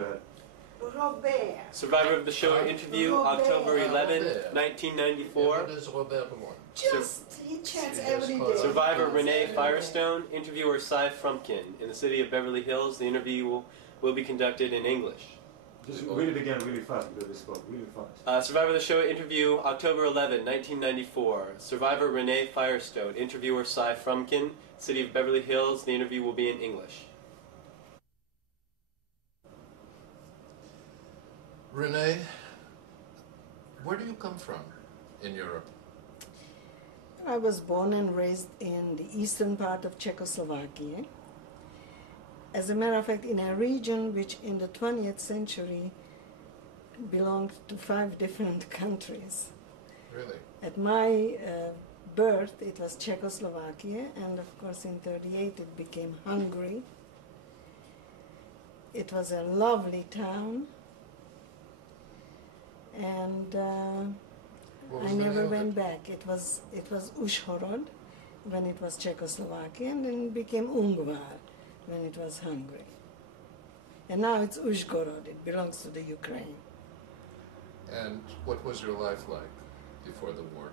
ahead. Robert. Survivor of the show interview, Robert. October 11, Robert. 1994. What does Robert want? Just, he chants every day. Survivor René Fyrestone, interviewer Cy Frumpkin. In the city of Beverly Hills, the interview will be conducted in English. Just read it again really fast because they spoke really fast. Survivor of the show interview, October 11, 1994. Survivor René Fyrestone, interviewer Cy Frumpkin. City of Beverly Hills, the interview will be in English. René, where do you come from in Europe? I was born and raised in the eastern part of Czechoslovakia. As a matter of fact, in a region which in the 20th century belonged to 5 different countries. Really? At my birth, it was Czechoslovakia, and of course in 1938 it became Hungary. It was a lovely town, and I never went back. It was Uzhhorod when it was Czechoslovakia, and then it became Ungvar when it was Hungary. And now it's Uzhhorod, it belongs to the Ukraine. And what was your life like before the war?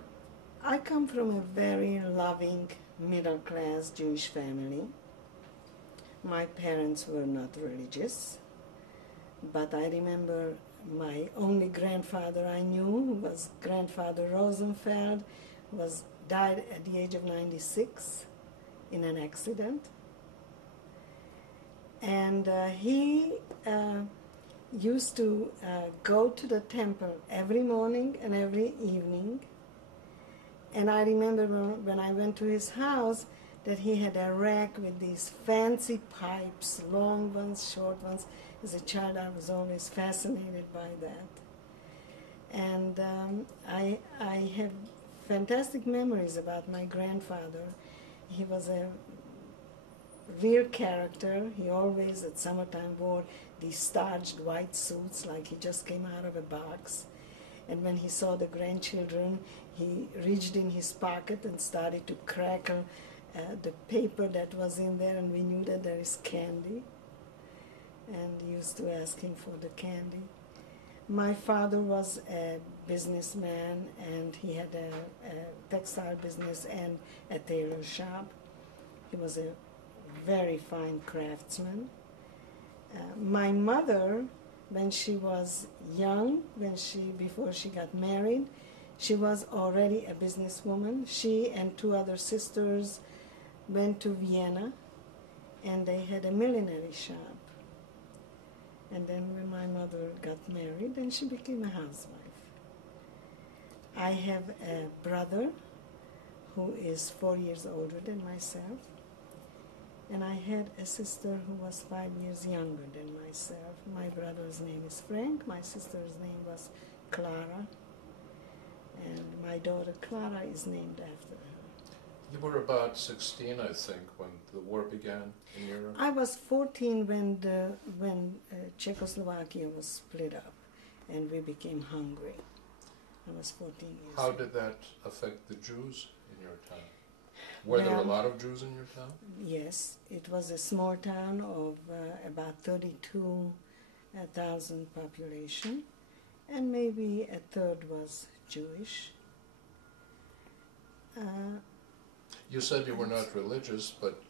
I come from a very loving, middle-class Jewish family. My parents were not religious, but I remember my only grandfather I knew, who was Grandfather Rosenfeld, died at the age of 96 in an accident. And he used to go to the temple every morning and every evening. And I remember when I went to his house that he had a rack with these fancy pipes, long ones, short ones. As a child, I was always fascinated by that. And I have fantastic memories about my grandfather. He was a real character. He always, at summertime, wore these starched white suits like he just came out of a box. And when he saw the grandchildren, he reached in his pocket and started to crackle the paper that was in there, and we knew that there is candy. And used to ask him for the candy. My father was a businessman, and he had a textile business and a tailor shop. He was a very fine craftsman. My mother, when she was young, before she got married, she was already a businesswoman. She and 2 other sisters went to Vienna, and they had a millinery shop. And then when my mother got married, then she became a housewife. I have a brother who is 4 years older than myself. And I had a sister who was 5 years younger than myself. My brother's name is Frank. My sister's name was Clara. And my daughter Clara is named after her. You were about 16, I think, when the war began in Europe. I was 14 when Czechoslovakia was split up and we became Hungary. I was 14 years How old. did that affect the Jews in your town? Were there a lot of Jews in your town? Yes, it was a small town of about 32,000 population, and maybe a third was Jewish. You said you were not religious, but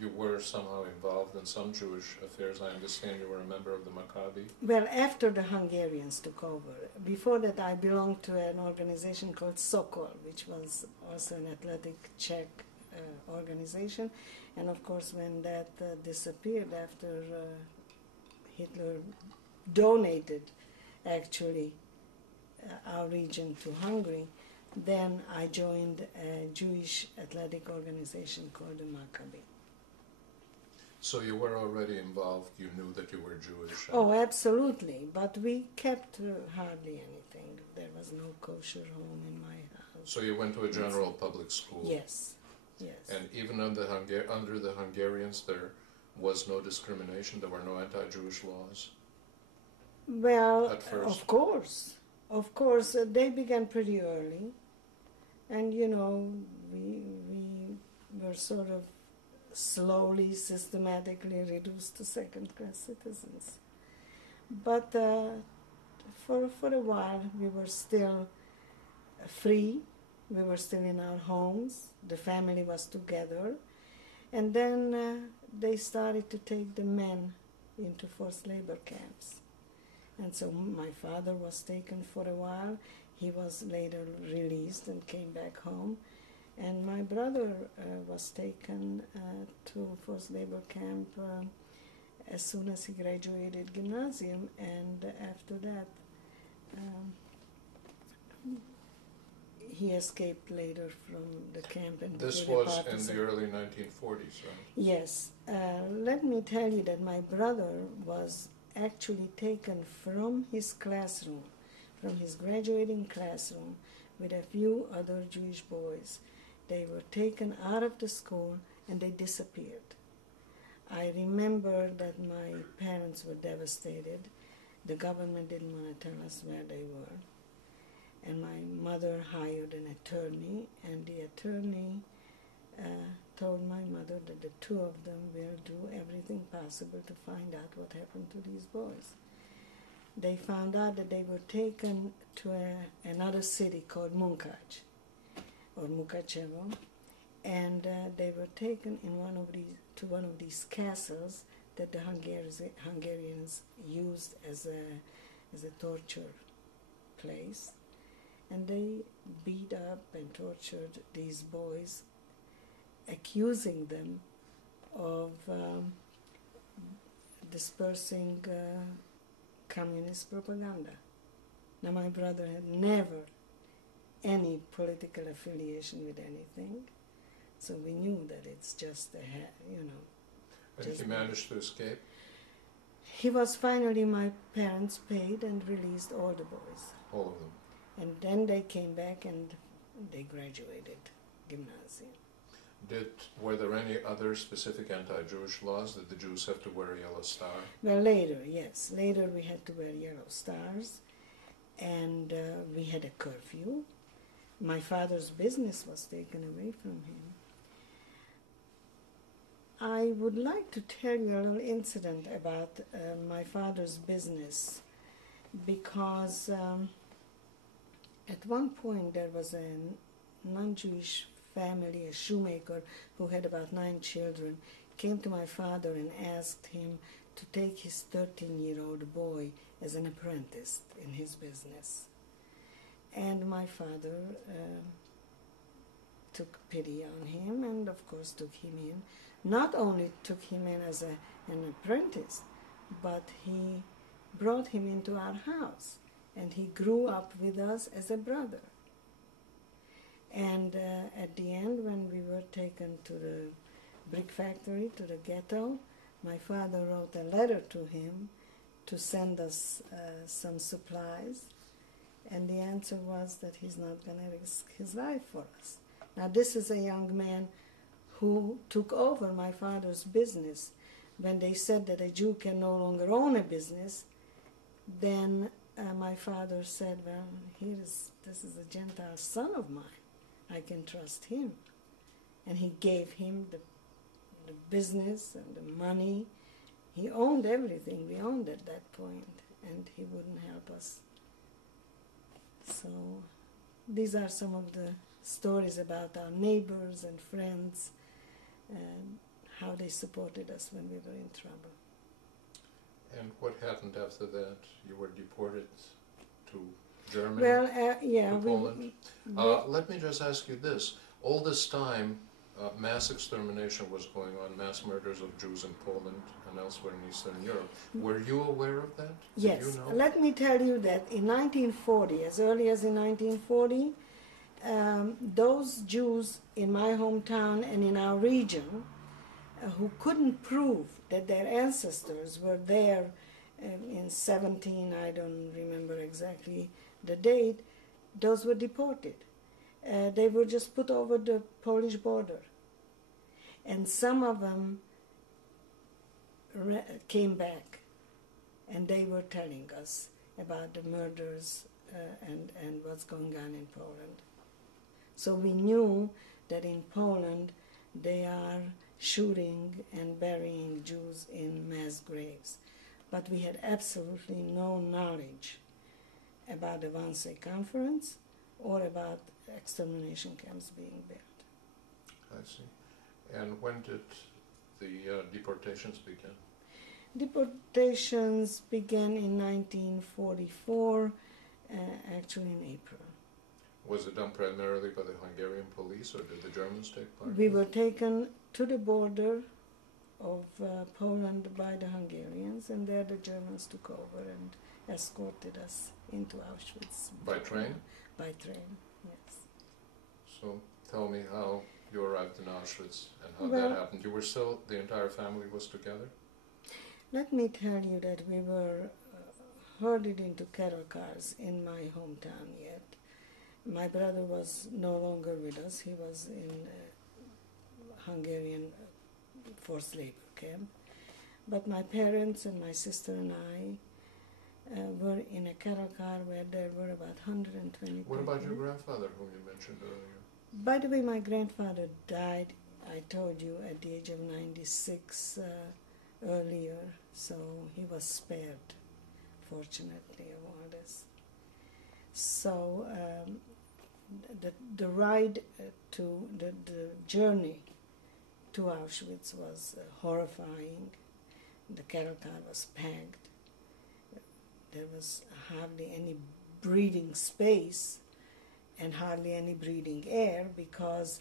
you were somehow involved in some Jewish affairs. I understand you were a member of the Maccabi. Well, after the Hungarians took over. Before that, I belonged to an organization called Sokol, which was also an athletic Czech organization. And of course, when that disappeared after Hitler donated, actually, our region to Hungary, then I joined a Jewish athletic organization called the Maccabi. So you were already involved, you knew that you were Jewish? Oh, absolutely, but we kept hardly anything. There was no kosher home in my house. So you went to a general public school? Yes, yes. And even under the Hungarians there was no discrimination, there were no anti-Jewish laws? Well, at first? Of course, they began pretty early. And, you know, we were sort of slowly, systematically reduced to second-class citizens. But for a while we were still free. We were still in our homes. The family was together. And then they started to take the men into forced labor camps. And so my father was taken for a while. He was later released and came back home. And my brother was taken to forced labor camp as soon as he graduated gymnasium, and after that he escaped later from the camp. And this was in the early 1940s, right? Yes. Let me tell you that my brother was actually taken from his classroom, from his graduating classroom, with a few other Jewish boys. They were taken out of the school and they disappeared. I remember that my parents were devastated. The government didn't want to tell us where they were. And my mother hired an attorney, and the attorney told my mother that the two of them will do everything possible to find out what happened to these boys. They found out that they were taken to another city called Munkac, or Mukachevo, and they were taken to one of these castles that the Hungarians used as a torture place. And they beat up and tortured these boys, accusing them of dispersing communist propaganda. Now, my brother had never any political affiliation with anything, so we knew that it's just And he managed to escape? He was finally, my parents paid and released all the boys. All of them? And then they came back and they graduated gymnasium. Were there any other specific anti-Jewish laws? Did the Jews have to wear a yellow star? Well, later, yes. Later we had to wear yellow stars, and we had a curfew. My father's business was taken away from him. I would like to tell you a little incident about my father's business, because at one point there was a non-Jewish family, a shoemaker who had about 9 children, came to my father and asked him to take his 13-year-old boy as an apprentice in his business. And my father took pity on him and, of course, took him in. Not only took him in as an apprentice, but he brought him into our house. And he grew up with us as a brother. And at the end, when we were taken to the brick factory, to the ghetto, my father wrote a letter to him to send us some supplies. And the answer was that he's not going to risk his life for us. Now, this is a young man who took over my father's business. When they said that a Jew can no longer own a business, then my father said, well, this is a Gentile son of mine. I can trust him. And he gave him the business and the money. He owned everything we owned at that point, and he wouldn't help us. So these are some of the stories about our neighbors and friends and how they supported us when we were in trouble. And what happened after that? You were deported to Germany, well, to Poland? Let me just ask you this. All this time, mass extermination was going on, mass murders of Jews in Poland and elsewhere in Eastern Europe. Were you aware of that? Yes. Did you know? Let me tell you that in 1940, as early as in 1940, those Jews in my hometown and in our region who couldn't prove that their ancestors were there in 17, I don't remember exactly the date, those were deported. They were just put over the Polish border. And some of them came back, and they were telling us about the murders and what's going on in Poland. So we knew that in Poland they are shooting and burying Jews in mass graves. but we had absolutely no knowledge about the Wannsee Conference or about extermination camps being built. I see. And when did the deportations begin? Deportations began in 1944, actually in April. Was it done primarily by the Hungarian police, or did the Germans take part? We were taken to the border of Poland by the Hungarians, and there the Germans took over and escorted us into Auschwitz. By train? By train, yes. So tell me how you arrived in Auschwitz and how Well, that happened. You were still, the entire family was together? Let me tell you that we were herded into cattle cars in my hometown yet. My brother was no longer with us. He was in a Hungarian forced labor camp. But my parents and my sister and I were in a cattle car where there were about 120 people. What about your grandfather, whom you mentioned earlier? By the way, my grandfather died, I told you, at the age of 96 earlier, so he was spared, fortunately, of all this. So the ride to the journey to Auschwitz was horrifying. The cattle car was packed. There was hardly any breathing space and hardly any breathing air because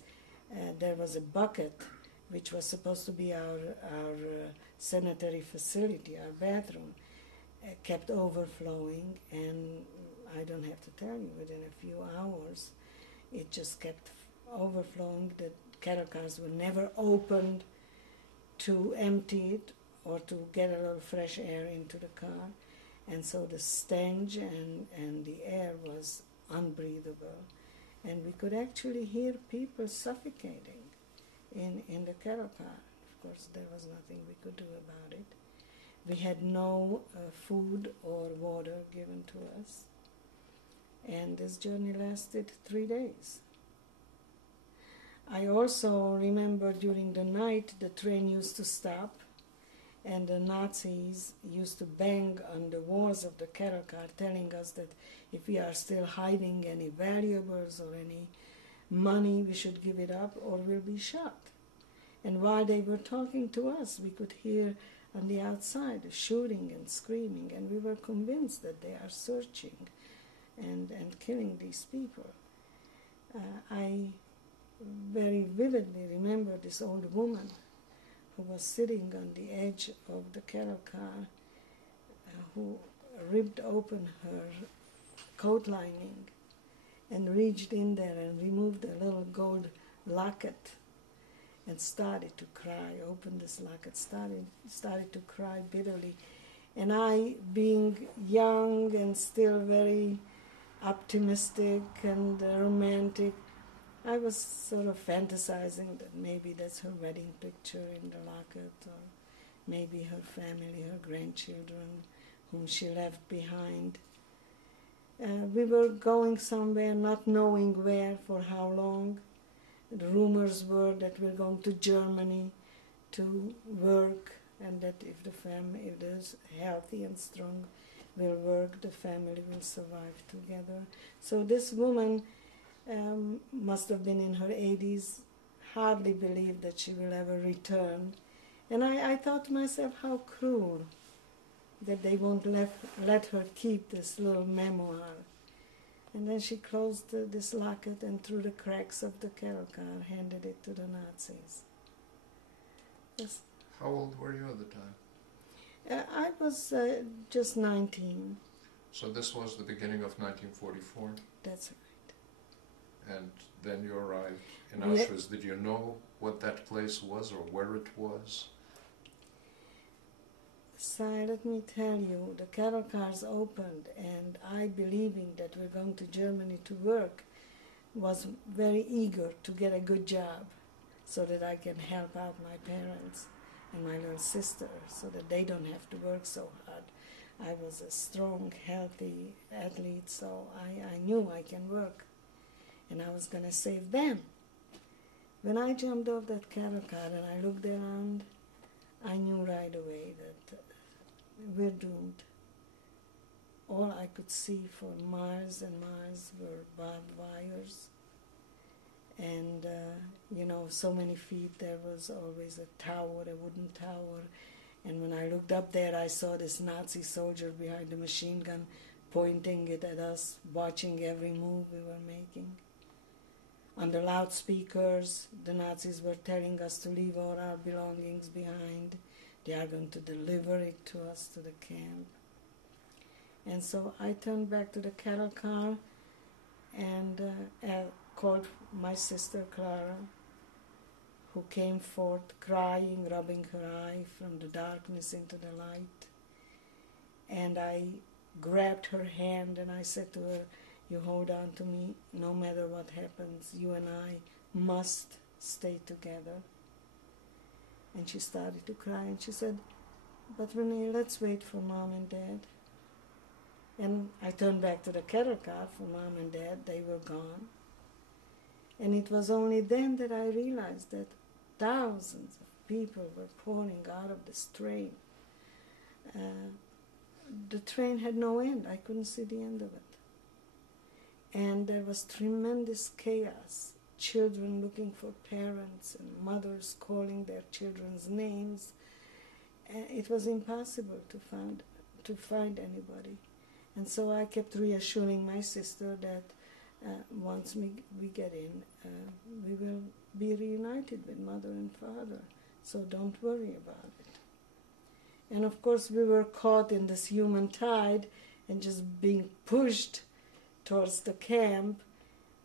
there was a bucket which was supposed to be our sanitary facility, our bathroom, kept overflowing, and I don't have to tell you, within a few hours it just kept overflowing. The cattle cars were never opened to empty it or to get a little fresh air into the car, and so the stench and the air was unbreathable, and we could actually hear people suffocating in the cattle car. Of course, there was nothing we could do about it. We had no food or water given to us, and this journey lasted 3 days. I also remember during the night the train used to stop, and the Nazis used to bang on the walls of the cattle car, telling us that if we are still hiding any valuables or any money, we should give it up or we'll be shot. And while they were talking to us, we could hear on the outside shooting and screaming, and we were convinced that they are searching and killing these people. I very vividly remember this old woman who was sitting on the edge of the cattle car, who ripped open her coat lining and reached in there and removed a little gold locket and started to cry, opened this locket, started to cry bitterly. And I, being young and still very optimistic and romantic, I was sort of fantasizing that maybe that's her wedding picture in the locket, or maybe her family, her grandchildren, whom she left behind. We were going somewhere, not knowing where, for how long. The rumors were that we're going to Germany to work, and that if the family, if it's healthy and strong, will work, the family will survive together. So this woman must have been in her 80s, hardly believed that she will ever return. And I thought to myself, how cruel that they won't let her keep this little memoir. And then she closed this locket and through the cracks of the cattle car handed it to the Nazis. Yes. How old were you at the time? I was just 19. So this was the beginning of 1944? That's right. And then you arrived in Auschwitz. Did you know what that place was or where it was? So let me tell you, the cattle cars opened, and I, believing that we're going to Germany to work, was very eager to get a good job so that I can help out my parents and my little sister so that they don't have to work so hard. I was a strong, healthy athlete, so I knew I can work, and I was going to save them. When I jumped off that cattle car and I looked around, I knew right away that we're doomed. All I could see for miles and miles were barbed wires. And, so many feet, there was always a tower, a wooden tower. And when I looked up there, I saw this Nazi soldier behind the machine gun pointing it at us, watching every move we were making. On the loudspeakers, the Nazis were telling us to leave all our belongings behind. They are going to deliver it to us to the camp. And so I turned back to the cattle car and called my sister Clara, who came forth crying, rubbing her eye from the darkness into the light. And I grabbed her hand and I said to her, you hold on to me no matter what happens. You and I must stay together. And she started to cry and she said, but Rene, let's wait for Mom and Dad. And I turned back to the cattle car for Mom and Dad. They were gone. And it was only then that I realized that thousands of people were pouring out of this train. The train had no end. I couldn't see the end of it. And there was tremendous chaos. Children looking for parents and mothers calling their children's names. And it was impossible to find anybody. And so I kept reassuring my sister that once we get in, we will be reunited with Mother and Father. So don't worry about it. And of course we were caught in this human tide and just being pushed towards the camp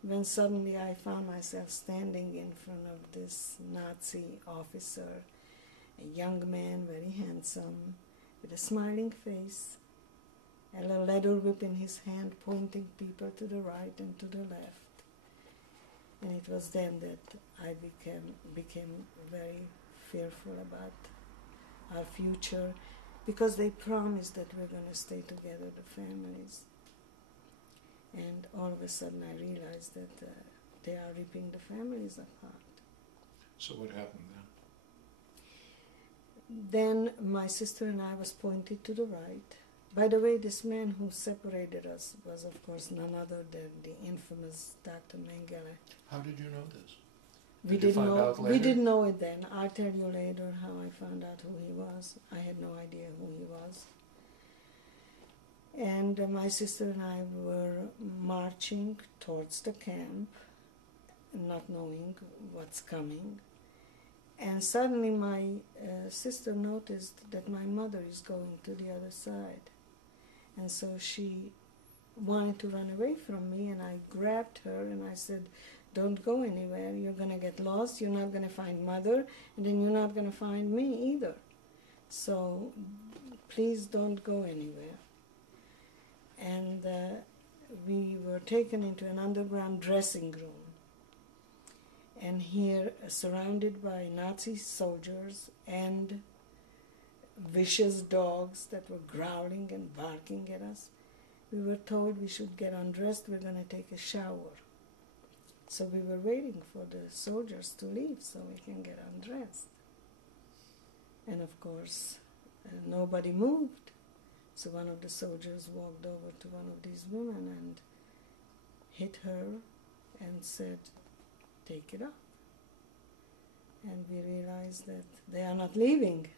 when suddenly I found myself standing in front of this Nazi officer, a young man, very handsome, with a smiling face, and a leather whip in his hand pointing people to the right and to the left. And it was then that I became very fearful about our future, because they promised that we're going to stay together, the families. And all of a sudden I realized that they are ripping the families apart. So what happened then? Then my sister and I was pointed to the right. By the way, this man who separated us was, of course, none other than the infamous Dr. Mengele. How did you know this? We didn't know it then. I'll tell you later how I found out who he was. I had no idea who he was. And my sister and I were marching towards the camp, not knowing what's coming. And suddenly my sister noticed that my mother is going to the other side. And so she wanted to run away from me, and I grabbed her and I said, don't go anywhere, you're going to get lost, you're not going to find Mother, and then you're not going to find me either. So please don't go anywhere. And we were taken into an underground dressing room. And here, surrounded by Nazi soldiers and vicious dogs that were growling and barking at us, we were told we should get undressed, we're going to take a shower. So we were waiting for the soldiers to leave so we can get undressed. And of course, nobody moved. So one of the soldiers walked over to one of these women and hit her and said, take it off. And we realized that they are not leaving.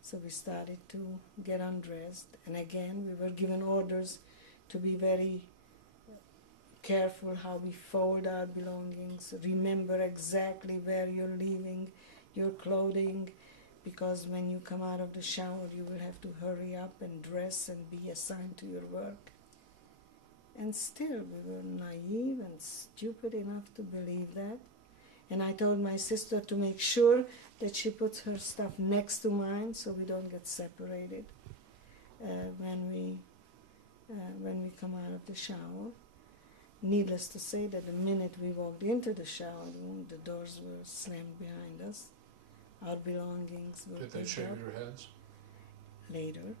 So we started to get undressed. And again, we were given orders to be very careful how we fold our belongings. Remember exactly where you're leaving your clothing, because when you come out of the shower, you will have to hurry up and dress and be assigned to your work. And still, we were naive and stupid enough to believe that. And I told my sister to make sure that she puts her stuff next to mine so we don't get separated when we come out of the shower. Needless to say that the minute we walked into the shower room, the doors were slammed behind us. Our belongings were Did they shave your heads? Later.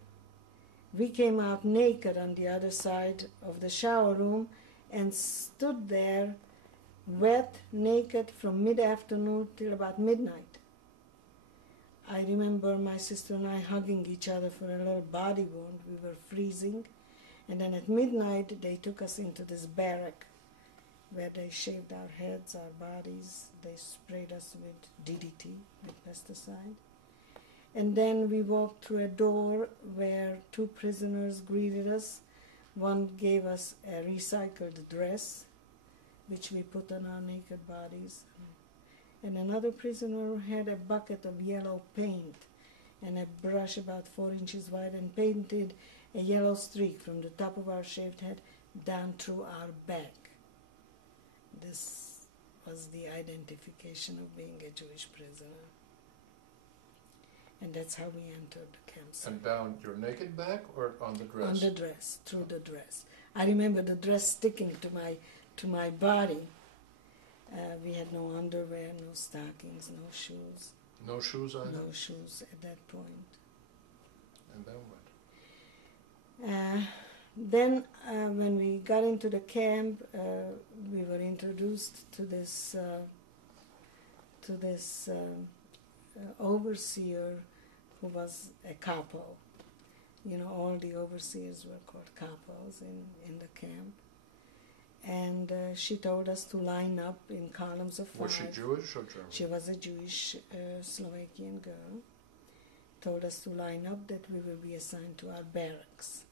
We came out naked on the other side of the shower room and stood there wet, naked from mid-afternoon till about midnight. I remember my sister and I hugging each other for a little body wound. We were freezing. And then at midnight, they took us into this barrack where they shaved our heads, our bodies. They sprayed us with DDT, with pesticide. And then we walked through a door where two prisoners greeted us. One gave us a recycled dress, which we put on our naked bodies. And another prisoner had a bucket of yellow paint and a brush about 4 inches wide and painted a yellow streak from the top of our shaved head down through our back. This was the identification of being a Jewish prisoner. And that's how we entered the campsite. And down your naked back or on the dress? On the dress, through the dress. I remember the dress sticking to my body. We had no underwear, no stockings, no shoes. No shoes either? No shoes at that point. And then what? Then when we got into the camp, we were introduced to this overseer who was a couple. You know, all the overseers were called couples in the camp. And she told us to line up in columns of 5. Was she Jewish or German? She was a Jewish Slovakian girl. Told us to line up, that we will be assigned to our barracks.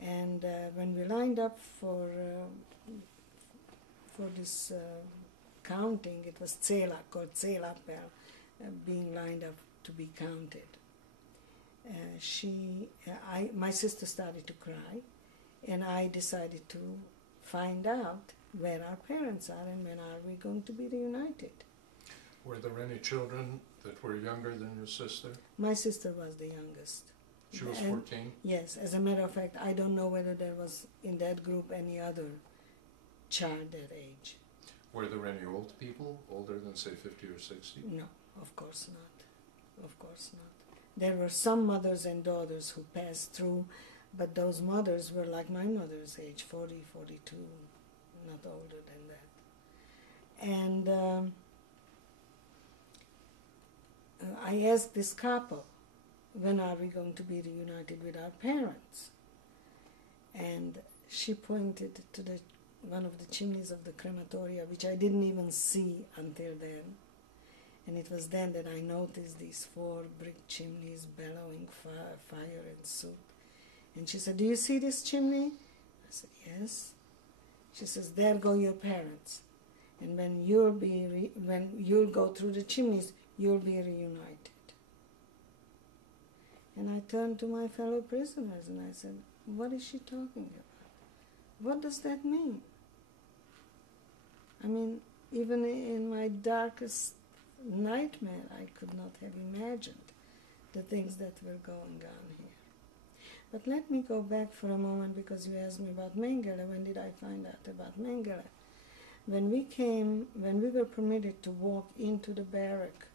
And when we lined up for this counting, it was called Célapel, being lined up to be counted. My sister started to cry, and I decided to find out where our parents are and when are we going to be reunited. Were there any children that were younger than your sister? My sister was the youngest. She was 14? Yes. As a matter of fact, I don't know whether there was in that group any other child that age. Were there any old people, older than, say, 50 or 60? No, of course not. Of course not. There were some mothers and daughters who passed through, but those mothers were like my mother's age, 40, 42, not older than that. And I asked this couple, when are we going to be reunited with our parents? And she pointed to one of the chimneys of the crematoria, which I didn't even see until then. And it was then that I noticed these 4 brick chimneys bellowing fire and soot. And she said, "Do you see this chimney?" I said, "Yes." She says, "There go your parents. And when you'll go through the chimneys, you'll be reunited." And I turned to my fellow prisoners and I said, "What is she talking about? What does that mean?" I mean, even in my darkest nightmare, I could not have imagined the things that were going on here. But let me go back for a moment, because you asked me about Mengele. When did I find out about Mengele? When we were permitted to walk into the barrack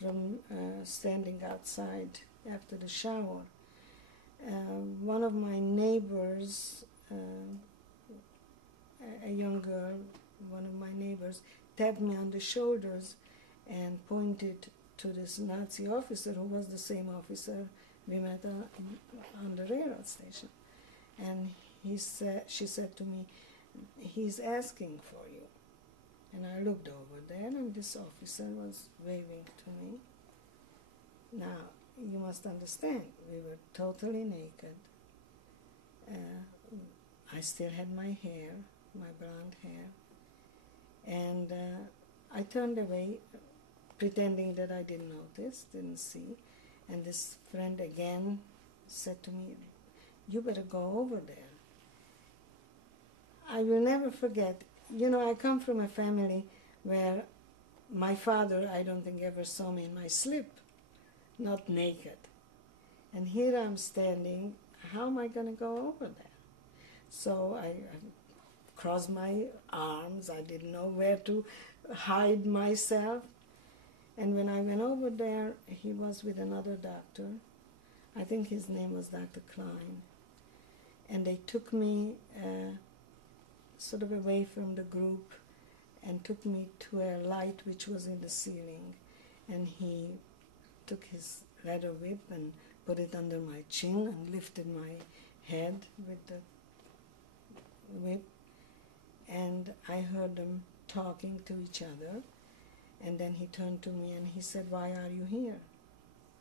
from standing outside after the shower, one of my neighbors, a young girl, one of my neighbors, tapped me on the shoulders and pointed to this Nazi officer who was the same officer we met on the railroad station. And she said to me, "He's asking for you." And I looked over there, and this officer was waving to me. Now, you must understand, we were totally naked. I still had my hair, my blonde hair. And I turned away, pretending that I didn't notice, didn't see. And this friend again said to me, "You better go over there." I will never forget. You know, I come from a family where my father, I don't think, ever saw me in my slip, not naked. And here I'm standing, how am I going to go over there? So I crossed my arms, I didn't know where to hide myself. And when I went over there, he was with another doctor. I think his name was Dr. Klein. And they took me sort of away from the group and took me to a light which was in the ceiling. And he took his leather whip and put it under my chin and lifted my head with the whip. And I heard them talking to each other. And then he turned to me and he said, "Why are you here?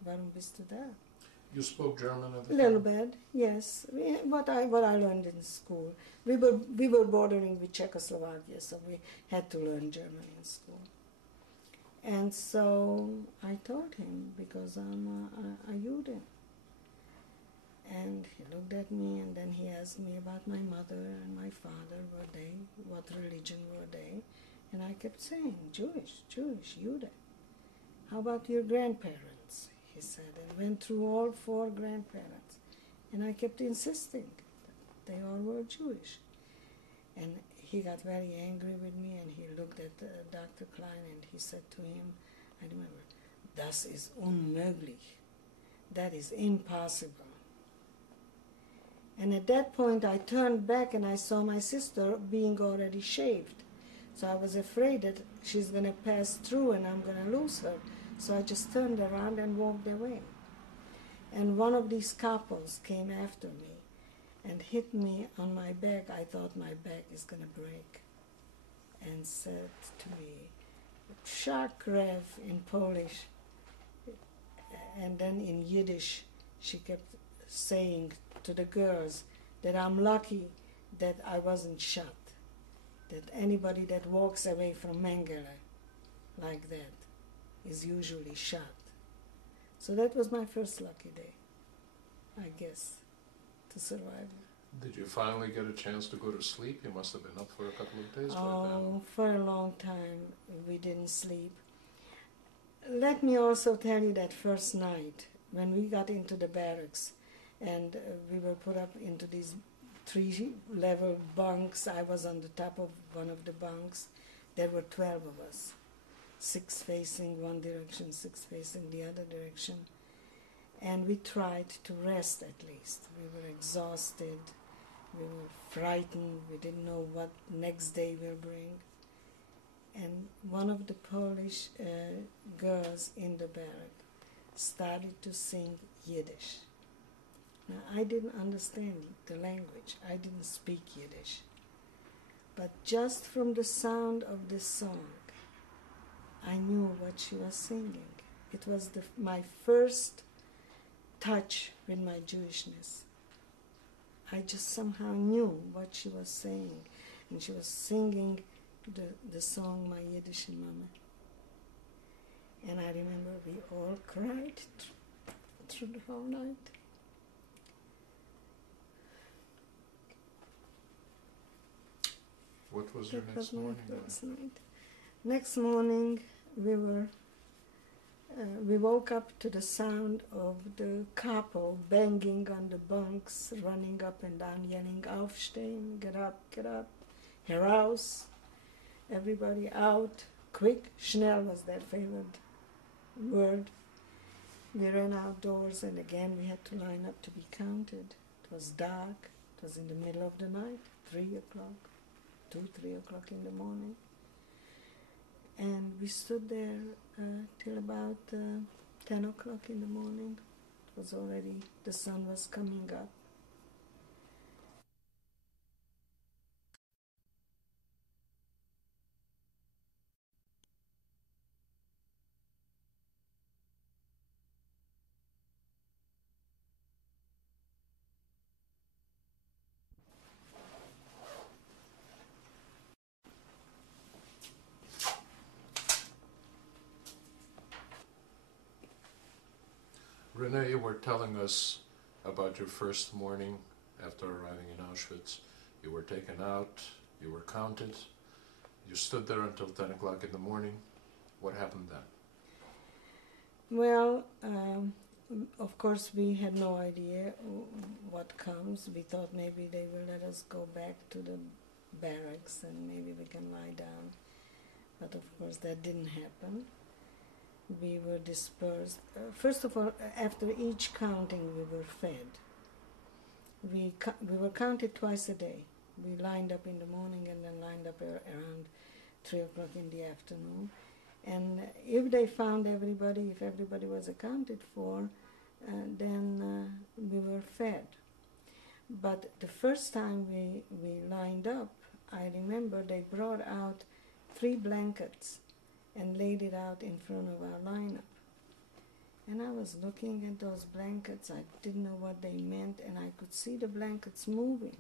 Warum bist du da?" You spoke German at the A time? little bit, yes. What I learned in school. We were bordering with Czechoslovakia, so we had to learn German in school. And so I told him, because I'm a Jude. And he looked at me, and then he asked me about my mother and my father, what religion were they? And I kept saying, Jewish, Jude. How about your grandparents? He said, and went through all 4 grandparents. And I kept insisting that they all were Jewish. And he got very angry with me, and he looked at Dr. Klein, and he said to him, I remember, "Das ist unmöglich." That is impossible. And at that point I turned back and I saw my sister being already shaved. So I was afraid that she's going to pass through and I'm going to lose her. So I just turned around and walked away. And one of these couples came after me and hit me on my back. I thought my back is going to break. And said to me, "Szak rew" in Polish. And then in Yiddish, she kept saying to the girls that I'm lucky that I wasn't shot. That anybody that walks away from Mengele like that is usually shot. So that was my first lucky day, I guess, to survive. Did you finally get a chance to go to sleep? You must have been up for a couple of days by then. Oh, for a long time we didn't sleep. Let me also tell you that first night when we got into the barracks and we were put up into these 3-level bunks. I was on the top of one of the bunks. There were 12 of us, 6 facing one direction, 6 facing the other direction. And we tried to rest at least. We were exhausted, we were frightened, we didn't know what next day will bring. And one of the Polish girls in the barrack started to sing Yiddish. Now, I didn't understand the language. I didn't speak Yiddish. But just from the sound of this song, I knew what she was singing. It was my first touch with my Jewishness. I just somehow knew what she was saying. And she was singing the song, My Yiddish Mama. And I remember we all cried through the whole night. What was your next morning like? Next morning, we woke up to the sound of the couple banging on the bunks, running up and down, yelling, "Aufstehen, get up, heraus, everybody out, quick." Schnell was their favorite word. We ran outdoors, and again we had to line up to be counted. It was dark. It was in the middle of the night, 3 o'clock. 3 o'clock in the morning. And we stood there till about 10 o'clock in the morning. It was already, the sun was coming up. René, you were telling us about your first morning after arriving in Auschwitz. You were taken out, you were counted, you stood there until 10 o'clock in the morning. What happened then? Well, of course we had no idea what comes. We thought maybe they will let us go back to the barracks and maybe we can lie down. But of course that didn't happen. We were dispersed. First of all, after each counting, we were fed. We were counted twice a day. We lined up in the morning and then lined up around 3 o'clock in the afternoon. And if they found everybody, if everybody was accounted for, then we were fed. But the first time we lined up, I remember they brought out 3 blankets and laid it out in front of our lineup. And I was looking at those blankets, I didn't know what they meant, and I could see the blankets moving.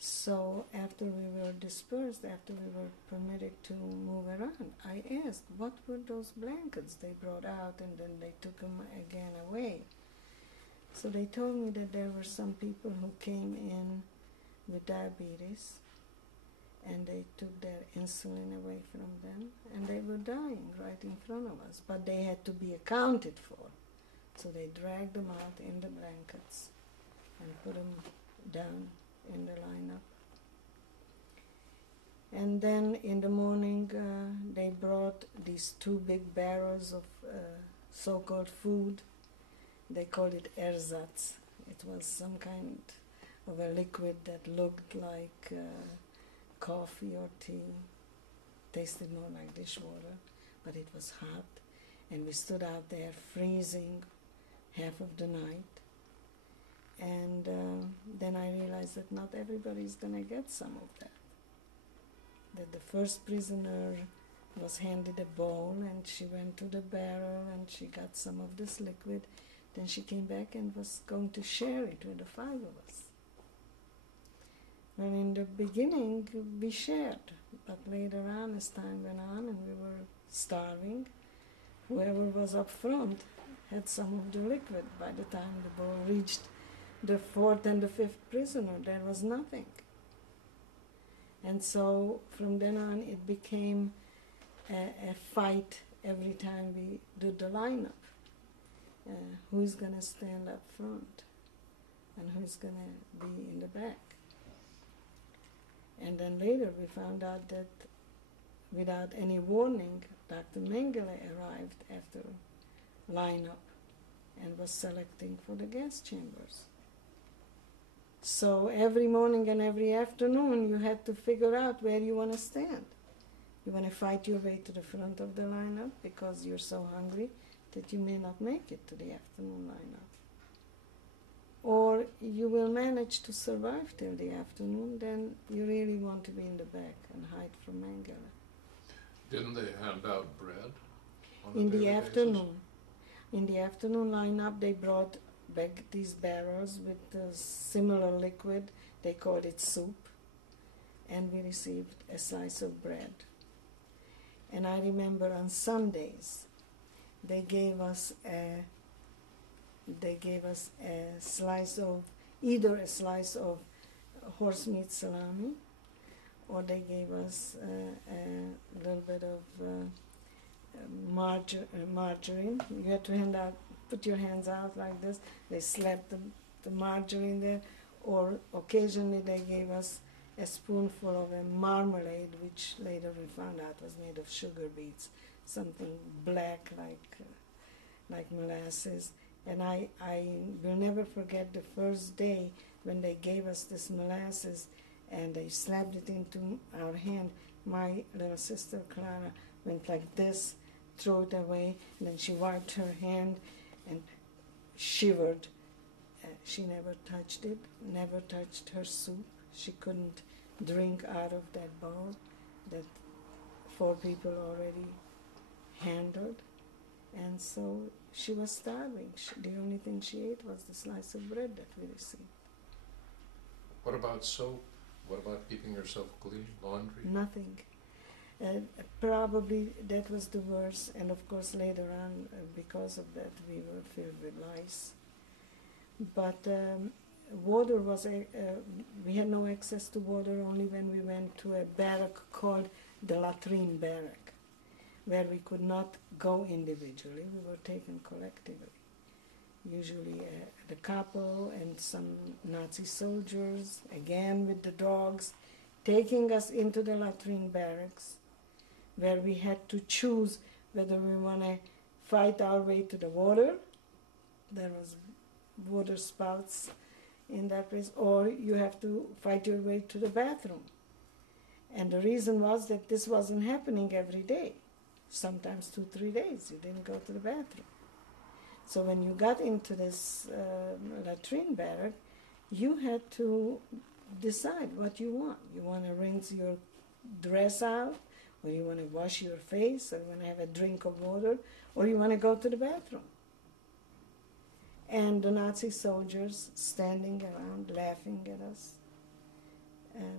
So after we were dispersed, after we were permitted to move around, I asked, what were those blankets they brought out, and then they took them again away. So they told me that there were some people who came in with diabetes, and they took their insulin away from them, and they were dying right in front of us, but they had to be accounted for. So they dragged them out in the blankets and put them down in the lineup. And then in the morning they brought these 2 big barrels of so-called food. They called it ersatz. It was some kind of a liquid that looked like coffee or tea, tasted more like dishwater, but it was hot. And we stood out there freezing half of the night. And then I realized that not everybody's going to get some of that. That the first prisoner was handed a bowl, and she went to the barrel and she got some of this liquid. Then she came back and was going to share it with the 5 of us. Well, in the beginning we shared, but later on, as time went on and we were starving, whoever was up front had some of the liquid. By the time the bowl reached the 4th and the 5th prisoner, there was nothing. And so from then on it became a fight every time we did the lineup. Who's going to stand up front and who's going to be in the back. And then later we found out that without any warning, Dr. Mengele arrived after lineup and was selecting for the gas chambers. So every morning and every afternoon you had to figure out where you want to stand. You want to fight your way to the front of the lineup because you're so hungry that you may not make it to the afternoon lineup. Or you will manage to survive till the afternoon, then you really want to be in the back and hide from Mengele. Didn't they hand out bread on In a daily the basis? afternoon. In the afternoon lineup, they brought back these barrels with a similar liquid. They called it soup. And we received a slice of bread. And I remember on Sundays, they gave us a slice of, either a slice of horse meat salami, or they gave us a little bit of margarine. You had to put your hands out like this. They slapped the margarine there, or occasionally they gave us a spoonful of a marmalade, which later we found out was made of sugar beets, something black like molasses. And I will never forget the first day when they gave us this molasses and they slapped it into our hand. My little sister Clara went like this, threw it away, and then she wiped her hand and shivered. She never touched it, never touched her soup. She couldn't drink out of that bowl that 4 people already handled. And so she was starving. The only thing she ate was the slice of bread that we received. What about soap? What about keeping yourself clean? Laundry? Nothing. Probably that was the worst. And of course later on, because of that, we were filled with lice. But water was, we had no access to water only when we went to a barrack called the latrine barrack, where we could not go individually, we were taken collectively. Usually the capo and some Nazi soldiers, again with the dogs, taking us into the latrine barracks, where we had to choose whether we want to fight our way to the water. There was water spouts in that place, or you have to fight your way to the bathroom. And the reason was that this wasn't happening every day. sometimes 2-3 days you didn't go to the bathroom. So when you got into this latrine barrack, you had to decide what you want. You want to rinse your dress out, or you want to wash your face, or you want to have a drink of water, or you want to go to the bathroom. And the Nazi soldiers standing around laughing at us,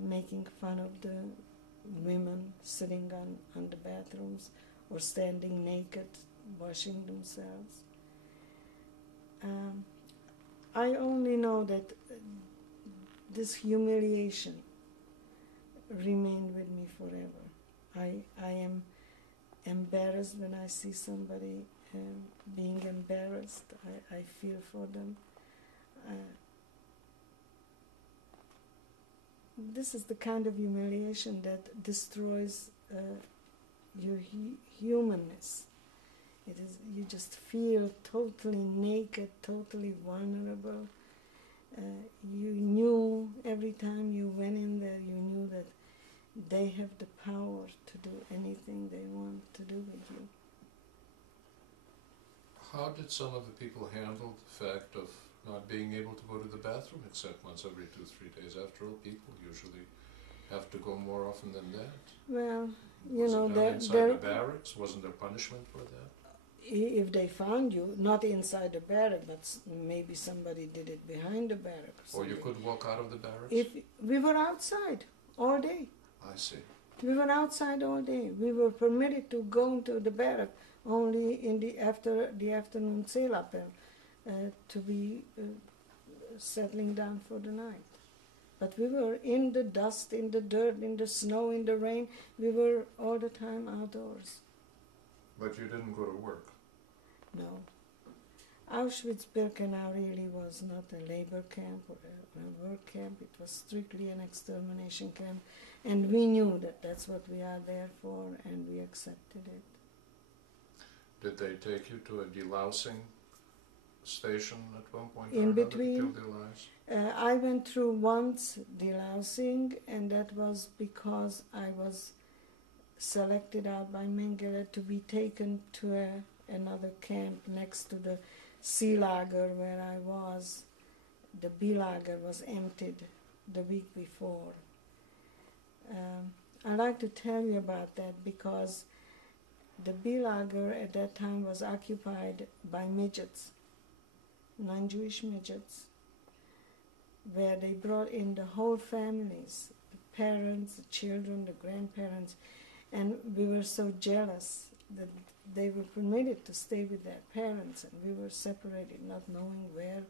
making fun of the women sitting on the bathrooms or standing naked, washing themselves. I only know that this humiliation remained with me forever. I am embarrassed when I see somebody being embarrassed. I feel for them. This is the kind of humiliation that destroys your humanness. It is, you just feel totally naked, totally vulnerable. You knew every time you went in there, you knew that they have the power to do anything they want to do with you. How did some of the people handle the fact of not being able to go to the bathroom except once every 2-3 days? After all, people usually have to go more often than that. Well, Was it done inside the barracks? Wasn't there punishment for that? If they found you, not inside the barrack, but maybe somebody did it behind the barrack. Or you could walk out of the barracks? If we were outside all day. I see. We were outside all day. We were permitted to go into the barrack only in after the afternoon sail-up to be settling down for the night. But we were in the dust, in the dirt, in the snow, in the rain. We were all the time outdoors. But you didn't go to work? No. Auschwitz-Birkenau really was not a labor camp or a work camp. It was strictly an extermination camp. And we knew that that's what we are there for, and we accepted it. Did they take you to a delousing station at one point In between, to kill their lives? I went through once delousing, and that was because I was selected out by Mengele to be taken to another camp next to the C lager where I was. The B lager was emptied the week before. I'd like to tell you about that because the B lager at that time was occupied by midgets, non-Jewish midgets, where they brought in the whole families, the parents, the children, the grandparents, and we were so jealous that they were permitted to stay with their parents, and we were separated, not knowing where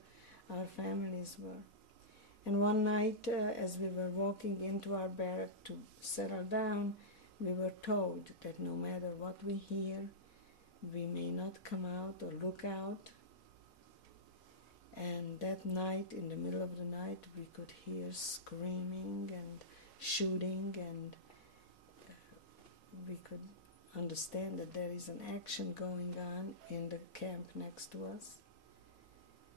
our families were. And one night, as we were walking into our barrack to settle down, we were told that no matter what we hear, we may not come out or look out. And that night, in the middle of the night, we could hear screaming and shooting, and we could understand that there is an action going on in the camp next to us.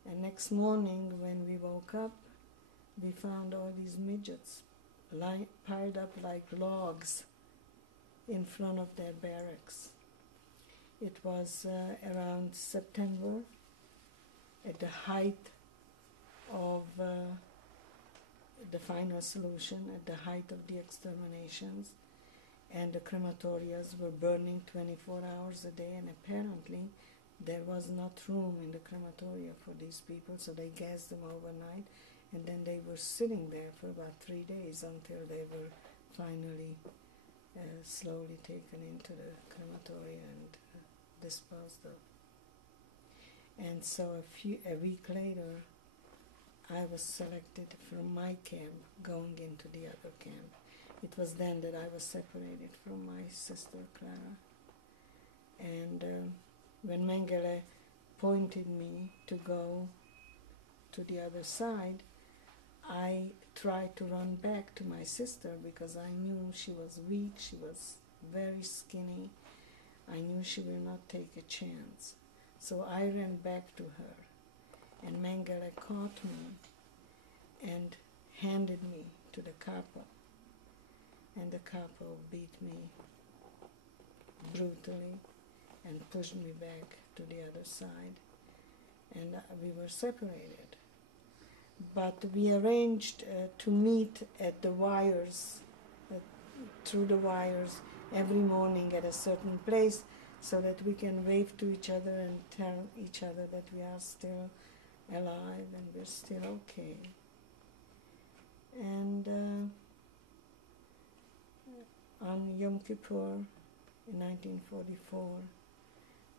And next morning, when we woke up, we found all these midgets piled up like logs in front of their barracks. It was around September, at the height of the final solution, at the height of the exterminations, and the crematorias were burning 24 hours a day, and apparently there was not room in the crematoria for these people, so they gassed them overnight, and then they were sitting there for about 3 days until they were finally slowly taken into the crematoria and disposed of. And so a week later, I was selected from my camp going into the other camp. It was then that I was separated from my sister Clara. And when Mengele pointed me to go to the other side, I tried to run back to my sister because I knew she was weak, she was very skinny. I knew she will not take a chance. So I ran back to her, and Mengele caught me and handed me to the capo. And the capo beat me brutally and pushed me back to the other side, and we were separated. But we arranged to meet at the wires, through the wires, every morning at a certain place, so that we can wave to each other and tell each other that we are still alive and we're still okay. And on Yom Kippur in 1944,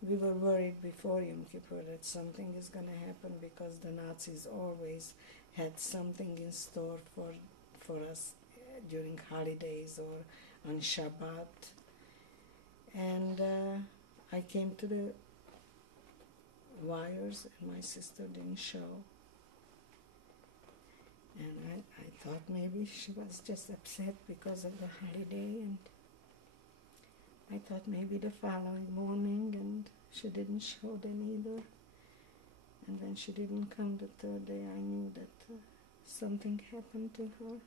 we were worried before Yom Kippur that something is going to happen, because the Nazis always had something in store for us during holidays or on Shabbat. And I came to the wires and my sister didn't show. And I thought maybe she was just upset because of the holiday, and I thought maybe the following morning, and she didn't show then either. And when she didn't come the third day, I knew that something happened to her.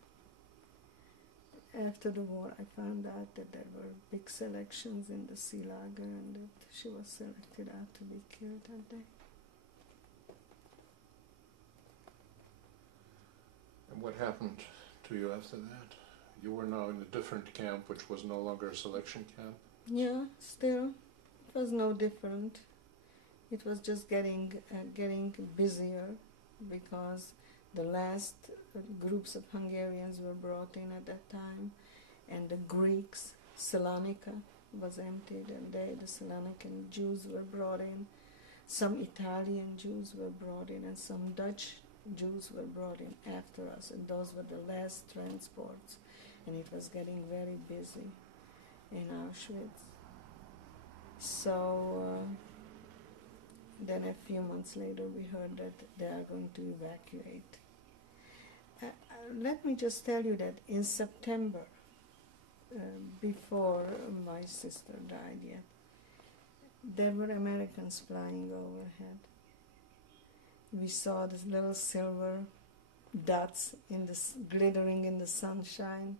After the war, I found out that there were big selections in the sea lager, and that she was selected out to be killed that day. And what happened to you after that? You were now in a different camp, which was no longer a selection camp? Yeah, still, it was no different. It was just getting busier, because the last groups of Hungarians were brought in at that time, and the Greeks, Salonika was emptied, and the Salonican Jews were brought in. Some Italian Jews were brought in, and some Dutch Jews were brought in after us, and those were the last transports, and it was getting very busy in Auschwitz. So then a few months later we heard that they are going to evacuate. Let me just tell you that in September, before my sister died yet, there were Americans flying overhead. We saw these little silver dots glittering in the sunshine,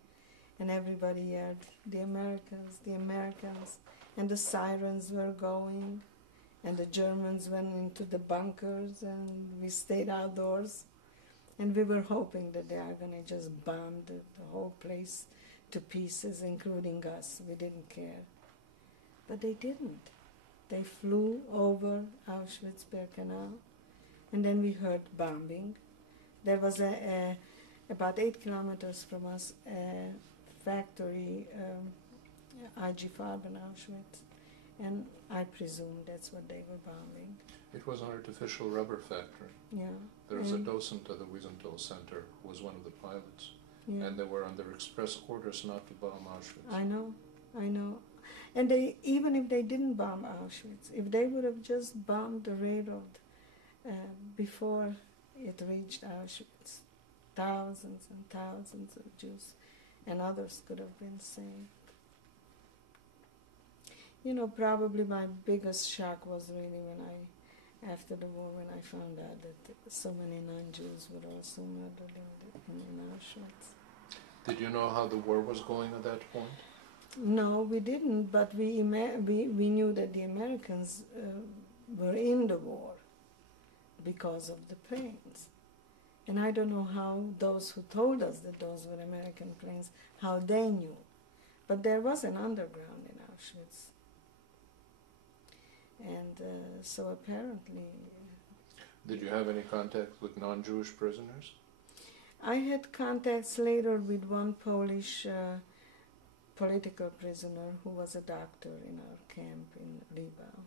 and everybody yelled, "The Americans, the Americans," and the sirens were going, and the Germans went into the bunkers, and we stayed outdoors, and we were hoping that they are going to just bomb the whole place to pieces, including us. We didn't care. But they didn't. They flew over Auschwitz-Birkenau, and then we heard bombing. There was about 8 kilometers from us a factory, IG Farben Auschwitz, and I presume that's what they were bombing. It was an artificial rubber factory. Yeah. There was a docent at the Wiesenthal Center who was one of the pilots, Yeah. and they were under express orders not to bomb Auschwitz. I know. And even if they didn't bomb Auschwitz, if they would have just bombed the railroad before it reached Auschwitz, thousands and thousands of Jews and others could have been saved. You know, probably my biggest shock was really after the war, when I found out that so many non-Jews were also murdered in Auschwitz. Did you know how the war was going at that point? No, we didn't, but we knew that the Americans were in the war because of the planes. And I don't know how those who told us that those were American planes, how they knew. But there was an underground in Auschwitz. And so apparently... Did you have any contact with non-Jewish prisoners? I had contacts later with one Polish political prisoner who was a doctor in our camp in Libau.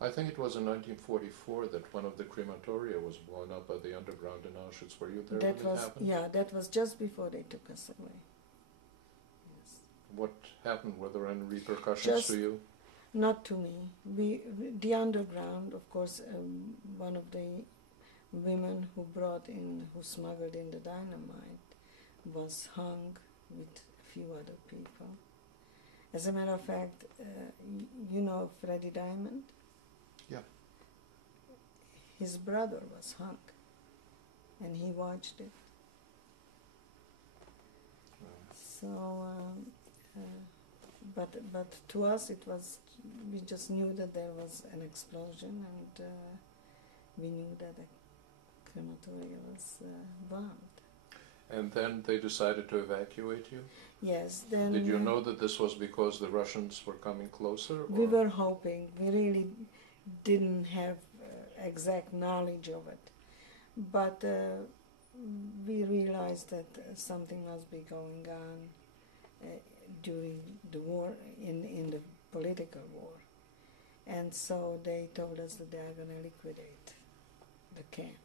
I think it was in 1944 that one of the crematoria was blown up by the underground in Auschwitz. Were you there when it happened? Yeah, that was just before they took us away. Yes. What happened? Were there any repercussions to you? Not to me. The underground, of course, one of the women who smuggled in the dynamite was hung with a few other people. As a matter of fact, you know Freddie Diamond? Yeah. His brother was hung, and he watched it. So But to us it was, we just knew that there was an explosion, and we knew that the crematoria was bombed. And then they decided to evacuate you? Yes. Then Did you know that this was because the Russians were coming closer? We were hoping. We really didn't have exact knowledge of it. But we realized that something must be going on during the war, in the political war. And so they told us that they are going to liquidate the camp.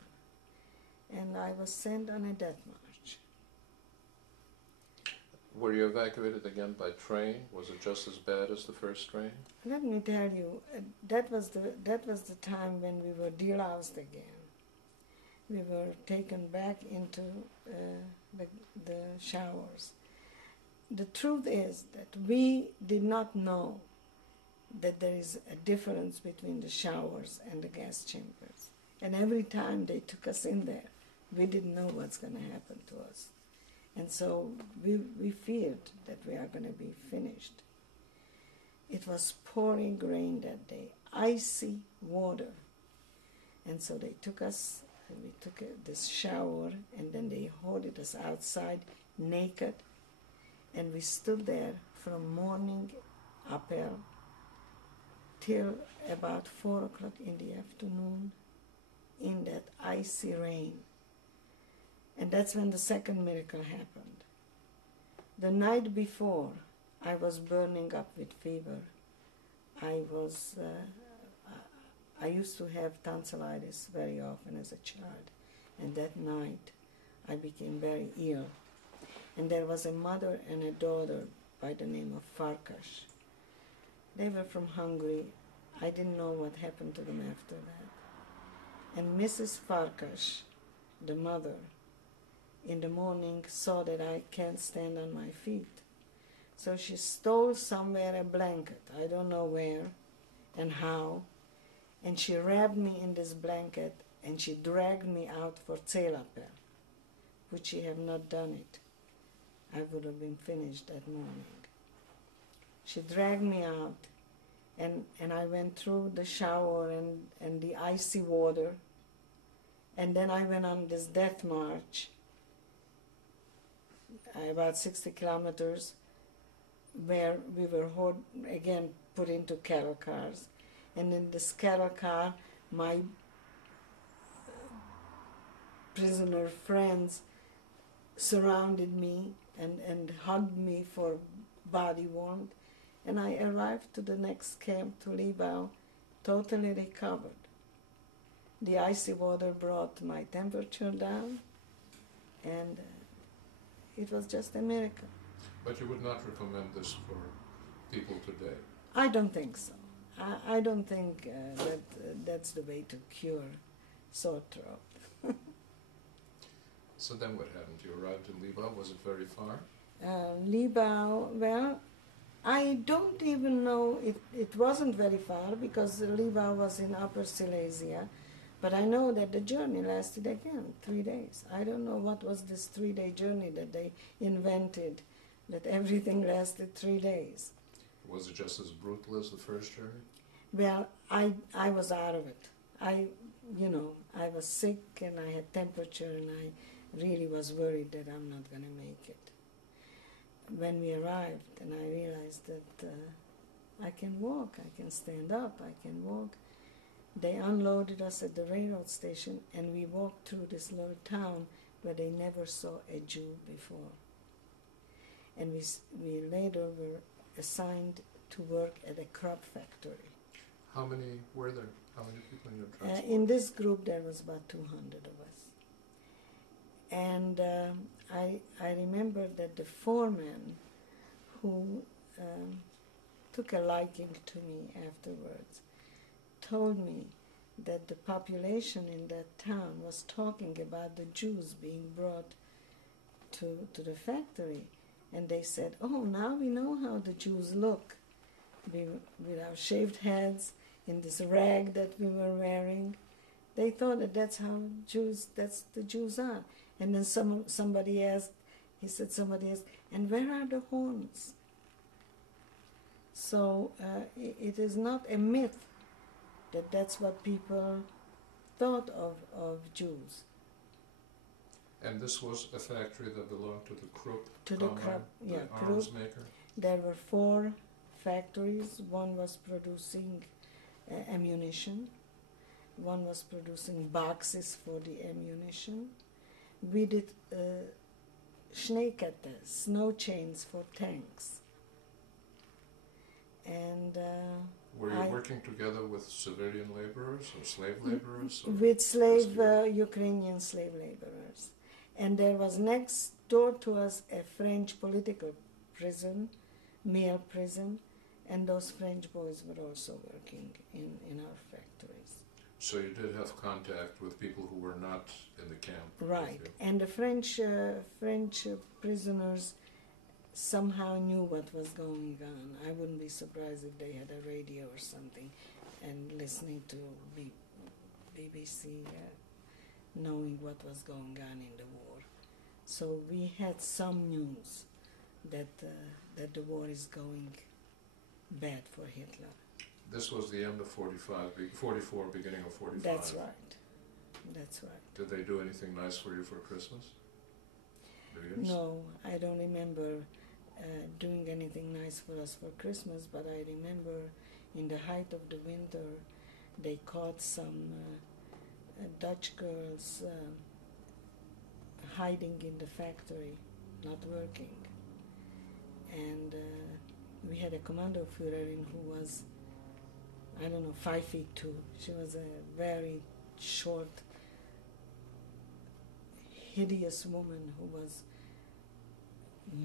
And I was sent on a death march. Were you evacuated again by train? Was it just as bad as the first train? Let me tell you, that was the time when we were deloused again. We were taken back into the showers. The truth is that we did not know that there is a difference between the showers and the gas chambers. And every time they took us in there, we didn't know what's going to happen to us. And so we feared that we are going to be finished. It was pouring rain that day, icy water. And so they took us, and we took this shower, and then they hauled us outside naked. And we stood there from morning up till about 4 o'clock in the afternoon in that icy rain. And that's when the second miracle happened. The night before, I was burning up with fever. I used to have tonsillitis very often as a child. And that night, I became very ill. And there was a mother and a daughter by the name of Farkas. They were from Hungary. I didn't know what happened to them after that. And Mrs. Farkas, the mother, in the morning saw that I can't stand on my feet. So she stole somewhere a blanket, I don't know where and how, and she wrapped me in this blanket and she dragged me out for Zelappel, which she had not done it. I would have been finished that morning. She dragged me out, and I went through the shower and the icy water, and then I went on this death march, about 60 kilometers, where we were again put into cattle cars. And in this cattle car, my prisoner friends surrounded me and hugged me for body warmth. And I arrived to the next camp, to Libau, totally recovered. The icy water brought my temperature down, and it was just a miracle. But you would not recommend this for people today? I don't think so. I don't think that's the way to cure sore throat. So then what happened? You arrived in Libau. Was it very far? Libau, well, I don't even know. It wasn't very far because Libau was in Upper Silesia. But I know that the journey lasted again 3 days. I don't know what was this 3-day journey that they invented, that everything lasted 3 days. Was it just as brutal as the first journey? Well, I was out of it. I was sick and I had temperature and I really was worried that I'm not going to make it. When we arrived and I realized that I can walk, I can stand up, I can walk, they unloaded us at the railroad station and we walked through this little town where they never saw a Jew before. And we later were assigned to work at a crop factory. How many were there? How many people in your transport? In this group there was about 200 of us. And I remember that the foreman who took a liking to me afterwards told me that the population in that town was talking about the Jews being brought to the factory. And they said, oh, now we know how the Jews look, with our shaved heads, in this rag that we were wearing. They thought that that's the Jews are. And then somebody asked, and where are the horns? So it is not a myth that that's what people thought of Jews. And this was a factory that belonged to the Krupp Krupp. arms maker? There were 4 factories. One was producing ammunition. One was producing boxes for the ammunition. We did Schneekette, snow chains for tanks. And were you working together with civilian laborers or slave laborers? Or with Ukrainian slave laborers. And there was next door to us a French political prison, male prison, and those French boys were also working in our factories. So you did have contact with people who were not in the camp? Right, and the French prisoners somehow knew what was going on. I wouldn't be surprised if they had a radio or something and listening to BBC, knowing what was going on in the war. So we had some news that the war is going bad for Hitler. This was the end of 44, beginning of 45? That's right. That's right. Did they do anything nice for you for Christmas? New Year's? No, I don't remember doing anything nice for us for Christmas, but I remember in the height of the winter they caught some Dutch girls hiding in the factory, not working. And we had a commando Führerin who was, 5'2". She was a very short, hideous woman who was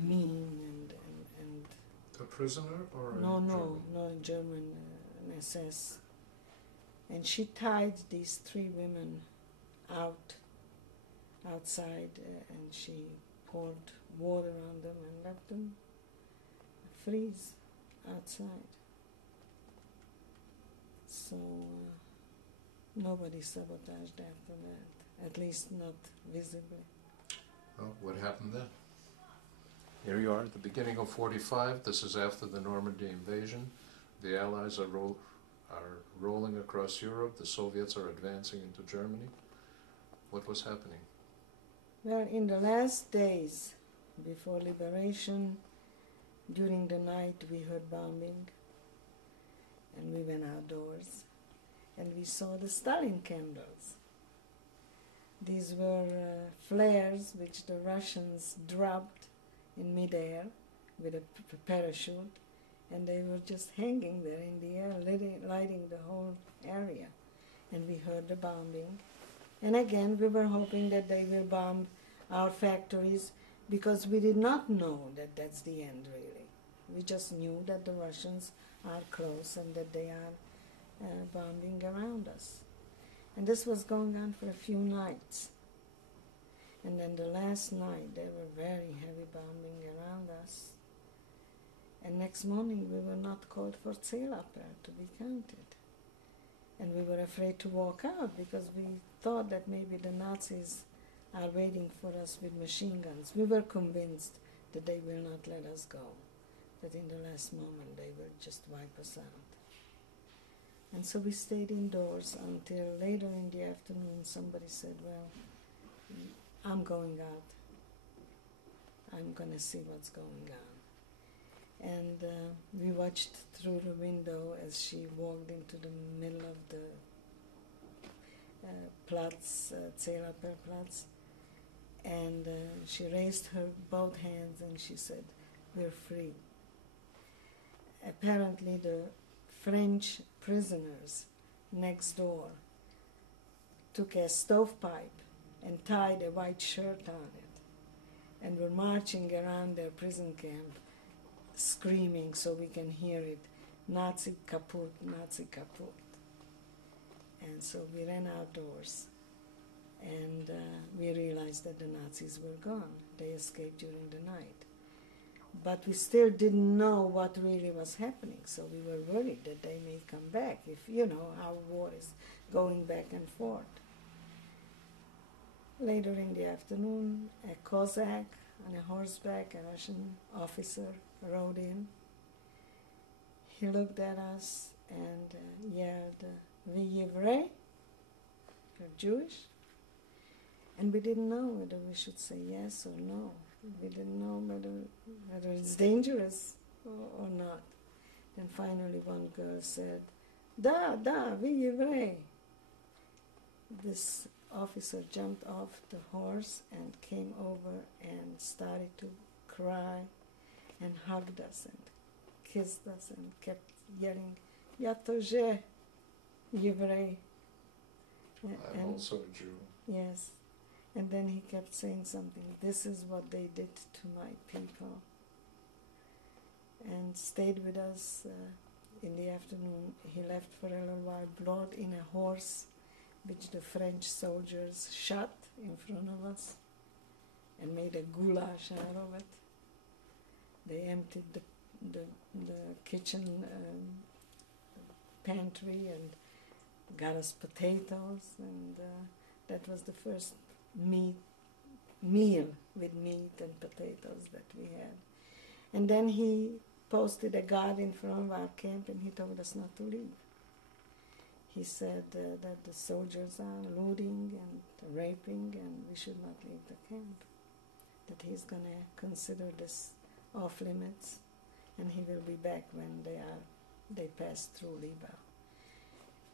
mean and a prisoner or no, German, an SS. And she tied these 3 women outside, and she poured water on them and let them freeze outside. So nobody sabotaged after that, at least not visibly. Well, what happened then? Here you are at the beginning of 45. This is after the Normandy invasion. The Allies are rolling across Europe. The Soviets are advancing into Germany. What was happening? Well, in the last days before liberation, during the night we heard bombing, and we went outdoors, and we saw the Stalin candles. These were flares which the Russians dropped in midair with a parachute, and they were just hanging there in the air, lighting the whole area. And we heard the bombing. And again, we were hoping that they will bomb our factories, because we did not know that that's the end, really. We just knew that the Russians are close and that they are bombing around us. And this was going on for a few nights. And then the last night, there were very heavy bombing around us. And next morning, we were not called for Zählappell to be counted. And we were afraid to walk out because we thought that maybe the Nazis are waiting for us with machine guns. We were convinced that they will not let us go, that in the last moment they will just wipe us out. And so we stayed indoors until later in the afternoon somebody said, well, I'm going out. I'm going to see what's going on. And we watched through the window as she walked into the middle of the Platz, Zählappell Platz, and she raised her both hands and she said, we're free. Apparently the French prisoners next door took a stovepipe and tied a white shirt on it and were marching around their prison camp screaming so we can hear it, Nazi kaputt, Nazi kaputt. And so we ran outdoors and we realized that the Nazis were gone. They escaped during the night. But we still didn't know what really was happening, so we were worried that they may come back, if you know how war is going back and forth. Later in the afternoon, a Cossack on a horseback, a Russian officer, rode in. he looked at us and yelled, "We евреи?" We're Jewish. And we didn't know whether we should say yes or no. We didn't know whether it's dangerous or not. Then finally one girl said, "Da, we евреи." This officer jumped off the horse and came over and started to cry and hugged us and kissed us and kept yelling, "Я тоже еврей." I'm also a Jew. Yes. And then he kept saying something, "This is what they did to my people." And stayed with us in the afternoon. He left for a little while, brought in a horse which the French soldiers shot in front of us and made a goulash out of it. They emptied the kitchen pantry and got us potatoes, and that was the first meal with meat and potatoes that we had. And then he posted a guard in front of our camp, and he told us not to leave. He said that the soldiers are looting and raping, and we should not leave the camp. That he's going to consider this off limits, and he will be back when they pass through Libya.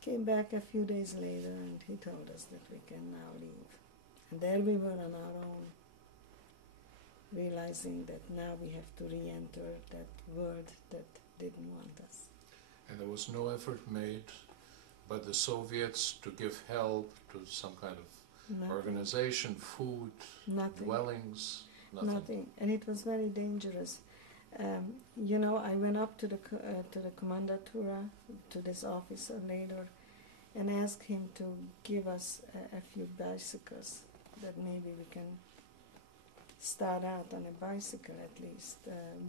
Came back a few days later, and he told us that we can now leave. And there we were on our own, realizing that now we have to re-enter that world that didn't want us. And there was no effort made by the Soviets to give help to some kind of organization, food, dwellings? Nothing. And it was very dangerous. I went up to the commandatura, to this officer later, and asked him to give us a few bicycles, that maybe we can start out on a bicycle at least.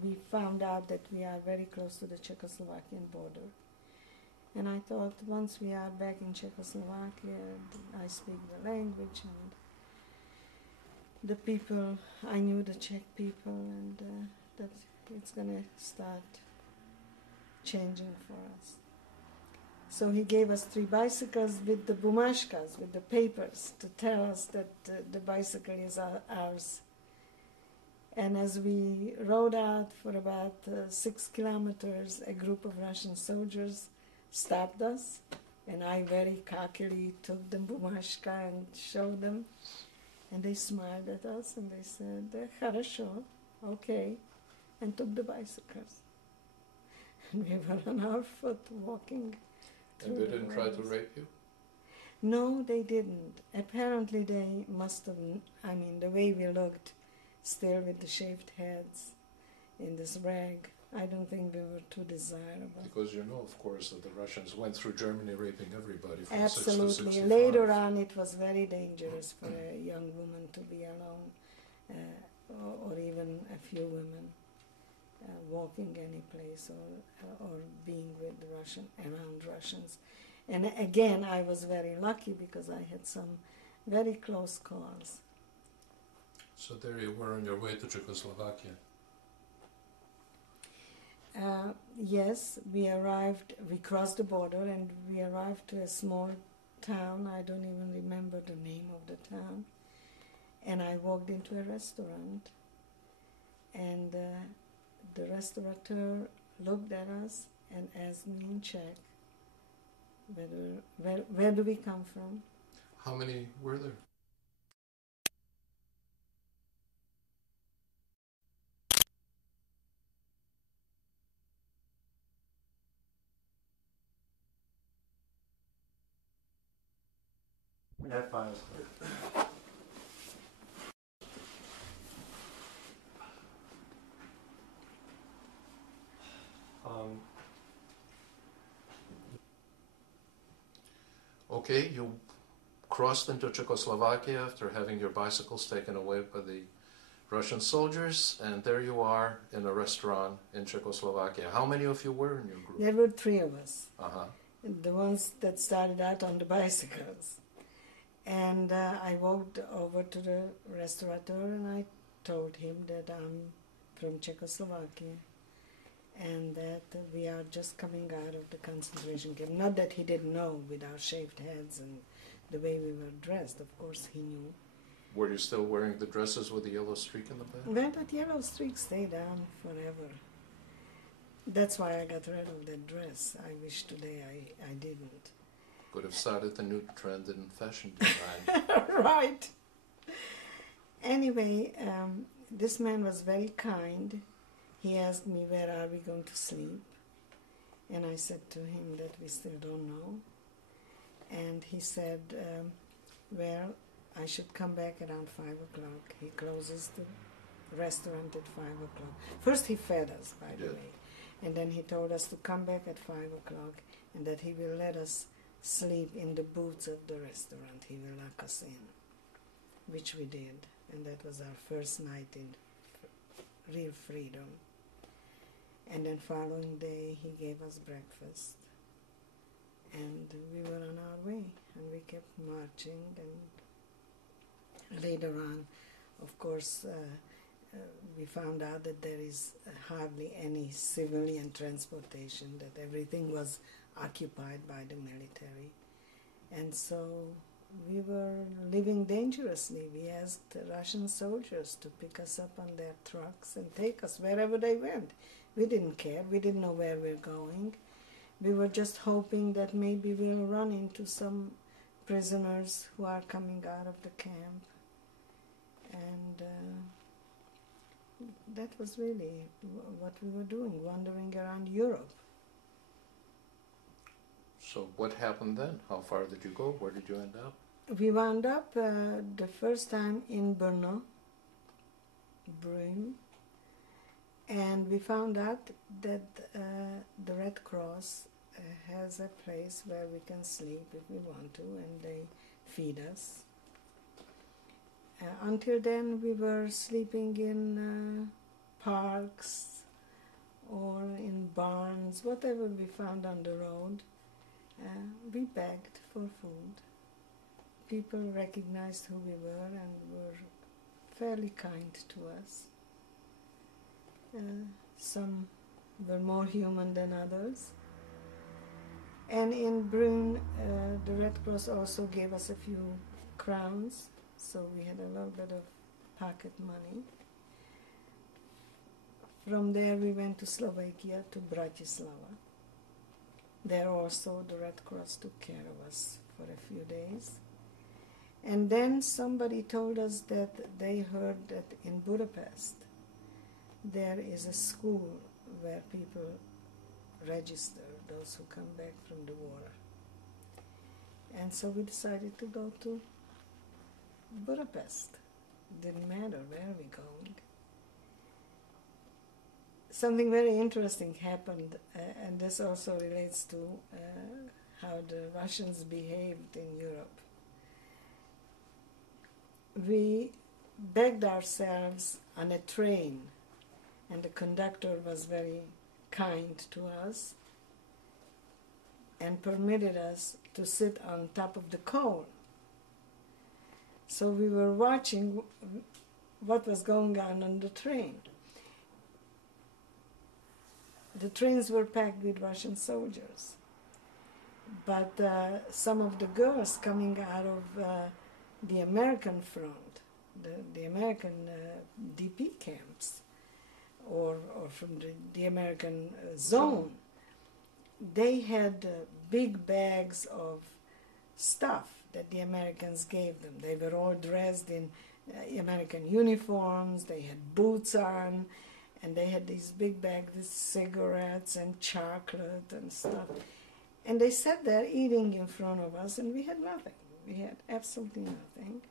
We found out that we are very close to the Czechoslovakian border. And I thought, once we are back in Czechoslovakia, I speak the language, and the people, I knew the Czech people, and that it's going to start changing for us. So he gave us 3 bicycles with the bumashkas, with the papers, to tell us that the bicycle is ours. And as we rode out for about 6 kilometers, a group of Russian soldiers stopped us, and I very cockily took the bumashka and showed them, and they smiled at us, and they said, "Хорошо, okay," and took the bicycles. And we were on our foot walking. And they didn't try to rape you? No, they didn't. Apparently they must have, the way we looked, still with the shaved heads in this rag, I don't think we were too desirable. Because you know, of course, that the Russians went through Germany raping everybody from Absolutely. 6 to 65. Later on, it was very dangerous for a young woman to be alone, or even a few women walking any place, or being with around Russians. And again, I was very lucky because I had some very close calls. So there you were on your way to Czechoslovakia. Yes, we crossed the border, and we arrived to a small town. I don't even remember the name of the town. And I walked into a restaurant, and the restaurateur looked at us and asked me in Czech, where do we come from? How many were there? That file's Okay, you crossed into Czechoslovakia after having your bicycles taken away by the Russian soldiers, and there you are in a restaurant in Czechoslovakia. How many of you were in your group? There were 3 of us. Uh-huh. The ones that started out on the bicycles. And I walked over to the restaurateur, and I told him that I'm from Czechoslovakia. and that we are just coming out of the concentration camp. Not that he didn't know with our shaved heads and the way we were dressed. Of course he knew. Were you still wearing the dresses with the yellow streak in the back? Well, that yellow streak stayed on forever. That's why I got rid of that dress. I wish today I didn't. Could have started the new trend in fashion design. Right. Anyway, this man was very kind. He asked me, where are we going to sleep? And I said to him that we still don't know. And he said, well, I should come back around 5 o'clock. He closes the restaurant at 5 o'clock. First he fed us, by the way. And then he told us to come back at 5 o'clock and that he will let us sleep in the booths of the restaurant. He will lock us in, which we did. And that was our first night in real freedom. And then following day he gave us breakfast. And we were on our way. And we kept marching. And later on, of course, we found out that there is hardly any civilian transportation, that everything was occupied by the military. And so we were living dangerously. We asked Russian soldiers to pick us up on their trucks and take us wherever they went. We didn't care. We didn't know where we were going. We were just hoping that maybe we'll run into some prisoners who are coming out of the camp. And that was really what we were doing, wandering around Europe. So what happened then? How far did you go? Where did you end up? We wound up the first time in Brno, and we found out that the Red Cross has a place where we can sleep if we want to, and they feed us. Until then, we were sleeping in parks or in barns, whatever we found on the road. We begged for food. People recognized who we were and were fairly kind to us. Some were more human than others. And in Brno, the Red Cross also gave us a few crowns, so we had a little bit of pocket money. From there we went to Slovakia, to Bratislava. There also the Red Cross took care of us for a few days. And then somebody told us that they heard that in Budapest there is a school where people register, those who come back from the war. And so we decided to go to Budapest. Didn't matter where we going. Something very interesting happened, and this also relates to how the Russians behaved in Europe. We begged ourselves on a train, and the conductor was very kind to us and permitted us to sit on top of the cone. So we were watching what was going on the train. The trains were packed with Russian soldiers, but some of the girls coming out of the American front, the American DP camps, or from the American zone, they had big bags of stuff that the Americans gave them. They were all dressed in American uniforms, they had boots on, and they had these big bags with cigarettes and chocolate and stuff. And they sat there eating in front of us, and we had nothing. We had absolutely nothing.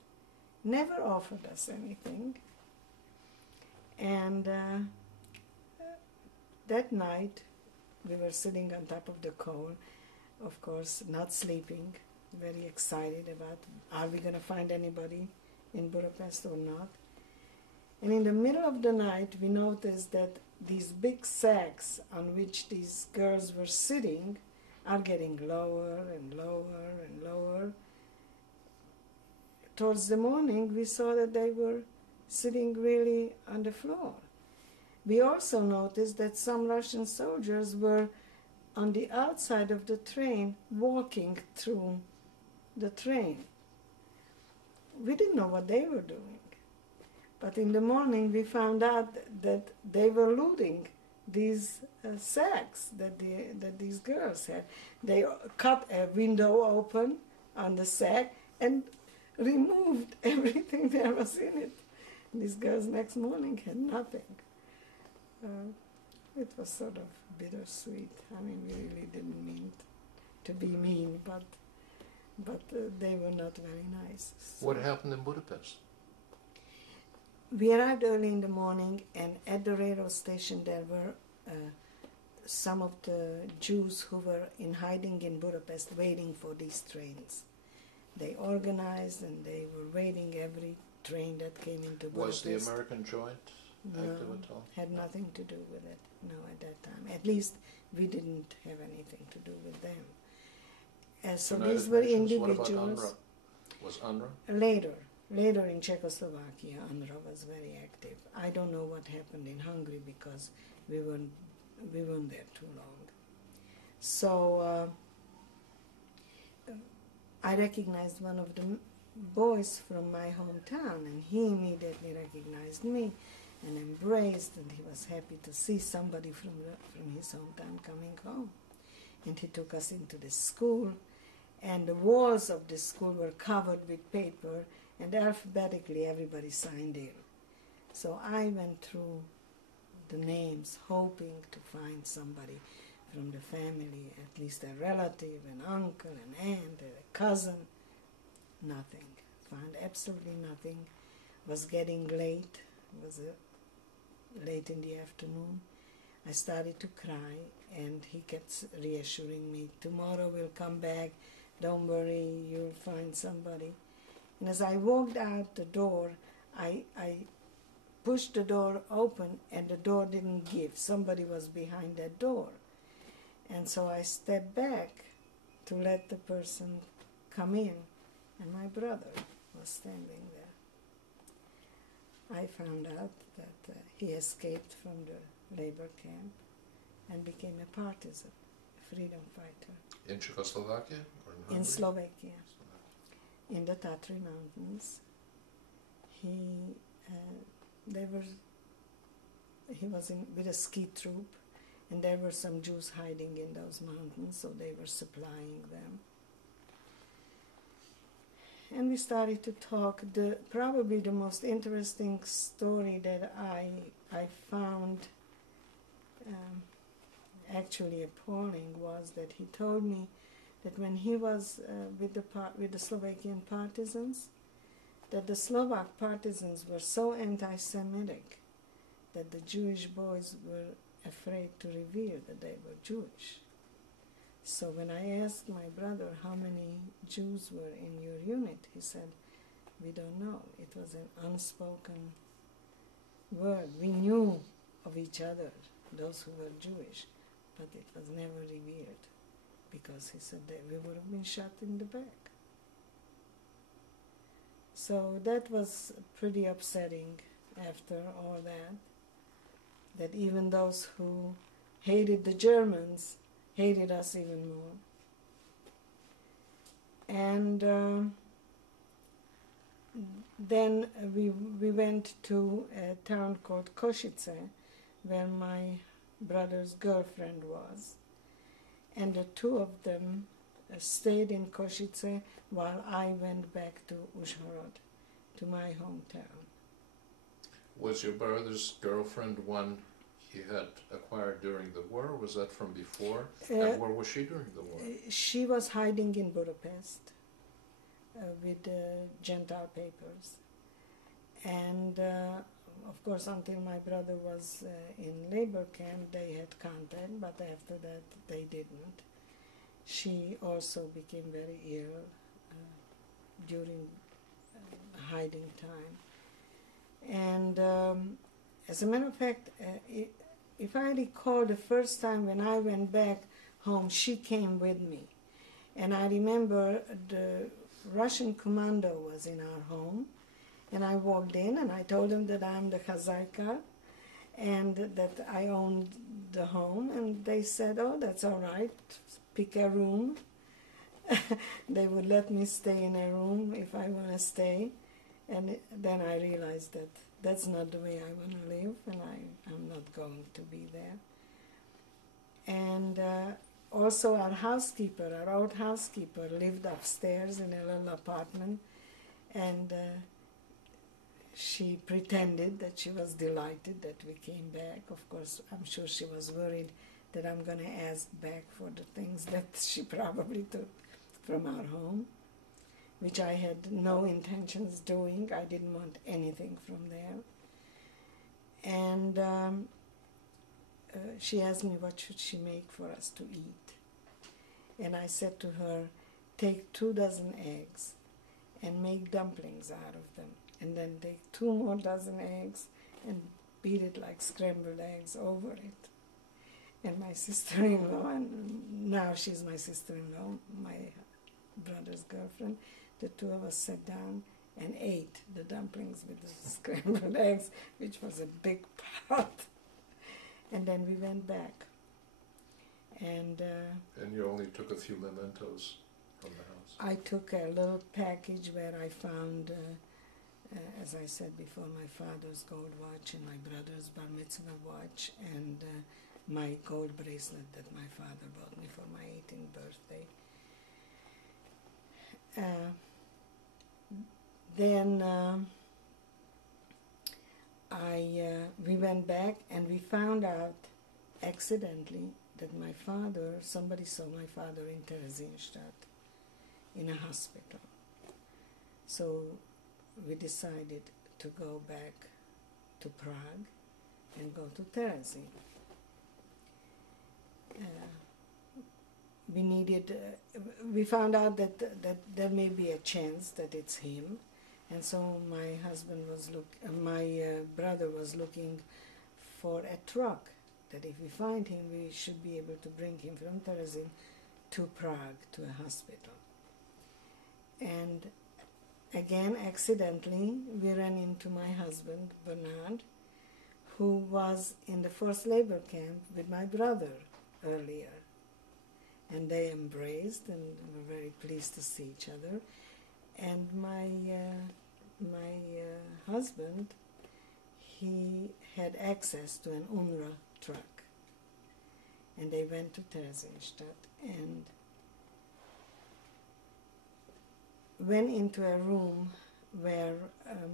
Never offered us anything. And that night, we were sitting on top of the coal, of course, not sleeping, very excited about, are we going to find anybody in Budapest or not? And in the middle of the night, we noticed that these big sacks on which these girls were sitting are getting lower and lower and lower. Towards the morning, we saw that they were sitting really on the floor. we also noticed that some Russian soldiers were on the outside of the train walking through the train. We didn't know what they were doing. But in the morning we found out that they were looting these sacks that these girls had. They cut a window open on the sack and removed everything that was in it. These girls next morning had nothing. It was sort of bittersweet. I mean, we really didn't mean to be mean, but they were not very nice. So. What happened in Budapest? We arrived early in the morning, and at the railroad station there were some of the Jews who were in hiding in Budapest waiting for these trains. They organized and they were waiting every train that came into Budapest. Was the American joint active at all? Had nothing to do with it, no, at that time. At least we didn't have anything to do with them. So these were individuals. What about UNRWA? Was UNRWA? Later in Czechoslovakia, UNRWA was very active. I don't know what happened in Hungary because we weren't there too long. So I recognized one of the boys from my hometown, and he immediately recognized me and embraced, and he was happy to see somebody from his hometown coming home. And he took us into the school, and the walls of the school were covered with paper, and alphabetically everybody signed in. So I went through the names, hoping to find somebody from the family, at least a relative, an uncle, an aunt, a cousin. Nothing. Found absolutely nothing. Was getting late. It was late in the afternoon. I started to cry, and he kept reassuring me, tomorrow we'll come back, don't worry, you'll find somebody. And as I walked out the door, I pushed the door open, and the door didn't give. Somebody was behind that door. And so I stepped back to let the person come in, and my brother was standing there. I found out that he escaped from the labor camp and became a partisan, a freedom fighter. In Czechoslovakia? Or in Hungary? In Slovakia. In the Tatry Mountains. He was with a ski troop, and there were some Jews hiding in those mountains, so they were supplying them. And we started to talk. Probably the most interesting story that I found actually appalling was that he told me that when he was with the Slovakian partisans, that the Slovak partisans were so anti-Semitic that the Jewish boys were afraid to reveal that they were Jewish. So when I asked my brother how many Jews were in your unit, he said, we don't know. It was an unspoken word. We knew of each other, those who were Jewish, but it was never revealed because he said that we would have been shot in the back. So that was pretty upsetting after all that even those who hated the Germans hated us even more. And then we went to a town called Košice, where my brother's girlfriend was. And the two of them stayed in Košice while I went back to Užhorod, to my hometown. Was your brother's girlfriend one he had acquired during the war? Was that from before? And where was she during the war? She was hiding in Budapest with Gentile papers. And of course, until my brother was in labor camp, they had contact, but after that, they didn't. She also became very ill during hiding time. And as a matter of fact, if I recall, the first time when I went back home, she came with me. And I remember the Russian commando was in our home, and I walked in and I told him that I'm the Chazarka, and that I owned the home, and they said, oh, that's all right, pick a room. They would let me stay in a room if I want to stay, and then I realized that that's not the way I want to live, and I'm not going to be there. And also our old housekeeper lived upstairs in a little apartment, and she pretended that she was delighted that we came back. Of course, I'm sure she was worried that I'm going to ask back for the things that she probably took from our home, which I had no intentions doing. I didn't want anything from there. And she asked me what should she make for us to eat. And I said to her, take 2 dozen eggs and make dumplings out of them. And then take 2 more dozen eggs and beat it like scrambled eggs over it. And my sister-in-law, and now she's my sister-in-law, my brother's girlfriend, the 2 of us sat down and ate the dumplings with the scrambled eggs, which was a big pot. And then we went back. And you only took a few mementos from the house? I took a little package where I found, as I said before, my father's gold watch and my brother's bar mitzvah watch and my gold bracelet that my father bought me for my 18th birthday. Then we went back and we found out accidentally that my father, somebody saw my father in Theresienstadt in a hospital. So we decided to go back to Prague and go to Terezin. We found out that there may be a chance that it's him, and so my brother was looking for a truck, that if we find him, we should be able to bring him from Terezin to Prague, to a hospital. And again, accidentally, we ran into my husband, Bernard, who was in the forced labor camp with my brother earlier. And they embraced and were very pleased to see each other. And my husband, he had access to an UNRWA truck. And they went to Theresienstadt and went into a room where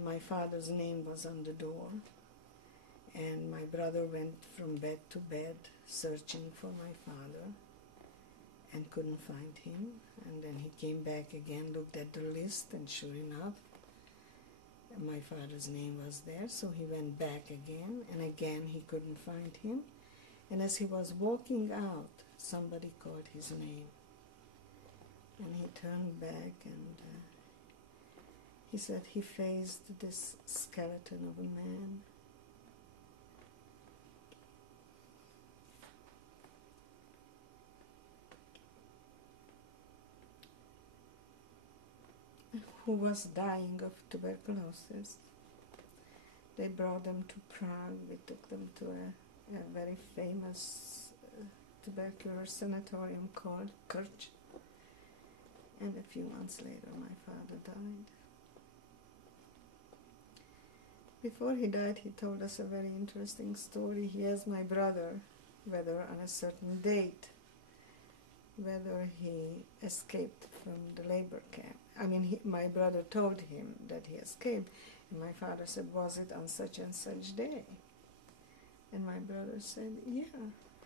my father's name was on the door. And my brother went from bed to bed searching for my father and couldn't find him. And then he came back again, looked at the list, and sure enough, my father's name was there. So he went back again, and again he couldn't find him. And as he was walking out, somebody called his name. And he turned back and he said he faced this skeleton of a man. Who was dying of tuberculosis. They brought them to Prague. We took them to a very famous tubercular sanatorium called Kirch. And a few months later, my father died. Before he died, he told us a very interesting story. He asked my brother whether on a certain date, whether he escaped from the labor camp. I mean, my brother told him that he escaped, and my father said, was it on such and such day? And my brother said, yeah,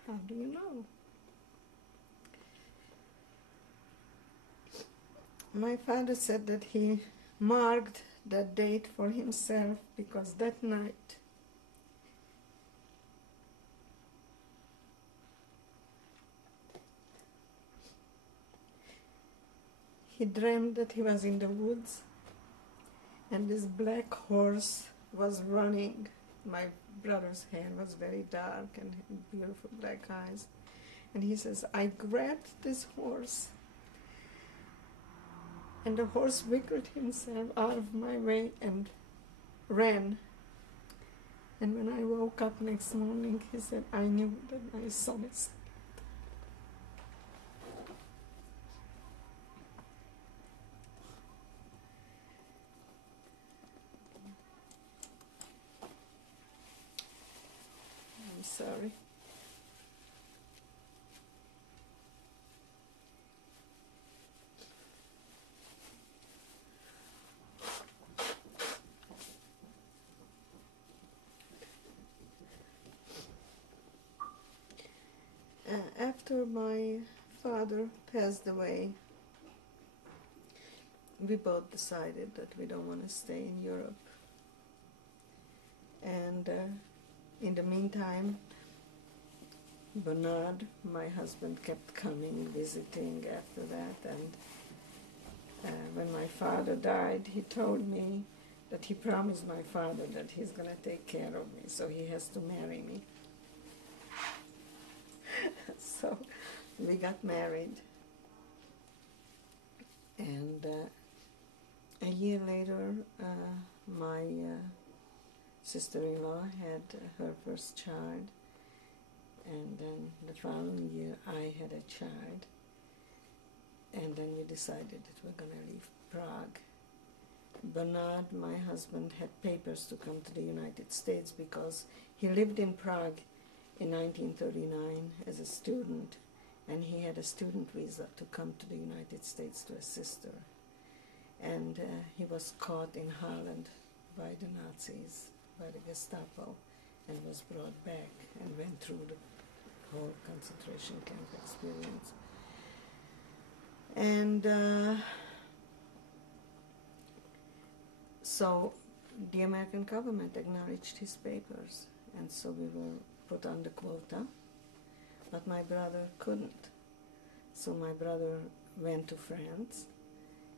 how do you know? My father said that he marked that date for himself because that night he dreamed that he was in the woods and this black horse was running. My brother's hair was very dark and beautiful black eyes. And he says, I grabbed this horse and the horse wiggled himself out of my way and ran. And when I woke up next morning, he said, I knew that my son is. I'm sorry. After my father passed away, we both decided that we don't want to stay in Europe. And in the meantime, Bernard, my husband, kept coming, visiting after that. And when my father died, he told me that he promised my father that he's going to take care of me, so he has to marry me. So we got married, and a year later, my sister-in-law had her first child, and then the following year I had a child, and then we decided that we're going to leave Prague. Bernard, my husband, had papers to come to the United States because he lived in Prague in 1939 as a student, and he had a student visa to come to the United States to assist her. And he was caught in Holland by the Nazis, by the Gestapo, and was brought back and went through the whole concentration camp experience. And so the American government acknowledged his papers, and so we were put on the quota, but my brother couldn't. So my brother went to France,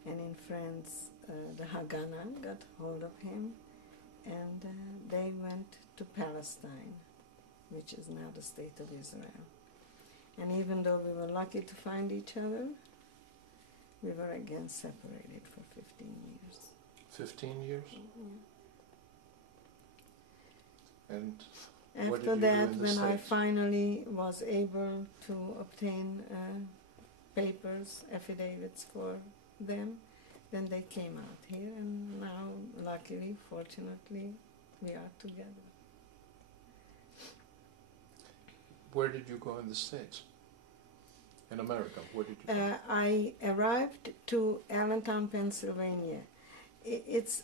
and in France the Haganah got hold of him, and they went to Palestine, which is now the state of Israel. And even though we were lucky to find each other, we were again separated for 15 years. 15 years? Mm-hmm. And after that, when I finally was able to obtain papers, affidavits for them, then they came out here, and now, luckily, fortunately, we are together. Where did you go in the States? In America, where did you go? I arrived to Allentown, Pennsylvania. It's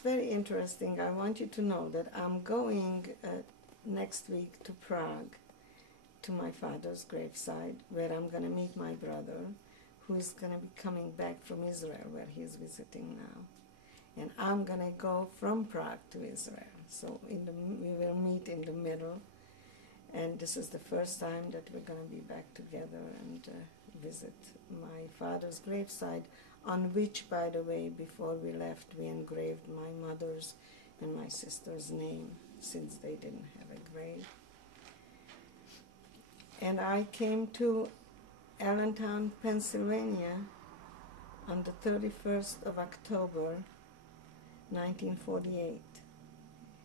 very interesting. I want you to know that I'm going next week to Prague, to my father's graveside, where I'm going to meet my brother, who is going to be coming back from Israel, where he is visiting now. And I'm going to go from Prague to Israel. So we will meet in the middle. And this is the first time that we're going to be back together and visit my father's graveside, on which, by the way, before we left, we engraved my mother's and my sister's name, since they didn't have a grave. And I came to Allentown, Pennsylvania on the 31st of October, 1948.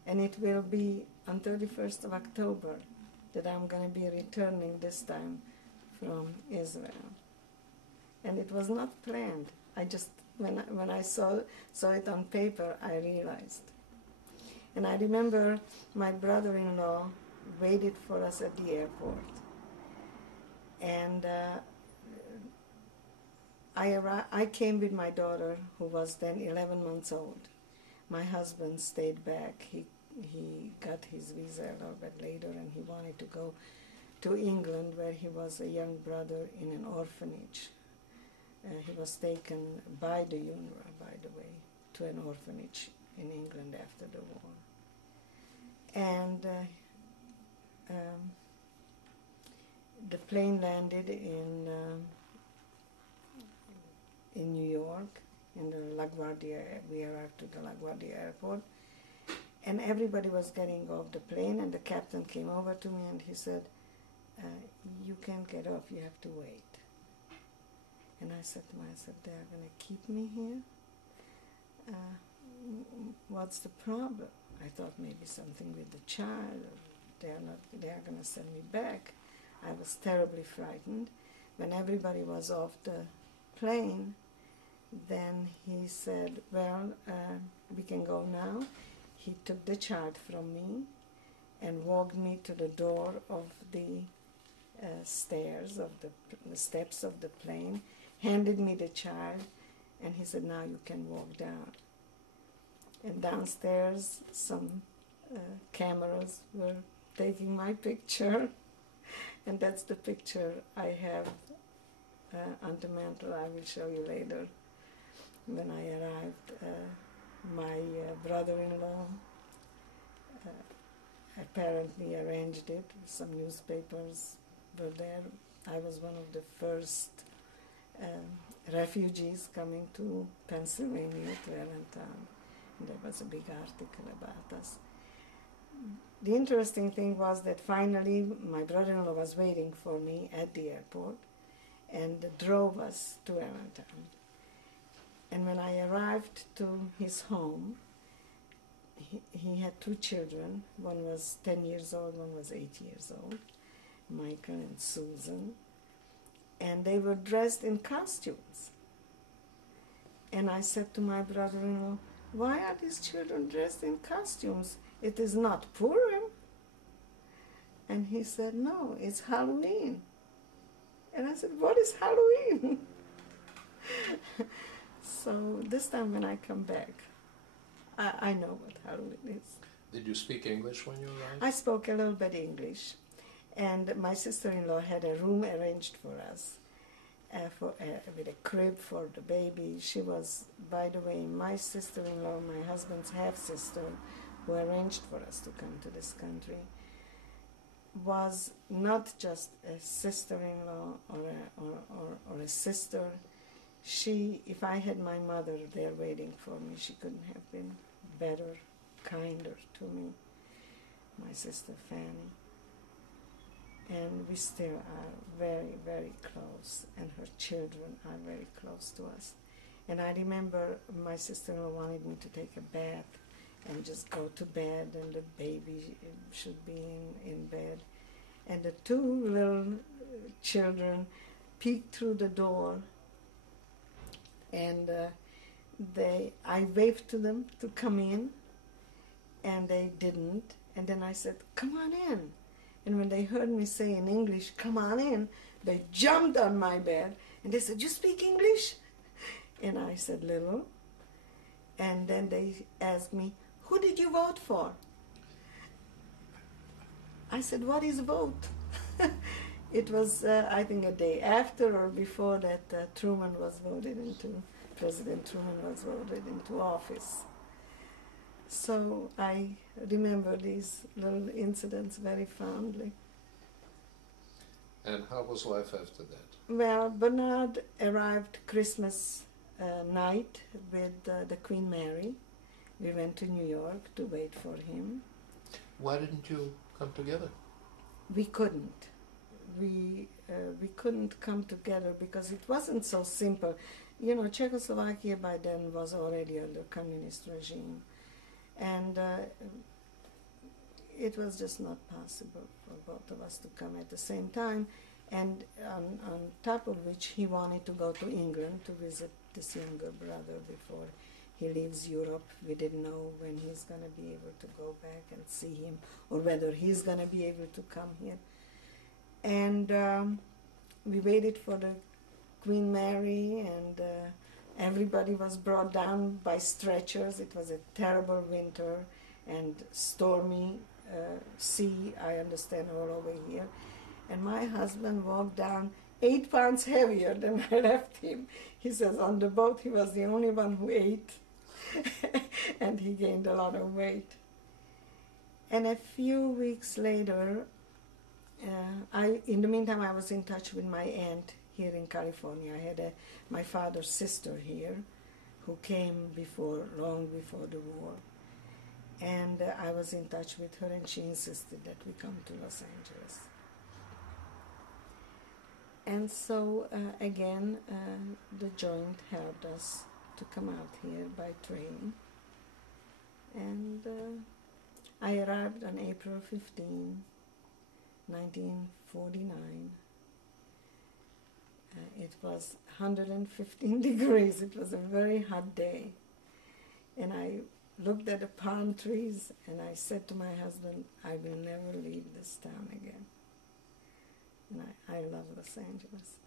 And it will be on 31st of October that I'm going to be returning this time from Israel. And it was not planned. I just, when I saw it on paper, I realized. And I remember my brother-in-law waited for us at the airport. And I came with my daughter, who was then 11 months old. My husband stayed back. He got his visa a little bit later, and he wanted to go to England, where he was a young brother in an orphanage. He was taken by the UNRWA, by the way, to an orphanage in England after the war. And the plane landed in New York, in the LaGuardia. We arrived to the LaGuardia airport, and everybody was getting off the plane, and the captain came over to me and he said, you can't get off, you have to wait. And I said to myself, they are going to keep me here? What's the problem? I thought maybe something with the child, or they are going to send me back. I was terribly frightened. When everybody was off the plane, then he said, well, we can go now. He took the child from me and walked me to the door of the stairs, of the steps of the plane, handed me the child, and he said, now you can walk down. And downstairs, some cameras were taking my picture, and that's the picture I have on the mantle. I will show you later. When I arrived, my brother-in-law apparently arranged it. Some newspapers were there. I was one of the first refugees coming to Pennsylvania, to Allentown. And there was a big article about us. The interesting thing was that finally my brother-in-law was waiting for me at the airport and drove us to Allentown. And when I arrived to his home, he had two children. One was 10 years old, one was 8 years old, Michael and Susan. And they were dressed in costumes. And I said to my brother-in-law, why are these children dressed in costumes? It is not Purim. And he said, no, it's Halloween. And I said, what is Halloween? So this time when I come back, I know what Halloween is. Did you speak English when you arrived? I spoke a little bit English. And my sister-in-law had a room arranged for us, with a crib for the baby. She was, by the way, my sister-in-law, my husband's half-sister, who arranged for us to come to this country, was not just a sister-in-law or a sister. She, if I had my mother there waiting for me, she couldn't have been better, kinder to me, my sister Fanny. And we still are very, very close, and her children are very close to us. And I remember my sister-in-law wanted me to take a bath and just go to bed, and the baby should be in bed. And the two little children peeked through the door, and I waved to them to come in, and they didn't. And then I said, come on in. And when they heard me say in English, come on in, they jumped on my bed, and they said, you speak English? And I said, little. And then they asked me, who did you vote for? I said, what is vote? It was, I think, a day after or before that President Truman was voted into office. So I remember these little incidents very fondly. And how was life after that? Well, Bernard arrived Christmas night with the Queen Mary. We went to New York to wait for him. Why didn't you come together? We couldn't. We couldn't come together because it wasn't so simple. You know, Czechoslovakia by then was already under communist regime. And it was just not possible for both of us to come at the same time. And on top of which, he wanted to go to England to visit this younger brother before he leaves Europe. We didn't know when he's going to be able to go back and see him, or whether he's going to be able to come here. And we waited for the Queen Mary, and everybody was brought down by stretchers. It was a terrible winter and stormy sea, I understand, all over here. And my husband walked down 8 pounds heavier than I left him. He says on the boat he was the only one who ate, and he gained a lot of weight. And a few weeks later, in the meantime, I was in touch with my aunt here in California. I had my father's sister here who came long before the war. And I was in touch with her, and she insisted that we come to Los Angeles. And so, again, the joint helped us to come out here by train. And I arrived on April 15, 1949. It was 115 degrees. It was a very hot day. And I looked at the palm trees and I said to my husband, I will never leave this town again. And I love Los Angeles.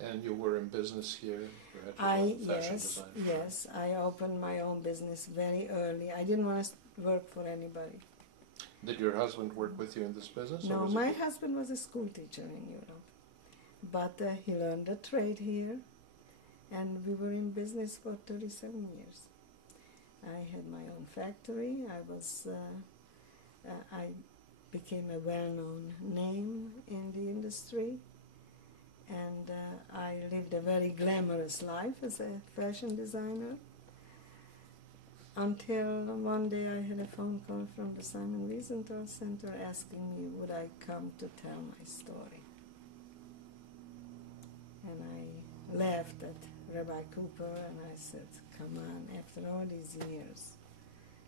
And you were in business here? You had your own fashion design? Yes, I opened my own business very early. I didn't want to work for anybody. Did your husband work with you in this business? No, my husband was a school teacher in Europe. But he learned a trade here, and we were in business for 37 years. I had my own factory. I became a well-known name in the industry, and I lived a very glamorous life as a fashion designer until one day I had a phone call from the Simon Wiesenthal Center asking me would I come to tell my story. And I laughed at Rabbi Cooper and I said, come on, after all these years,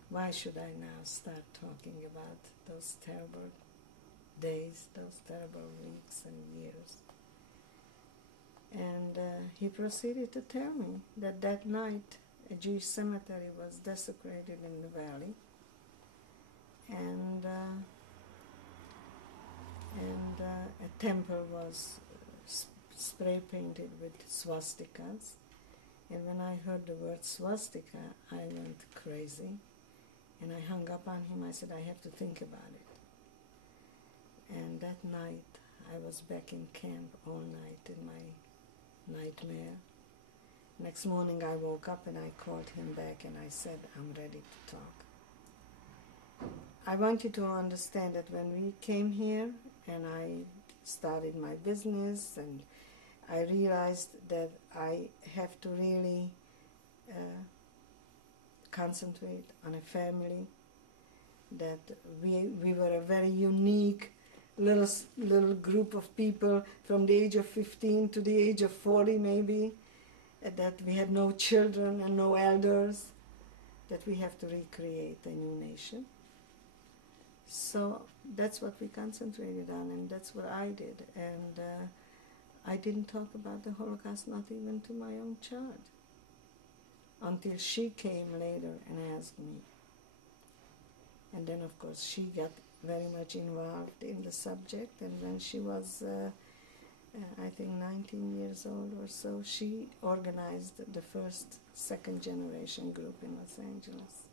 why should I now start talking about those terrible days, those terrible weeks and years? And he proceeded to tell me that night a Jewish cemetery was desecrated in the valley, and a temple was spray painted with swastikas. And when I heard the word swastika, I went crazy, and I hung up on him. I said, I have to think about it. And that night, I was back in camp all night in my nightmare. Next morning, I woke up and I called him back and I said, I'm ready to talk. I want you to understand that when we came here and I started my business and I realized that I have to really concentrate on a family, that we were a very unique little group of people from the age of 15 to the age of 40 maybe, that we had no children and no elders, that we have to recreate a new nation. So that's what we concentrated on, and that's what I did. And I didn't talk about the Holocaust, not even to my own child, until she came later and asked me. And then, of course, she got very much involved in the subject, and when she was, I think, 19 years old or so, she organized the first second-generation group in Los Angeles.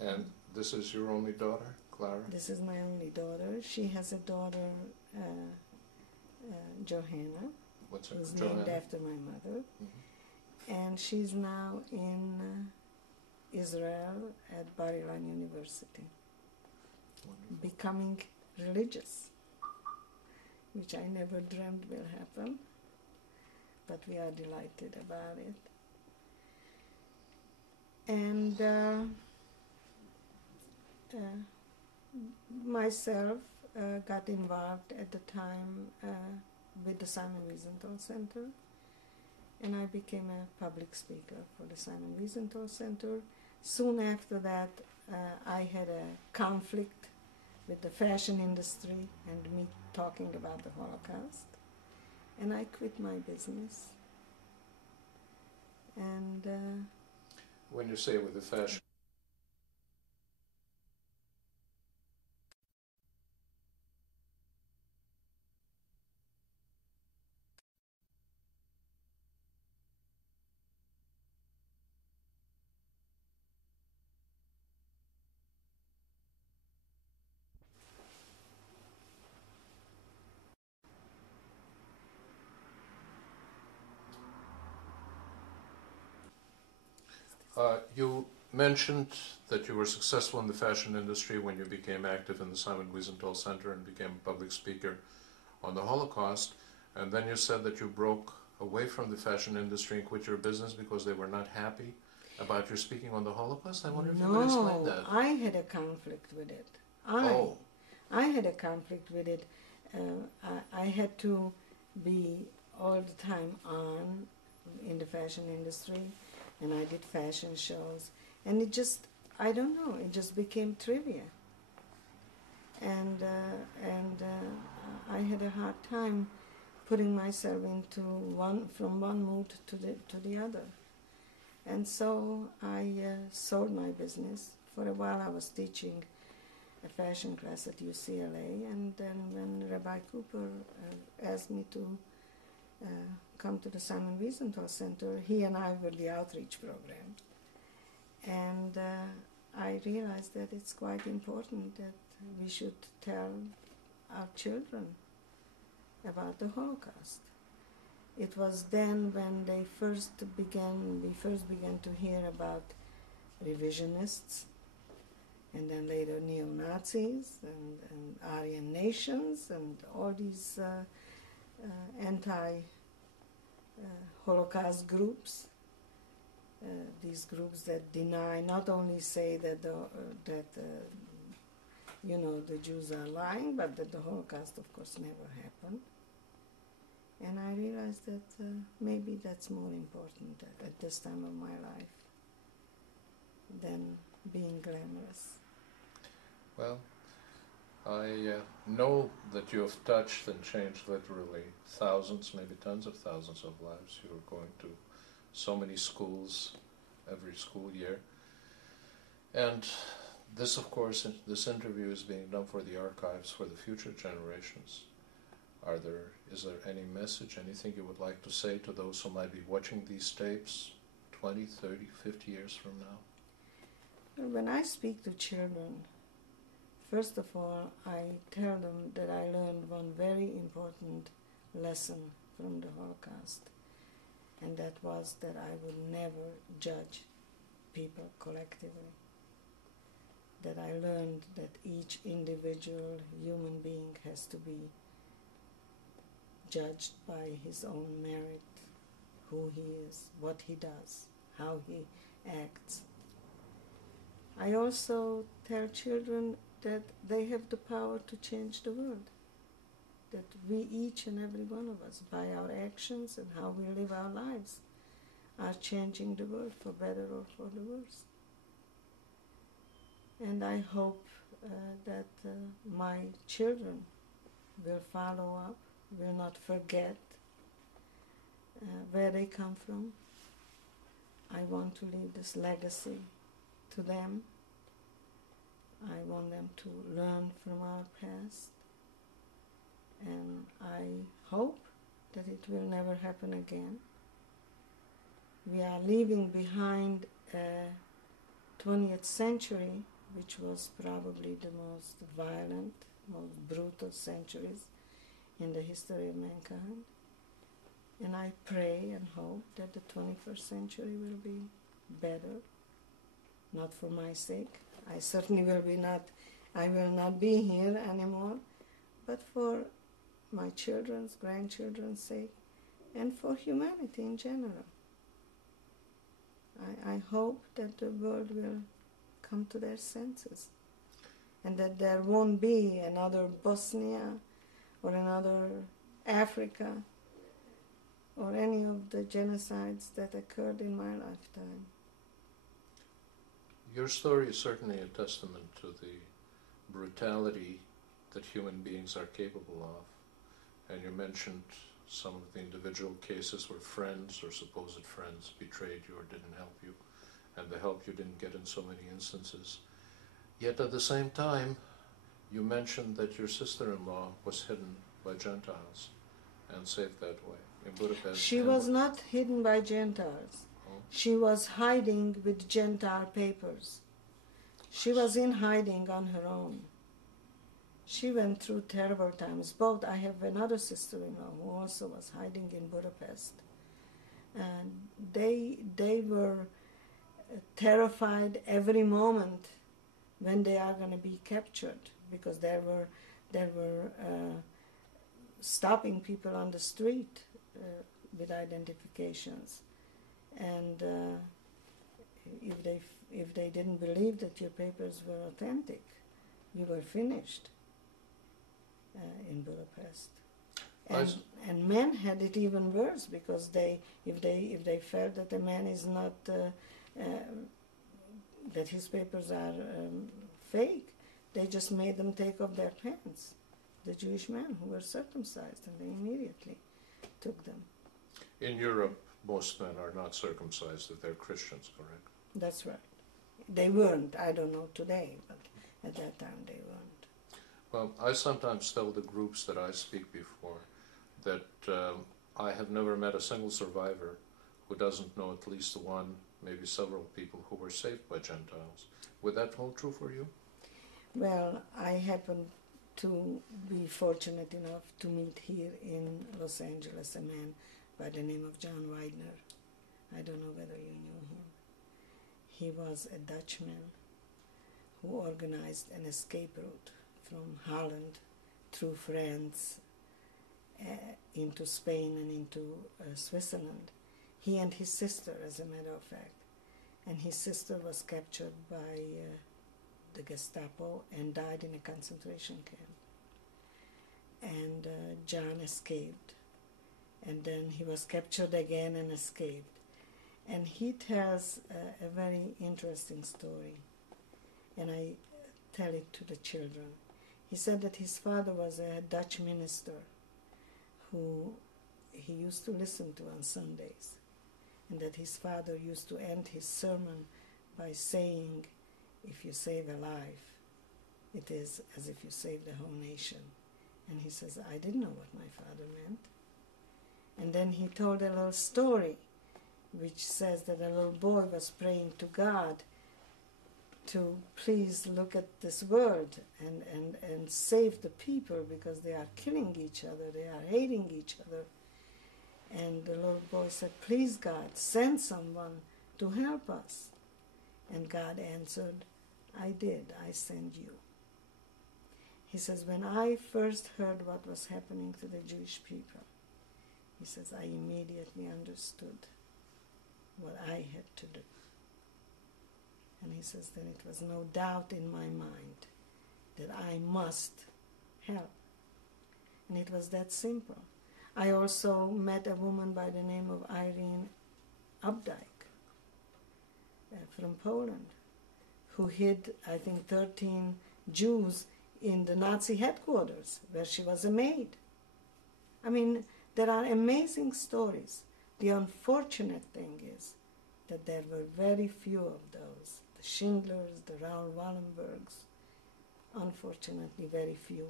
And this is your only daughter, Clara? This is my only daughter. She has a daughter, Johanna, who's named after my mother. Mm-hmm. And she's now in Israel at Bar-Ilan University, becoming religious, which I never dreamed will happen, but we are delighted about it. And myself got involved at the time with the Simon Wiesenthal Center, and I became a public speaker for the Simon Wiesenthal Center. Soon after that, I had a conflict with the fashion industry and me talking about the Holocaust, and I quit my business. And when you say with the fashion, you mentioned that you were successful in the fashion industry when you became active in the Simon Wiesenthal Center and became a public speaker on the Holocaust, and then you said that you broke away from the fashion industry and quit your business because they were not happy about your speaking on the Holocaust. I wonder if you could explain that. No, I had a conflict with it. I had a conflict with it. I had to be all the time on in the fashion industry, and I did fashion shows, and I don't know, it just became trivia. And I had a hard time putting myself into from one mood to the other. And so I sold my business. For a while I was teaching a fashion class at UCLA, and then when Rabbi Cooper asked me to come to the Simon Wiesenthal Center, he and I were the outreach program. And I realized that it's quite important that we should tell our children about the Holocaust. It was then when we first began to hear about revisionists, and then later neo-Nazis and Aryan nations and all these anti-Holocaust groups. These groups that deny, not only say that the Jews are lying, but that the Holocaust, of course, never happened. And I realized that maybe that's more important at this time of my life than being glamorous. Well, I know that you have touched and changed literally thousands, maybe tens of thousands of lives. You are going to so many schools every school year. And this, of course, this interview is being done for the archives for the future generations. Is there any message, anything you would like to say to those who might be watching these tapes 20, 30, 50 years from now? When I speak to children, first of all, I tell them that I learned one very important lesson from the Holocaust, and that was that I would never judge people collectively. That I learned that each individual human being has to be judged by his own merit, who he is, what he does, how he acts. I also tell children that they have the power to change the world, that we, each and every one of us, by our actions and how we live our lives, are changing the world for better or for the worse. And I hope that my children will follow up, will not forget where they come from. I want to leave this legacy to them. I want them to learn from our past. And I hope that it will never happen again. We are leaving behind a 20th century, which was probably the most violent, most brutal centuries in the history of mankind. And I pray and hope that the 21st century will be better, not for my sake. I certainly will not be here anymore, but for my children's, grandchildren's sake, and for humanity in general. I hope that the world will come to their senses, and that there won't be another Bosnia or another Africa or any of the genocides that occurred in my lifetime. Your story is certainly a testament to the brutality that human beings are capable of. And you mentioned some of the individual cases where friends or supposed friends betrayed you or didn't help you, and the help you didn't get in so many instances. Yet at the same time, you mentioned that your sister-in-law was hidden by Gentiles and saved that way in Budapest. She was not hidden by Gentiles. She was hiding with Gentile papers. She was in hiding on her own. She went through terrible times. Both, I have another sister-in-law who also was hiding in Budapest. And they were terrified every moment when they are going to be captured, because there were stopping people on the street with identifications. And if they didn't believe that your papers were authentic, you were finished in Budapest. And men had it even worse, because if they felt that a man is not that his papers are fake. They just made them take off their pants, the Jewish men who were circumcised, and they immediately took them. In Europe, most men are not circumcised if they're Christians, correct? That's right. They weren't. I don't know today, but at that time they weren't. Well, I sometimes tell the groups that I speak before that I have never met a single survivor who doesn't know at least one, maybe several people who were saved by Gentiles. Would that hold true for you? Well, I happen to be fortunate enough to meet here in Los Angeles a man by the name of John Widener. I don't know whether you knew him. He was a Dutchman who organized an escape route from Holland through France into Spain and into Switzerland. He and his sister, as a matter of fact. And his sister was captured by the Gestapo and died in a concentration camp. And John escaped. And then he was captured again and escaped. And he tells a very interesting story. And I tell it to the children. He said that his father was a Dutch minister who he used to listen to on Sundays. And that his father used to end his sermon by saying, if you save a life, it is as if you save the whole nation. And he says, I didn't know what my father meant. And then he told a little story, which says that a little boy was praying to God to please look at this world and save the people because they are killing each other, they are hating each other. And the little boy said, please God, send someone to help us. And God answered, I did, I send you. He says, when I first heard what was happening to the Jewish people, he says, I immediately understood what I had to do. And he says, then it was no doubt in my mind that I must help. And it was that simple. I also met a woman by the name of Irene Updike from Poland, who hid, I think, 13 Jews in the Nazi headquarters, where she was a maid. I mean, there are amazing stories. The unfortunate thing is that there were very few of those. The Schindlers, the Raoul Wallenbergs, unfortunately very few.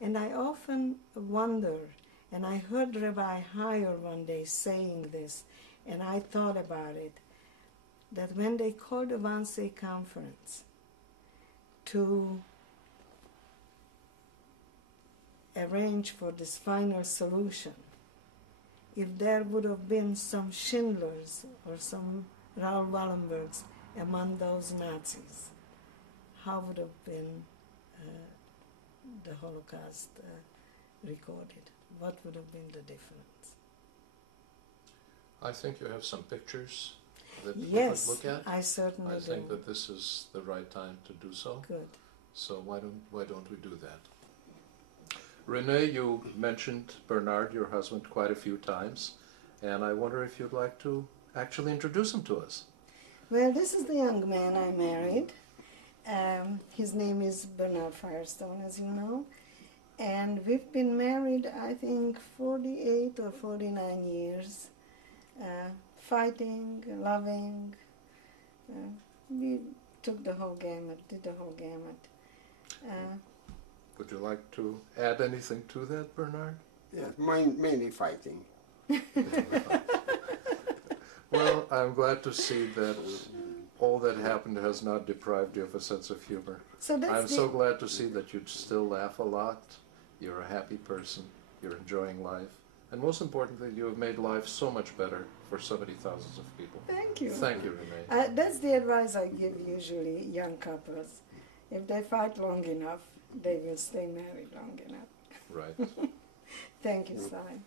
And I often wonder, and I heard Rabbi Heyer one day saying this, and I thought about it, that when they called a Wannsee conference to arrange for this final solution, if there would have been some Schindlers or some Raoul Wallenbergs among those Nazis, how would have been the Holocaust recorded? What would have been the difference? I think you have some pictures that Yes, we could look at. I certainly I think do. that this is the right time to do so. Good. So why don't we do that? Rene, you mentioned Bernard, your husband, quite a few times, and I wonder if you'd like to actually introduce him to us. Well, this is the young man I married. His name is Bernard Fayerstone, as you know. And we've been married, I think, 48 or 49 years, fighting, loving. We took the whole gamut, did the whole gamut. Would you like to add anything to that, Bernard? Yeah, mainly fighting. Well, I'm glad to see that all that happened has not deprived you of a sense of humor. So that's I'm so glad to see that you still laugh a lot. You're a happy person. You're enjoying life. And most importantly, you have made life so much better for so many thousands of people. Thank you. Thank you, Rene. That's the advice I give usually young couples. If they fight long enough, they will stay married long enough. Right. Thank you, Si.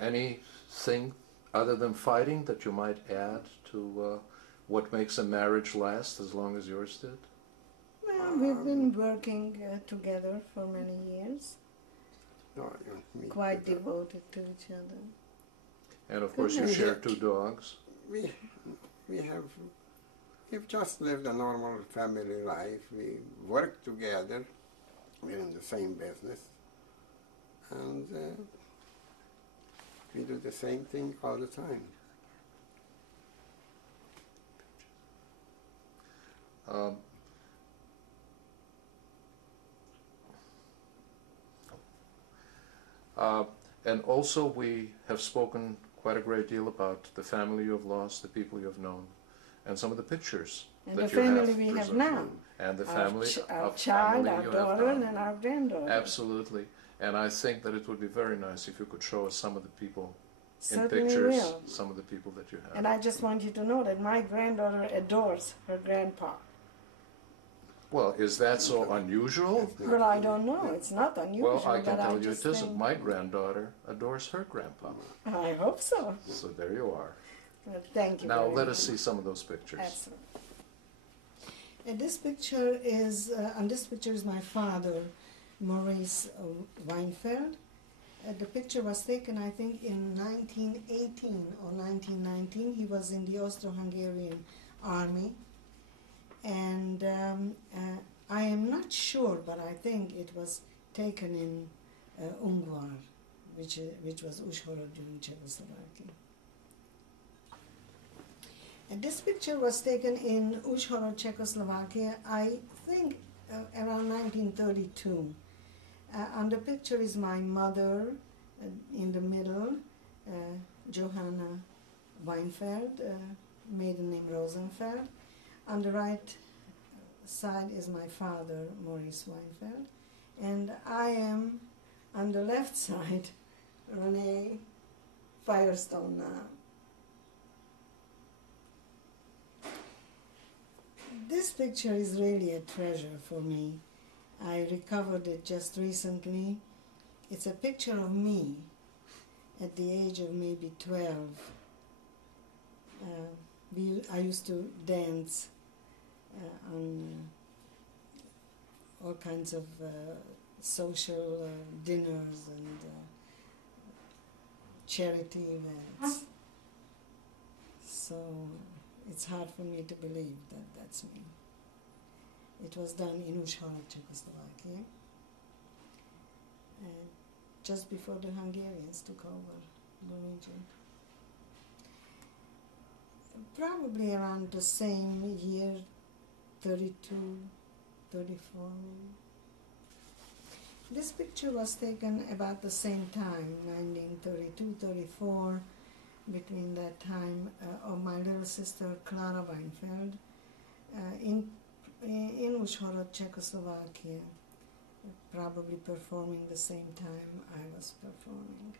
Anything other than fighting that you might add to what makes a marriage last as long as yours did? Well, we've been working together for many years, No, me, quite devoted to each other. And of course you share 2 dogs. We we've just lived a normal family life. We work together. We're in the same business. And we do the same thing all the time. And also we have spoken quite a great deal about the family you have lost, the people you have known, and some of the pictures And that the you family have we have preserved. now. And the Our family, our child, family our you daughter, have now. and our granddaughter. Absolutely. And I think that it would be very nice if you could show us some of the people in Certainly pictures, will. some of the people that you have. And I just want you to know that my granddaughter adores her grandpa. Well, is that so unusual? Well, I don't know. It's not unusual. Well, I can but tell you just it isn't. think- My granddaughter adores her grandpa. I hope so. So there you are. Well, thank you. Now very let much. us see some of those pictures. Absolutely. And this picture is, on this picture is my father, Maurice Weinfeld. The picture was taken, I think, in 1918 or 1919. He was in the Austro-Hungarian army. And I am not sure, but I think it was taken in Ungvar, which was Uzhhorod during Czechoslovakia. And this picture was taken in Uzhhorod, Czechoslovakia, I think around 1932. On the picture is my mother in the middle, Johanna Weinfeld, maiden name Rosenfeld. On the right side is my father, Maurice Weinfeld. And I am on the left side, René Fайрстоун now. This picture is really a treasure for me. I recovered it just recently. It's a picture of me at the age of maybe 12. I used to dance on all kinds of social dinners and charity events. So it's hard for me to believe that that's me. It was done in Uzhhorod, Czechoslovakia, just before the Hungarians took over the region. Probably around the same year, 32, 34 maybe. This picture was taken about the same time, 1932, 34, between that time of my little sister Clara Weinfeld in Uzhhorod, Czechoslovakia, probably performing the same time I was performing.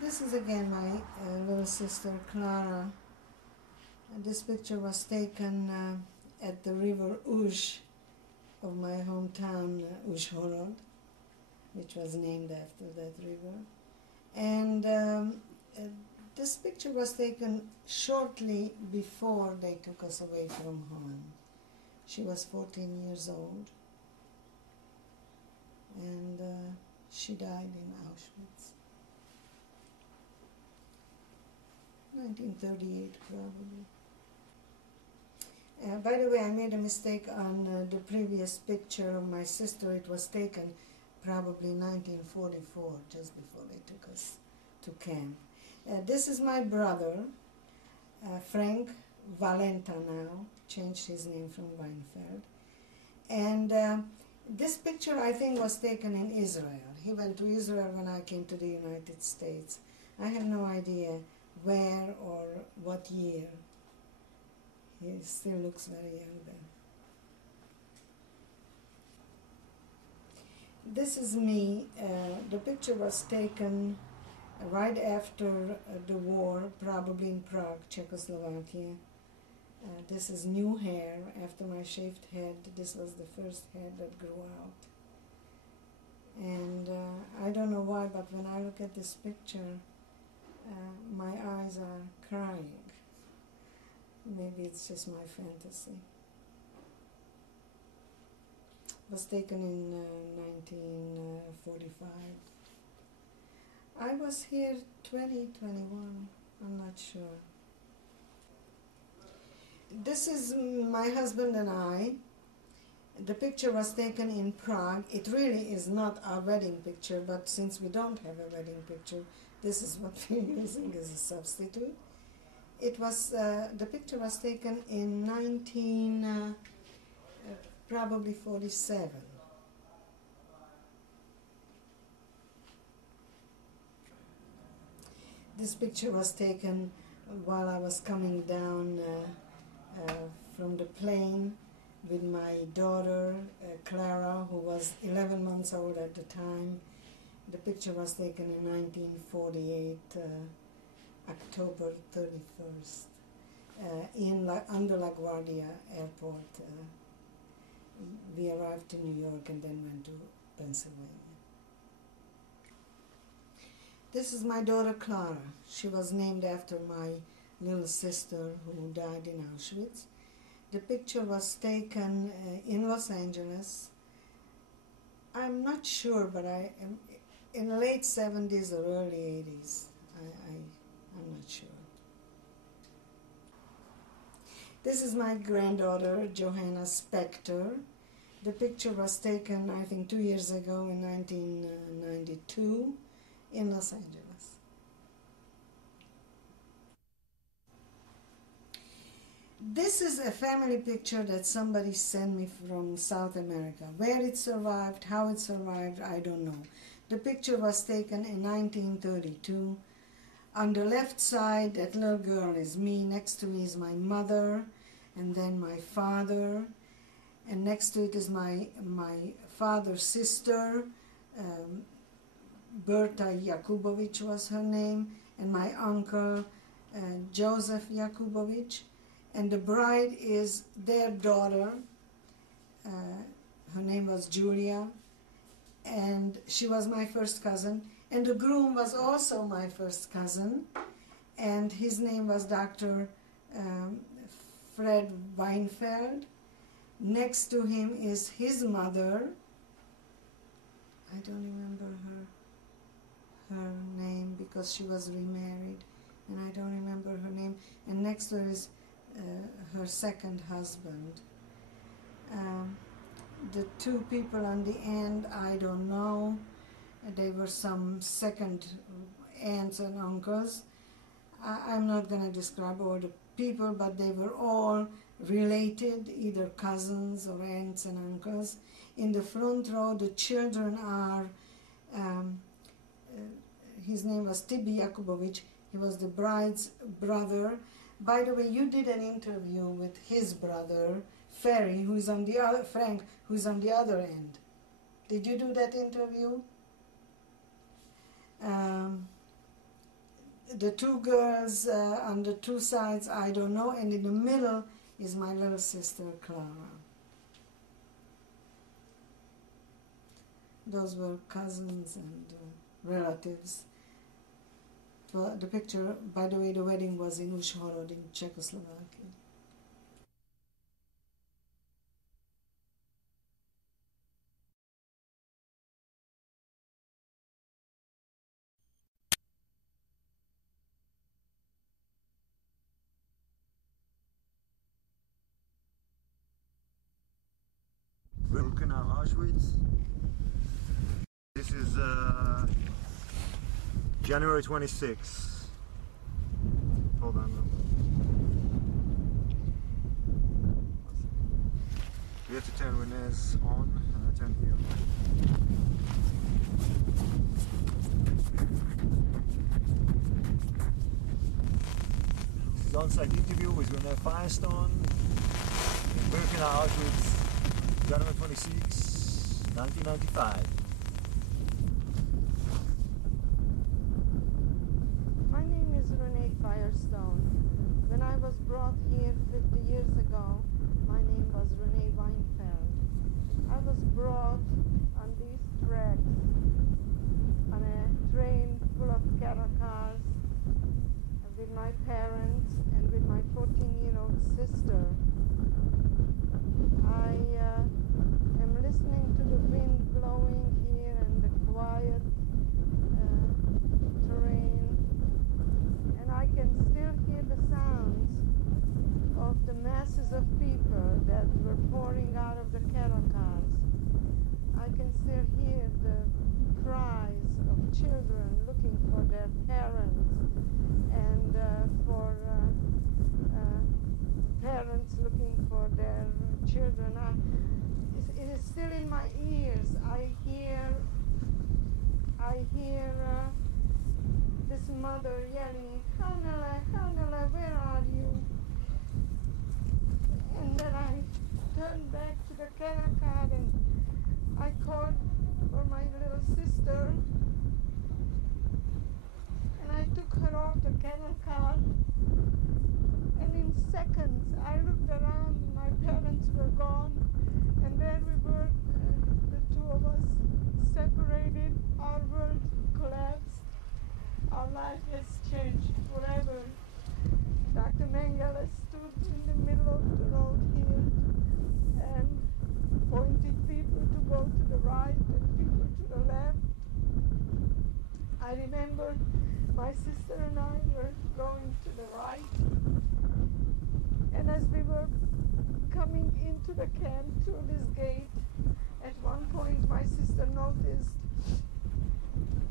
This is again my little sister Clara. This picture was taken at the river Uzh of my hometown, Uzhhorod, which was named after that river. And this picture was taken shortly before they took us away from home. She was 14 years old, and she died in Auschwitz. 1938, probably. By the way, I made a mistake on the previous picture of my sister. It was taken probably 1944, just before they took us to camp. This is my brother, Frank Valenta now, changed his name from Weinfeld. And this picture, I think, was taken in Israel. He went to Israel when I came to the United States. I have no idea where or what year. He still looks very young then. This is me. The picture was taken right after the war, probably in Prague, Czechoslovakia. This is new hair after my shaved head. This was the first hair that grew out. And I don't know why, but when I look at this picture, my eyes are crying. Maybe it's just my fantasy. It was taken in 1945. I was here 2021, I'm not sure. This is my husband and I. The picture was taken in Prague. It really is not our wedding picture, but since we don't have a wedding picture, this is what we're using as a substitute. It was, the picture was taken in probably 47. This picture was taken while I was coming down from the plane with my daughter, Clara, who was 11 months old at the time. The picture was taken in 1948, October 31st, under LaGuardia Airport. We arrived to New York and then went to Pennsylvania. This is my daughter Clara. She was named after my little sister who died in Auschwitz. The picture was taken in Los Angeles. I'm not sure, but I am in the late 70s or early 80s. I'm not sure. This is my granddaughter, Johanna Spector. The picture was taken, I think, 2 years ago in 1992 in Los Angeles. This is a family picture that somebody sent me from South America. Where it survived, how it survived, I don't know. The picture was taken in 1932. On the left side, that little girl is me. Next to me is my mother, and then my father. And next to it is my father's sister, Berta Jakubowicz was her name, and my uncle, Joseph Jakubowicz. And the bride is their daughter. Her name was Julia, and she was my first cousin. And the groom was also my first cousin, and his name was Dr. Fred Weinfeld. Next to him is his mother. I don't remember her name because she was remarried, and I don't remember her name. And next to her is her second husband. The two people on the end, I don't know. They were some second aunts and uncles. I'm not going to describe all the people, but they were all related, either cousins or aunts and uncles. In the front row, the children are, his name was Tibi Jakubowicz. He was the bride's brother. By the way, you did an interview with his brother, Ferry, who's on the other, Frank, who's on the other end. Did you do that interview? The two girls on the two sides, I don't know, and in the middle is my little sister, Clara. Those were cousins and relatives. Well, the picture, by the way, the wedding was in Uzhhorod in Czechoslovakia. Birkenau, Auschwitz. This is January 26th. Hold on. We have to turn Rene's on and I turn here. This is on-site interview with Rene Fайrstoun in Birkenau, Auschwitz, January 26, 1995. My name is Rene Fayerstone. When I was brought here 50 years ago, my name was Rene Weinfeld. I was brought on these tracks on a train full of cattle cars with my parents and with my 14-year-old sister. I am listening to the wind blowing here and the quiet masses of people that were pouring out of the cattle cars. I can still hear the cries of children looking for their parents and for parents looking for their children. It is still in my ears. I hear this mother yelling, Hanela, where are you? And then I turned back to the cattle car and I called for my little sister. And I took her off the cattle car. And in seconds, I looked around and my parents were gone. And there we were, the two of us separated. Our world collapsed. Our life has changed forever. Dr. Mengele stood in the middle of the road here and pointed people to go to the right and people to the left. I remember my sister and I were going to the right. And as we were coming into the camp through this gate, at one point my sister noticed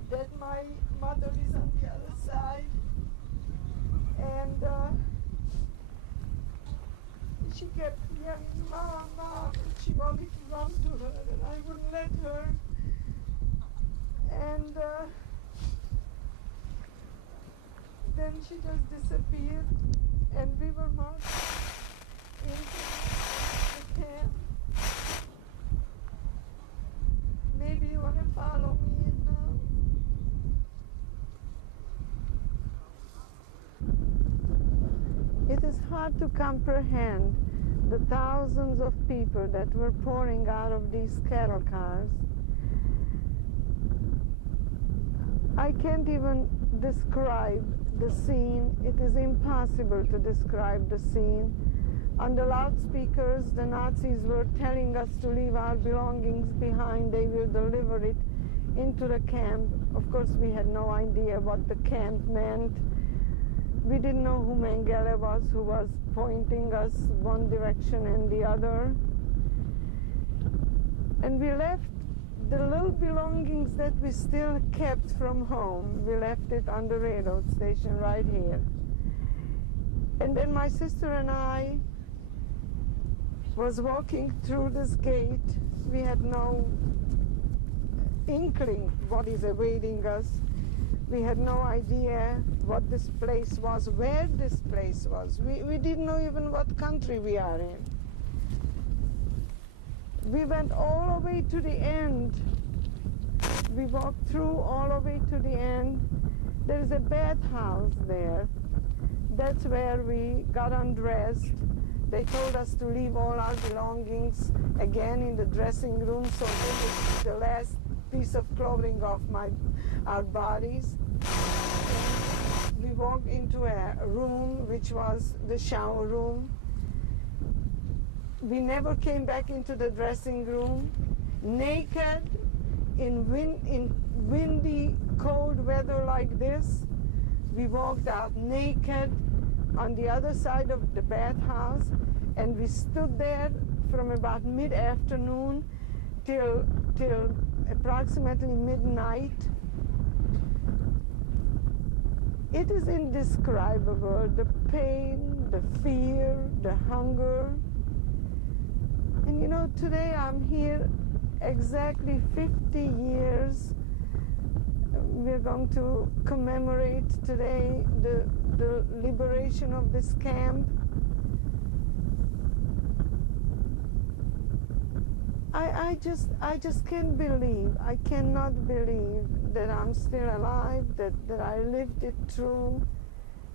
that my mother is on the other side, and she kept yelling, Mom, Mom, and she wanted to run to her, and I wouldn't let her. And then she just disappeared, and we were marched into the camp. Maybe you want to follow me in now. It is hard to comprehend the thousands of people that were pouring out of these cattle cars. I can't even describe the scene. It is impossible to describe the scene. On the loudspeakers, the Nazis were telling us to leave our belongings behind. They will deliver it into the camp. Of course, we had no idea what the camp meant. We didn't know who Mengele was, who was pointing us one direction and the other. And we left the little belongings that we still kept from home. We left it on the railroad station right here. And then my sister and I was walking through this gate. We had no inkling what is awaiting us. We had no idea what this place was, where this place was. We didn't know even what country we are in. We went all the way to the end. We walked through all the way to the end. There is a bathhouse there. That's where we got undressed. They told us to leave all our belongings again in the dressing room, so this is the last piece of clothing off our bodies. We walked into a room which was the shower room. We never came back into the dressing room. Naked, in windy, cold weather like this, we walked out naked on the other side of the bathhouse, and we stood there from about mid-afternoon till approximately midnight. It is indescribable, the pain, the fear, the hunger. And you know, today I'm here exactly 50 years. We're going to commemorate today the liberation of this camp. I just can't believe, I cannot believe that I'm still alive, that I lived it through,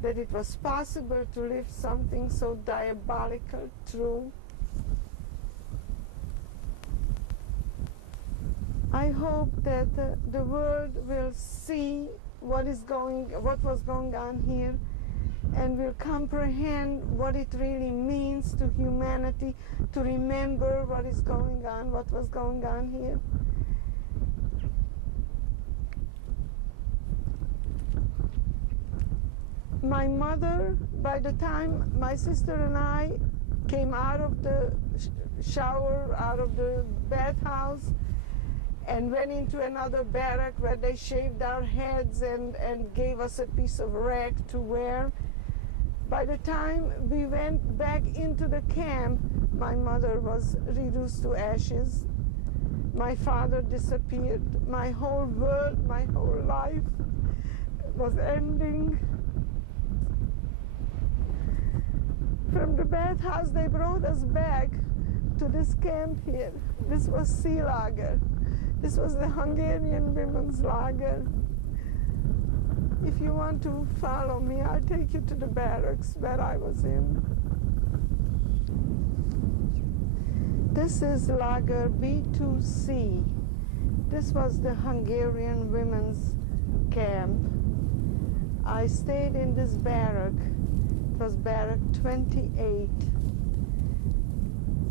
that it was possible to live something so diabolical through. I hope that the world will see what was going on here, and will comprehend what it really means to humanity to remember what is going on, what was going on here. My mother, by the time my sister and I came out of the shower, out of the bathhouse, and went into another barrack where they shaved our heads and gave us a piece of rag to wear. By the time we went back into the camp, my mother was reduced to ashes. My father disappeared. My whole world, my whole life was ending. From the bathhouse, they brought us back to this camp here. This was sea lager. This was the Hungarian women's lager. If you want to follow me, I'll take you to the barracks where I was in. This is lager B2C. This was the Hungarian women's camp. I stayed in this barrack. It was barrack 28.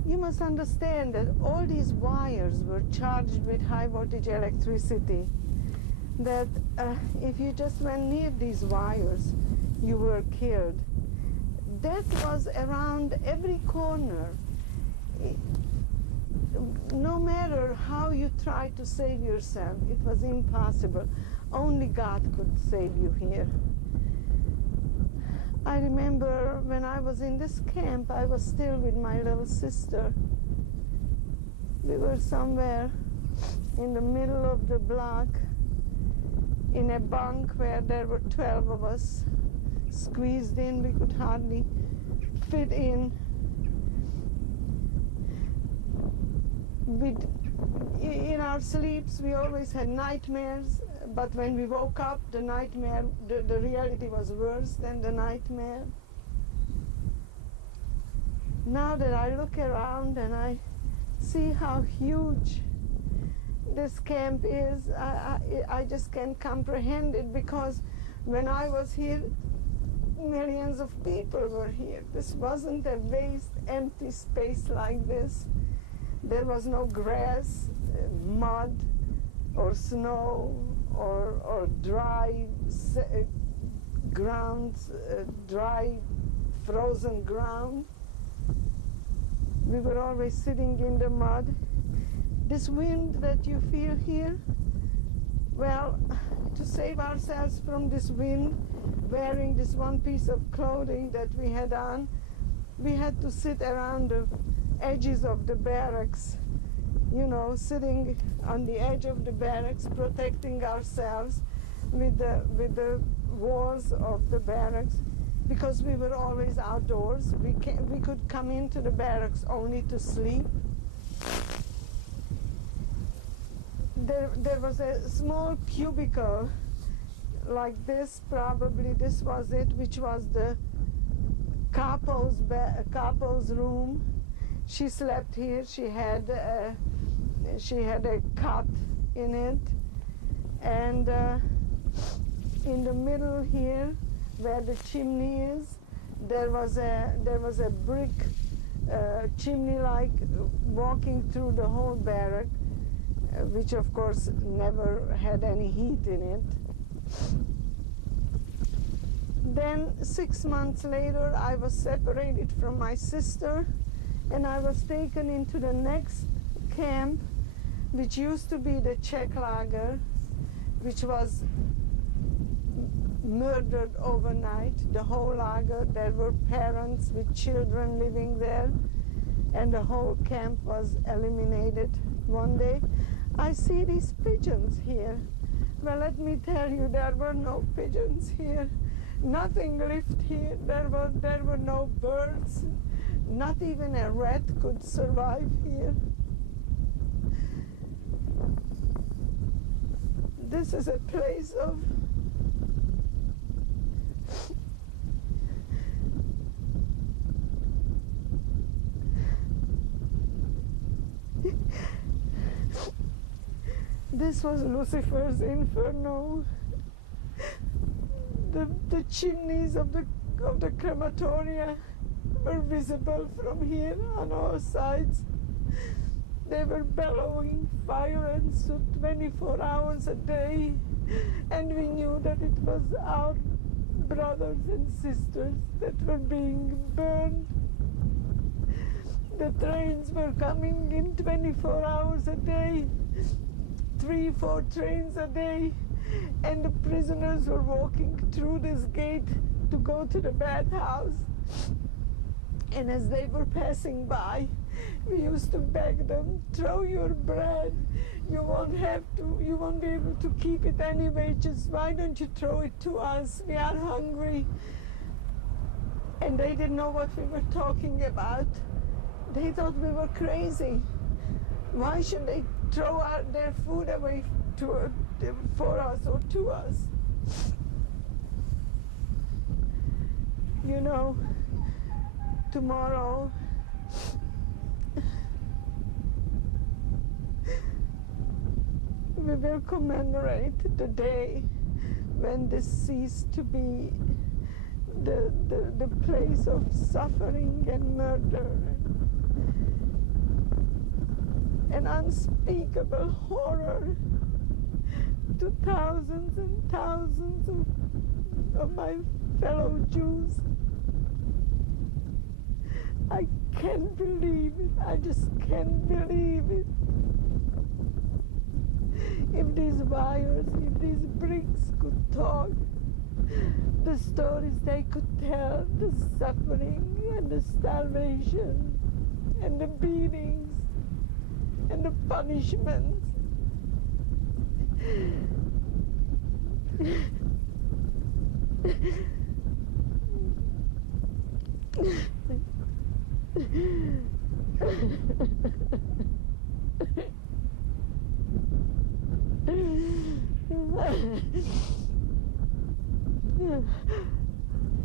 You must understand that all these wires were charged with high voltage electricity, that if you just went near these wires, you were killed. Death was around every corner. No matter how you tried to save yourself, it was impossible. Only God could save you here. I remember when I was in this camp, I was still with my little sister. We were somewhere in the middle of the block in a bunk where there were 12 of us squeezed in. We could hardly fit in. In our sleeps, we always had nightmares, but when we woke up, the nightmare, the reality was worse than the nightmare. Now that I look around and I see how huge this camp is, I just can't comprehend it, because when I was here, millions of people were here. This wasn't a vast, empty space like this. There was no grass, mud, or snow, or dry ground, dry, frozen ground. We were always sitting in the mud. This wind that you feel here, well, to save ourselves from this wind, wearing this one piece of clothing that we had on, we had to sit around the edges of the barracks, you know, sitting on the edge of the barracks, protecting ourselves with the walls of the barracks, because we were always outdoors. We could come into the barracks only to sleep. There was a small cubicle like this, probably this was it, which was the capo's room. She slept here. She had a cot in it, and in the middle here, where the chimney is, there was a brick chimney, like walking through the whole barrack, which of course never had any heat in it. Then 6 months later, I was separated from my sister, and I was taken into the next camp, which used to be the Czech lager, which was murdered overnight, the whole lager. There were parents with children living there, and the whole camp was eliminated one day. I see these pigeons here. Well, let me tell you, there were no pigeons here. Nothing lived here. There were no birds. Not even a rat could survive here. This is a place of this was Lucifer's inferno. The chimneys of the crematoria were visible from here on all sides. They were bellowing fire and soot 24 hours a day, and we knew that it was our brothers and sisters that were being burned. The trains were coming in 24 hours a day, 3-4 trains a day, and the prisoners were walking through this gate to go to the bathhouse. And as they were passing by, we used to beg them, throw your bread. You won't be able to keep it anyway. Just why don't you throw it to us? We are hungry. And they didn't know what we were talking about. They thought we were crazy. Why should they throw out their food away for us or to us? You know, tomorrow we will commemorate the day when this ceased to be the place of suffering and murder and unspeakable horror to thousands and thousands of my fellow Jews. I can't believe it. I just can't believe it. If these wires, if these bricks could talk, the stories they could tell, the suffering and the starvation and the beatings and the punishments.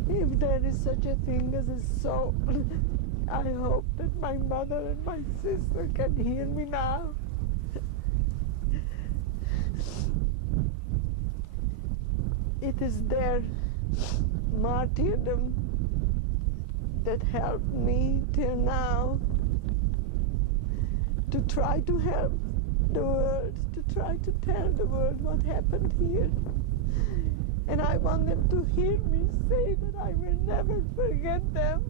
If there is such a thing as a soul, I hope that my mother and my sister can hear me now. It is their martyrdom that helped me till now to try to help the world, to try to tell the world what happened here. And I want them to hear me say that I will never forget them.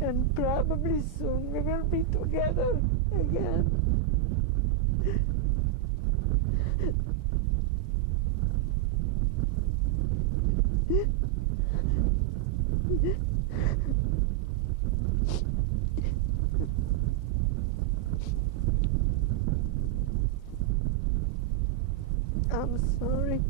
And probably soon we will be together again. I'm sorry.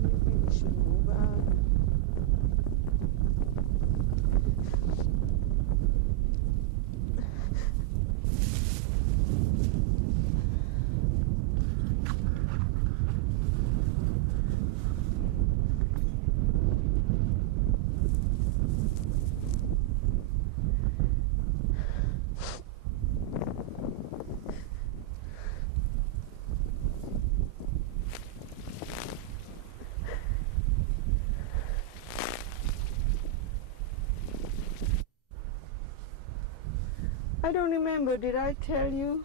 Maybe we should move on. I don't remember, did I tell you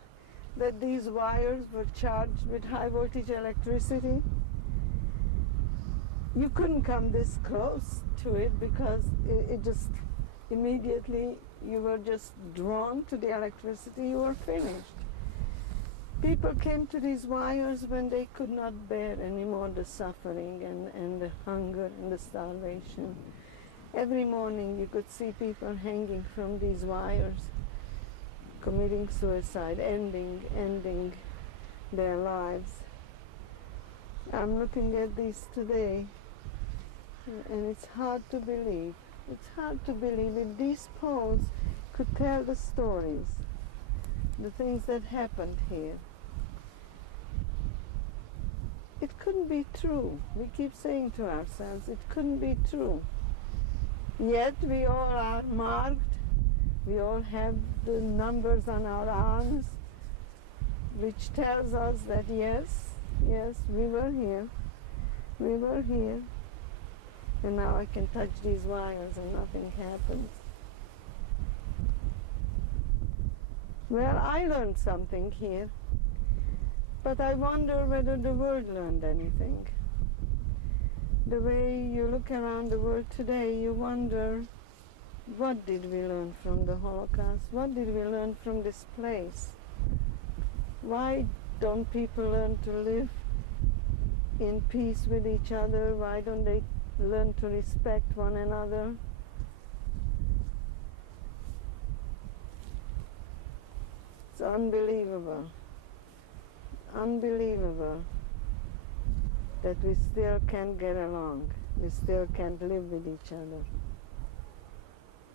that these wires were charged with high voltage electricity? You couldn't come this close to it because it just immediately, you were just drawn to the electricity, you were finished. People came to these wires when they could not bear anymore the suffering and the hunger and the starvation. Every morning you could see people hanging from these wires, committing suicide, ending their lives. I'm looking at these today, and it's hard to believe. It's hard to believe if these poles could tell the stories, the things that happened here. It couldn't be true. We keep saying to ourselves, it couldn't be true. Yet we all are marked. We all have the numbers on our arms, which tells us that yes, we were here, and now I can touch these wires and nothing happens. Well, I learned something here. But I wonder whether the world learned anything. The way you look around the world today, you wonder, what did we learn from the Holocaust? What did we learn from this place? Why don't people learn to live in peace with each other? Why don't they learn to respect one another? It's unbelievable. Unbelievable that we still can't get along. We still can't live with each other.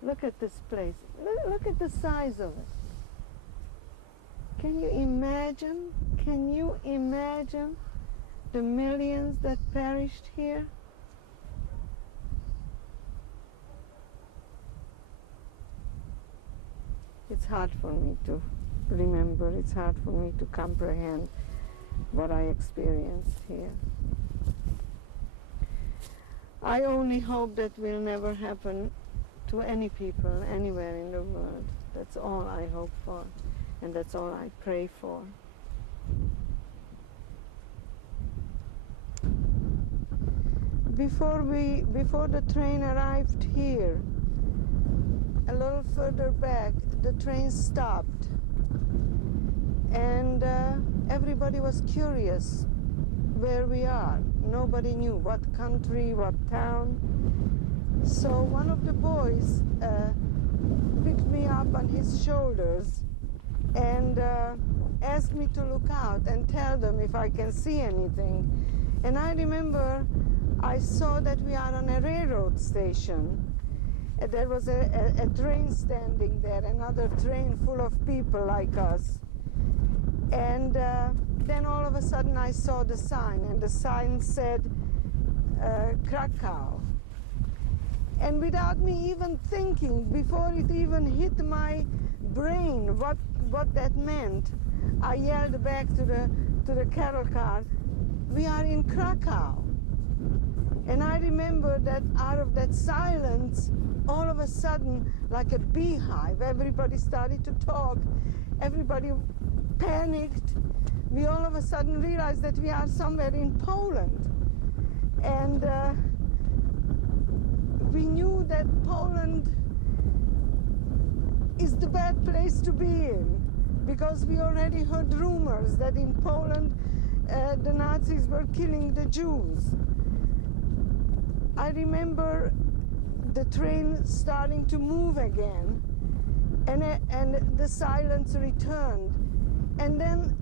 Look at this place. Look at the size of it. Can you imagine? Can you imagine the millions that perished here? It's hard for me to remember. It's hard for me to comprehend what I experienced here. I only hope that will never happen to any people anywhere in the world. That's all I hope for, and that's all I pray for. Before the train arrived here, a little further back, the train stopped, and everybody was curious where we are. Nobody knew what country, what town. So one of the boys picked me up on his shoulders and asked me to look out and tell them if I can see anything. And I remember I saw that we are on a railroad station. There was a train standing there, another train full of people like us. And then all of a sudden I saw the sign, and the sign said Krakow. And without me even thinking, before it even hit my brain what that meant, I yelled back to the cattle car, "We are in Krakow." And I remember that out of that silence, all of a sudden, like a beehive, everybody started to talk. Everybody panicked. We all of a sudden realized that we are somewhere in Poland. And we knew that Poland is the bad place to be in, because we already heard rumors that in Poland the Nazis were killing the Jews. I remember the train starting to move again, and the silence returned. And then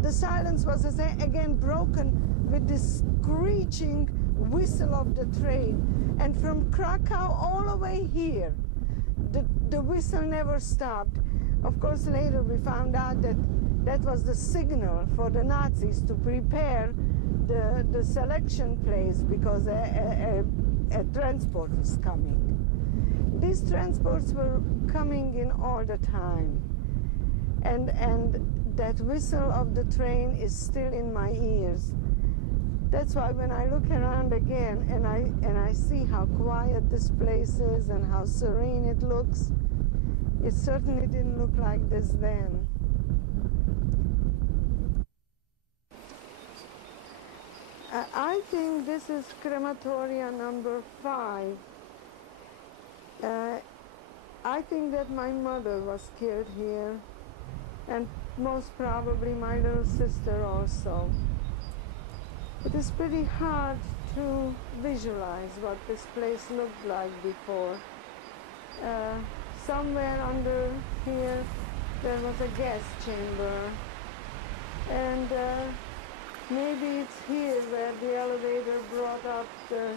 the silence was again broken with this screeching whistle of the train. And from Krakow all the way here, the whistle never stopped. Of course, later we found out that that was the signal for the Nazis to prepare the selection place, because a transport was coming. These transports were coming in all the time. And that whistle of the train is still in my ears. That's why when I look around again and I see how quiet this place is and how serene it looks, it certainly didn't look like this then. I think this is crematoria number 5. I think that my mother was killed here, and most probably my little sister also. It is pretty hard to visualize what this place looked like before. Somewhere under here there was a gas chamber, and maybe it's here where the elevator brought up the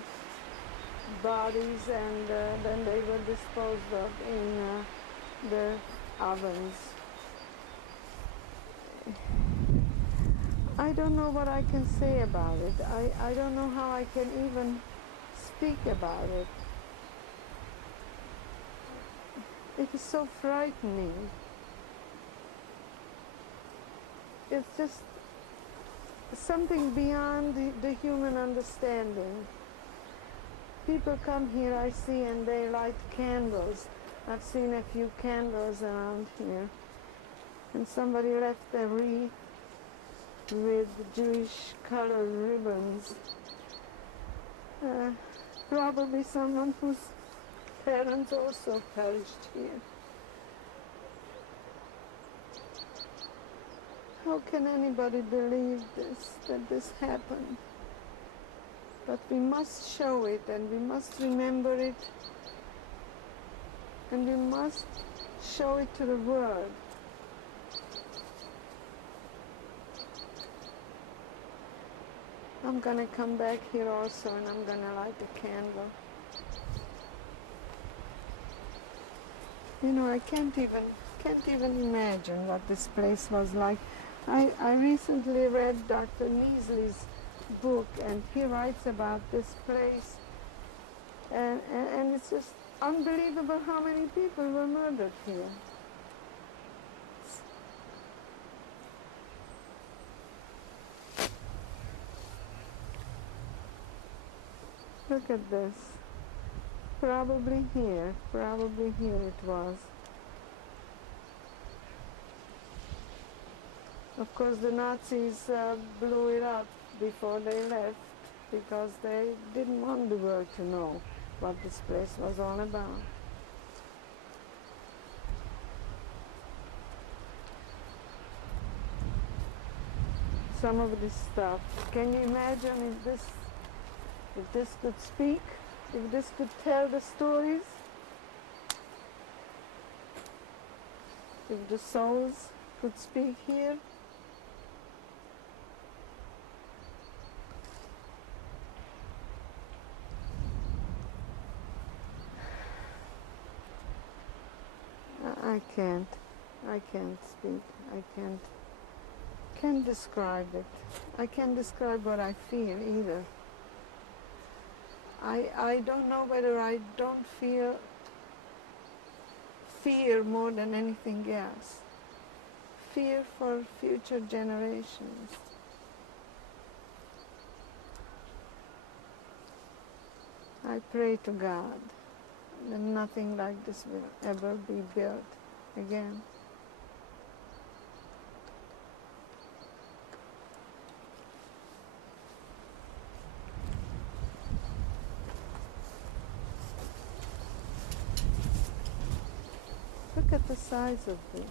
bodies, and then they were disposed of in the ovens. I don't know what I can say about it. I don't know how I can even speak about it. It is so frightening. It's just something beyond the human understanding. People come here, I see, and they light candles. I've seen a few candles around here. And somebody left a wreath. with Jewish colored ribbons. Probably someone whose parents also perished here. How can anybody believe this, that this happened? But we must show it, and we must remember it, and we must show it to the world. I'm going to come back here also, and I'm going to light a candle. You know, I can't even imagine what this place was like. I recently read Dr. Neasley's book, and he writes about this place, and it's just unbelievable how many people were murdered here. Look at this. Probably here it was. Of course, the Nazis blew it up before they left because they didn't want the world to know what this place was all about. Some of this stuff. Can you imagine if this could speak? If this could tell the stories? If the souls could speak here? I can't speak. I can't describe it. I can't describe what I feel either. I don't know whether I don't feel fear more than anything else. Fear for future generations. I pray to God that nothing like this will ever be built again. Look at the size of this.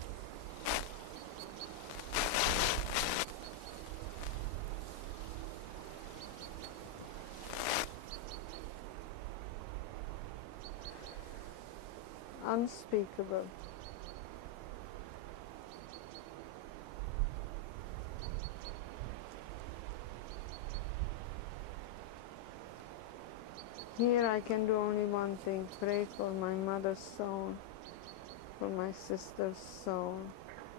Unspeakable. Here I can do only one thing, pray for my mother's soul, for my sister's soul,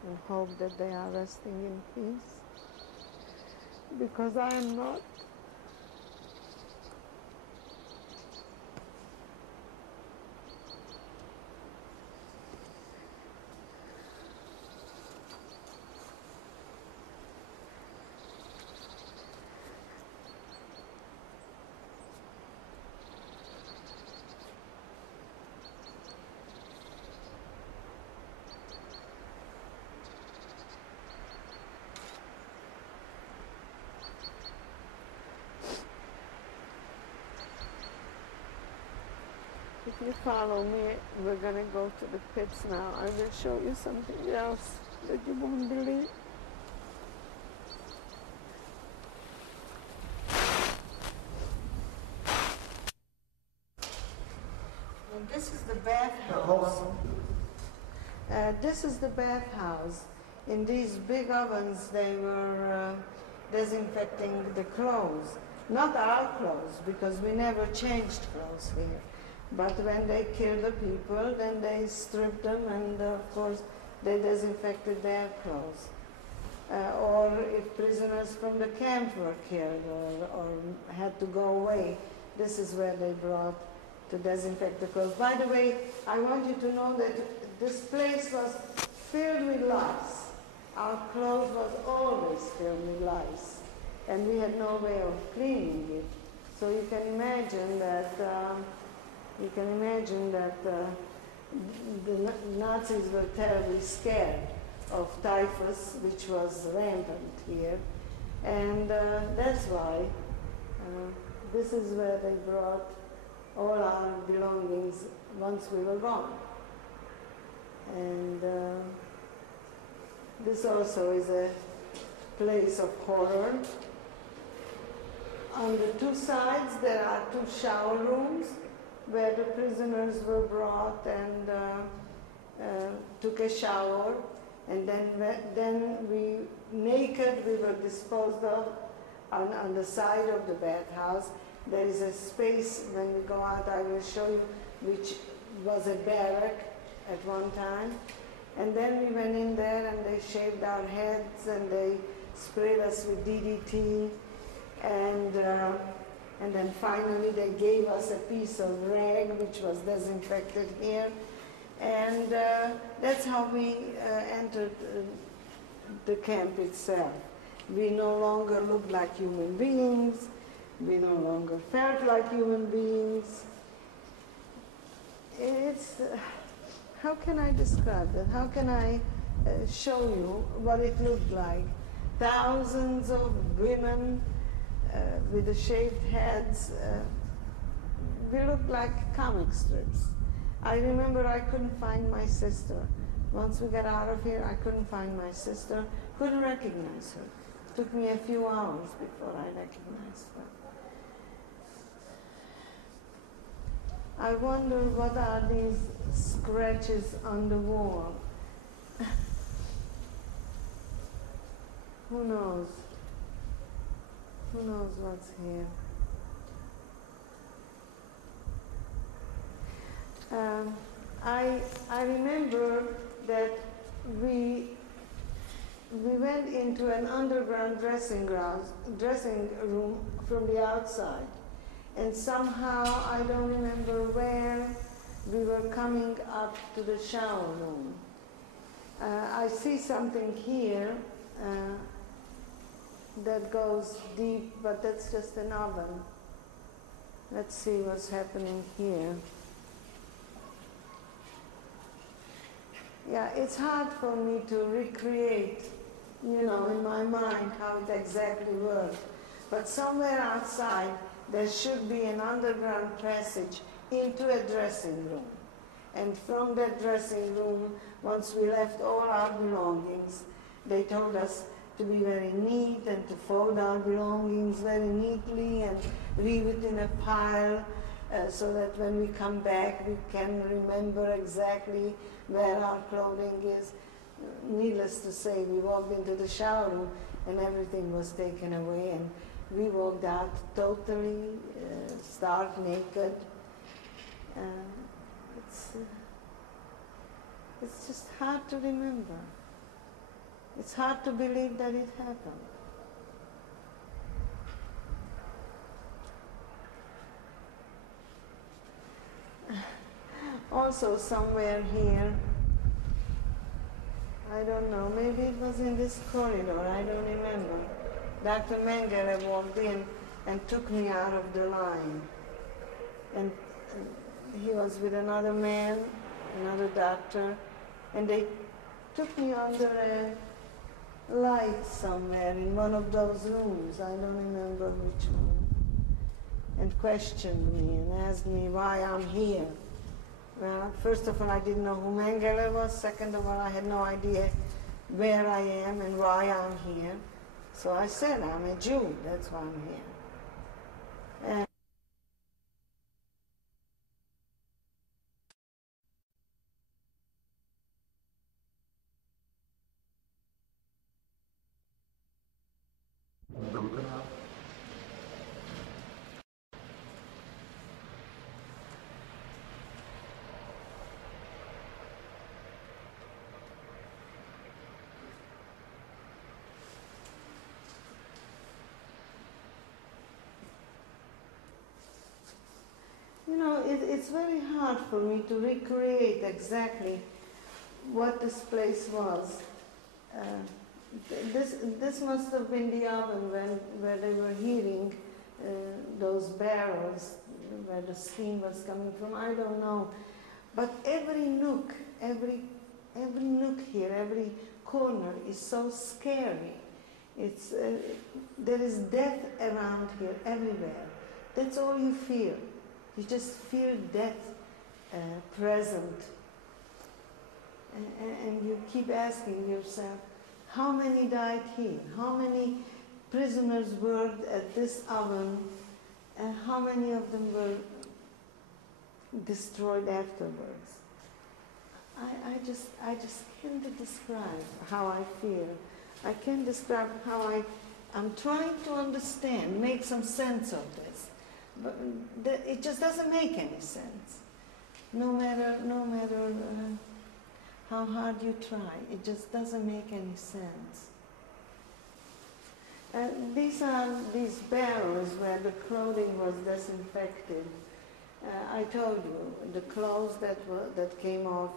and hope that they are resting in peace. Because I am not. If you follow me, we're going to go to the pits now. I will show you something else that you won't believe. And this is the bathhouse. This is the bathhouse. In these big ovens, they were disinfecting the clothes. Not our clothes, because we never changed clothes here. But when they killed the people, then they stripped them, and of course they disinfected their clothes. Or if prisoners from the camp were killed or had to go away, this is where they brought to disinfect the clothes. By the way, I want you to know that this place was filled with lice. Our clothes was always filled with lice, and we had no way of cleaning it. So you can imagine that. The Nazis were terribly scared of typhus, which was rampant here, And that's why this is where they brought all our belongings once we were gone. And this also is a place of horror. On the two sides there are two shower rooms where the prisoners were brought and took a shower, and then we were disposed of on the side of the bathhouse. There is a space when we go out, I will show you, which was a barrack at one time. And then we went in there and they shaved our heads and they sprayed us with DDT. And then finally they gave us a piece of rag which was disinfected here. And that's how we entered the camp itself. We no longer looked like human beings. We no longer felt like human beings. It's, how can I describe that? How can I show you what it looked like? Thousands of women with the shaved heads. We looked like comic strips. I remember I couldn't find my sister. Once we got out of here, I couldn't find my sister, couldn't recognize her. It took me a few hours before I recognized her. I wonder what are these scratches on the wall. Who knows? Who knows what's here? I remember that we went into an underground dressing room from the outside, and somehow, I don't remember where, we were coming up to the shower room. I see something here that goes deep, but that's just an oven. Let's see what's happening here. Yeah, it's hard for me to recreate, in my mind how it exactly worked. But somewhere outside, there should be an underground passage into a dressing room. And from that dressing room, once we left all our belongings, they told us to be very neat and to fold our belongings very neatly and leave it in a pile so that when we come back, we can remember exactly where our clothing is. Needless to say, we walked into the shower room and everything was taken away, and we walked out totally stark naked. It's just hard to remember. It's hard to believe that it happened. Also somewhere here, I don't know, maybe it was in this corridor, I don't remember. Dr. Mengele walked in and took me out of the line. And he was with another man, another doctor, and they took me under a light somewhere in one of those rooms, I don't remember which one, and questioned me and asked me why I'm here. Well, first of all, I didn't know who Mengele was. Second of all, I had no idea where I am and why I'm here. So I said, I'm a Jew, that's why I'm here. And it's very hard for me to recreate exactly what this place was. This must have been the oven where they were heating those barrels, where the steam was coming from. I don't know. But every nook here, every corner is so scary. It's, there is death around here, everywhere. That's all you feel. You just feel death present. And you keep asking yourself, how many died here? How many prisoners worked at this oven? And how many of them were destroyed afterwards? I just can't describe how I feel. I can't describe how I'm trying to understand, make some sense of this. But it just doesn't make any sense. No matter how hard you try, it just doesn't make any sense. These are these barrels where the clothing was disinfected. I told you, the clothes that came off,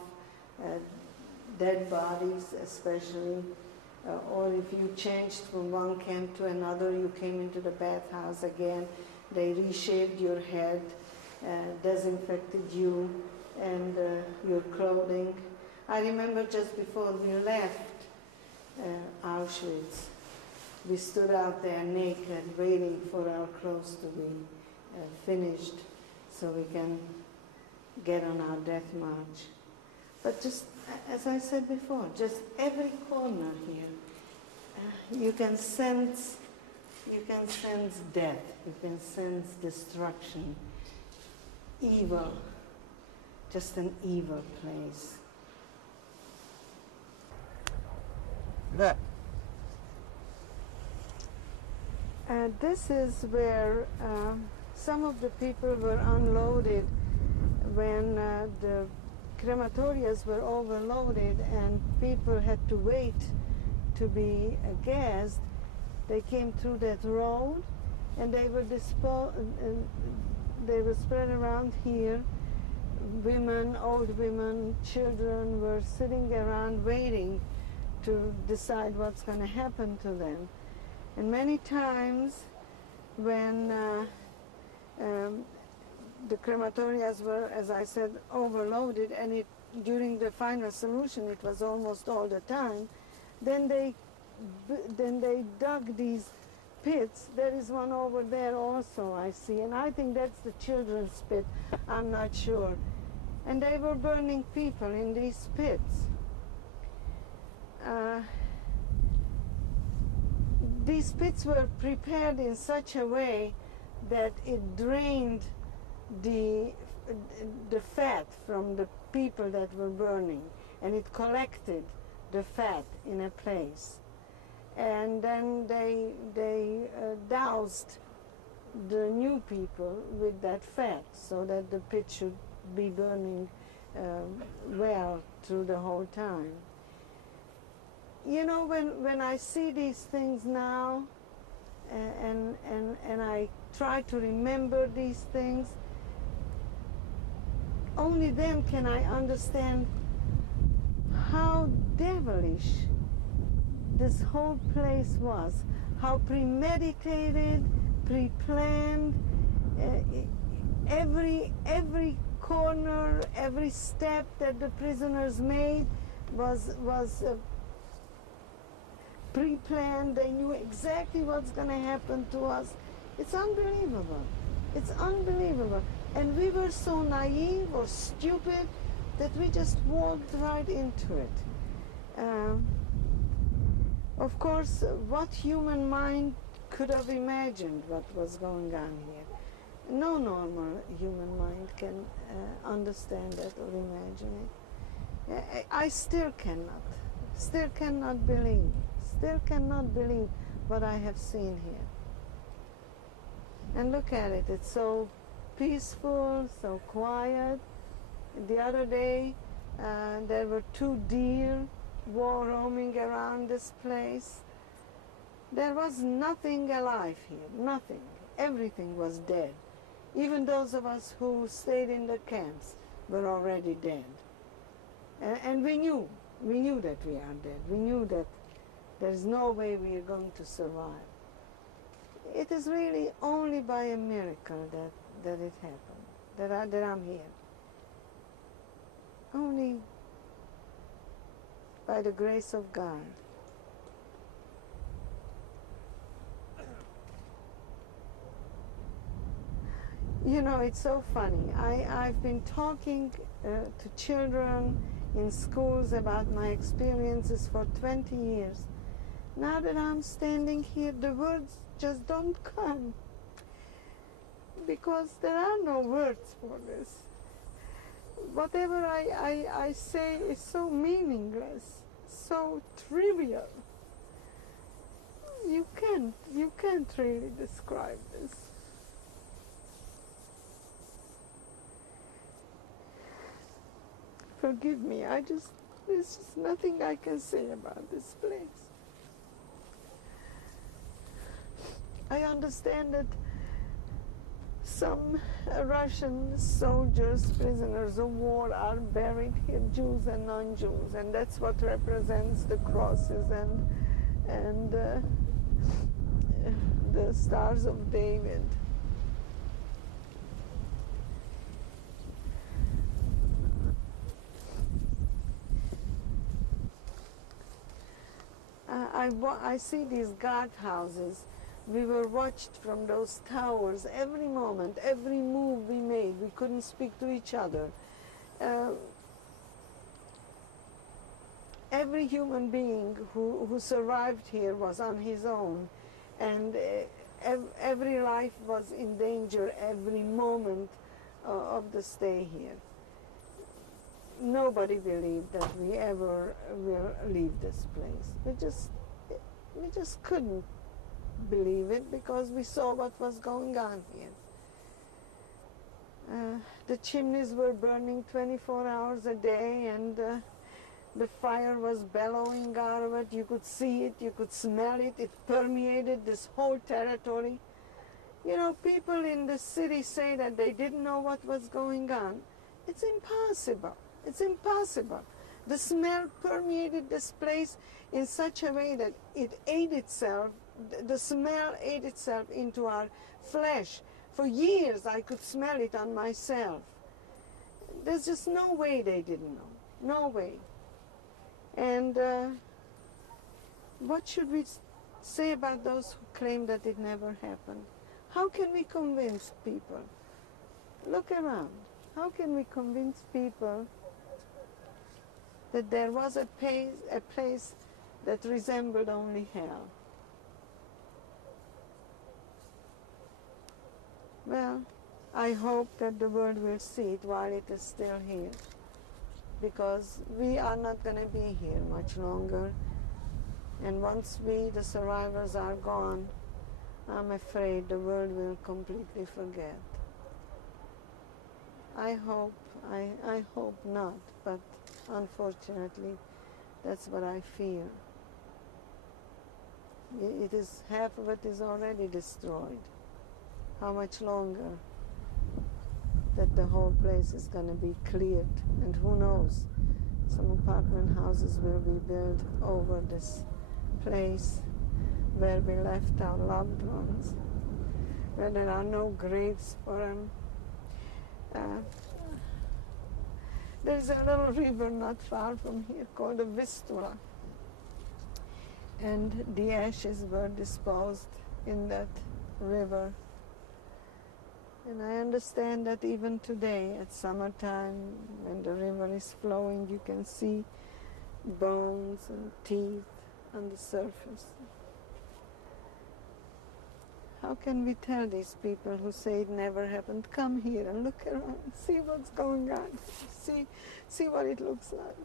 dead bodies especially, or if you changed from one camp to another, you came into the bathhouse again, they reshaped your head, disinfected you and your clothing. I remember just before we left Auschwitz, we stood out there naked, waiting for our clothes to be finished so we can get on our death march. But just, as I said before, just every corner here, you can sense death, you can sense destruction, evil, just an evil place. Look. This is where some of the people were unloaded when the crematorias were overloaded and people had to wait to be gassed. They came through that road and they were spread around here. Women, old women, children were sitting around waiting to decide what's going to happen to them. And many times when the crematorias were, as I said, overloaded, and during the final solution it was almost all the time, then they dug these pits. There is one over there also, I see, and I think that's the children's pit, I'm not sure. And they were burning people in these pits. These pits were prepared in such a way that it drained the fat from the people that were burning, and it collected the fat in a place. And then they doused the new people with that fat so that the pit should be burning well through the whole time. You know, when I see these things now and I try to remember these things, only then can I understand how devilish this whole place was, how premeditated, pre-planned, every corner, every step that the prisoners made was pre-planned. They knew exactly what's going to happen to us. It's unbelievable. It's unbelievable. And we were so naive or stupid that we just walked right into it. Of course, what human mind could have imagined what was going on here? No normal human mind can understand that or imagine it. I still cannot believe what I have seen here. And look at it, it's so peaceful, so quiet. The other day, there were 2 deer roaming around this place. There was nothing alive here, nothing. Everything was dead. Even those of us who stayed in the camps were already dead. And we knew that we are dead. We knew that there's no way we are going to survive. It is really only by a miracle that it happened, that I'm here. Only by the grace of God. You know, it's so funny. I've been talking to children in schools about my experiences for 20 years. Now that I'm standing here, the words just don't come. Because there are no words for this. Whatever I say is so meaningless, so trivial. You can't really describe this. Forgive me, there's just nothing I can say about this place. I understand that some Russian soldiers, prisoners of war, are buried here, Jews and non-Jews, and that's what represents the crosses and the stars of David. I see these guard houses. We were watched from those towers every moment, every move we made. We couldn't speak to each other. Every human being who survived here was on his own, and every life was in danger every moment of the stay here. Nobody believed that we ever will leave this place. We just couldn't believe it because we saw what was going on here. The chimneys were burning 24 hours a day, and the fire was bellowing out of it. You could see it, you could smell it. It permeated this whole territory. You know, people in the city say that they didn't know what was going on. It's impossible. It's impossible. The smell permeated this place in such a way that it ate itself, the smell ate itself into our flesh. For years I could smell it on myself. There's just no way they didn't know. No way. And what should we say about those who claim that it never happened? How can we convince people? Look around. How can we convince people that there was a place that resembled only hell? Well, I hope that the world will see it while it is still here, because we are not going to be here much longer. And once we, the survivors, are gone, I'm afraid the world will completely forget. I hope not, but unfortunately, that's what I fear. It is, half of it is already destroyed. How much longer that the whole place is going to be cleared? And who knows, some apartment houses will be built over this place where we left our loved ones, where there are no graves for them. There's a little river not far from here called the Vistula, and the ashes were disposed in that river. And I understand that even today, at summertime, when the river is flowing, you can see bones and teeth on the surface. How can we tell these people who say it never happened, come here and look around, see what's going on, see what it looks like?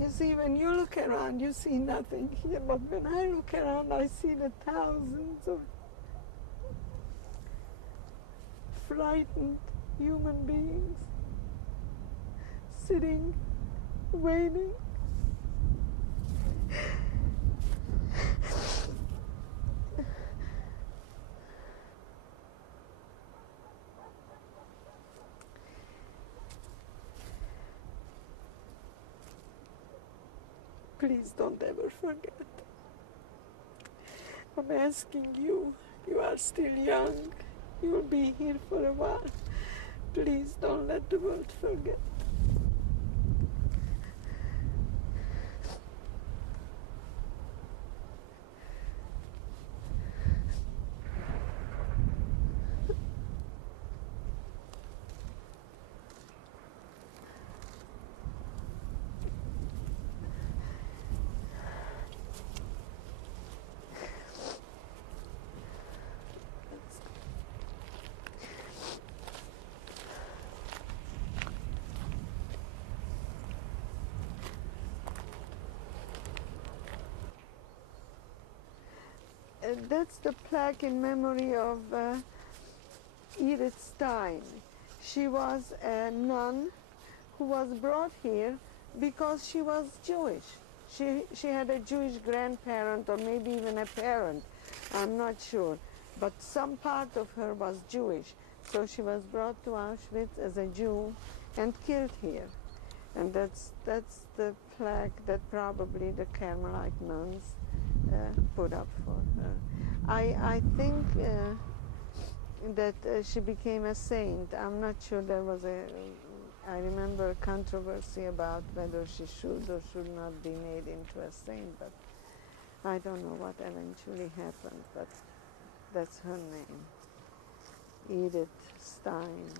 You see, when you look around, you see nothing here, but when I look around, I see the thousands of frightened human beings sitting, waiting. Please don't ever forget. I'm asking you, you are still young, you'll be here for a while. Please don't let the world forget. that's the plaque in memory of Edith Stein. She was a nun who was brought here because she was Jewish. She had a Jewish grandparent or maybe even a parent, I'm not sure. But some part of her was Jewish. So she was brought to Auschwitz as a Jew and killed here. And that's the plaque that probably the Carmelite nuns put up for her. I think that she became a saint. I'm not sure there was I remember a controversy about whether she should or should not be made into a saint, but I don't know what eventually happened, but that's her name, Edith Stein.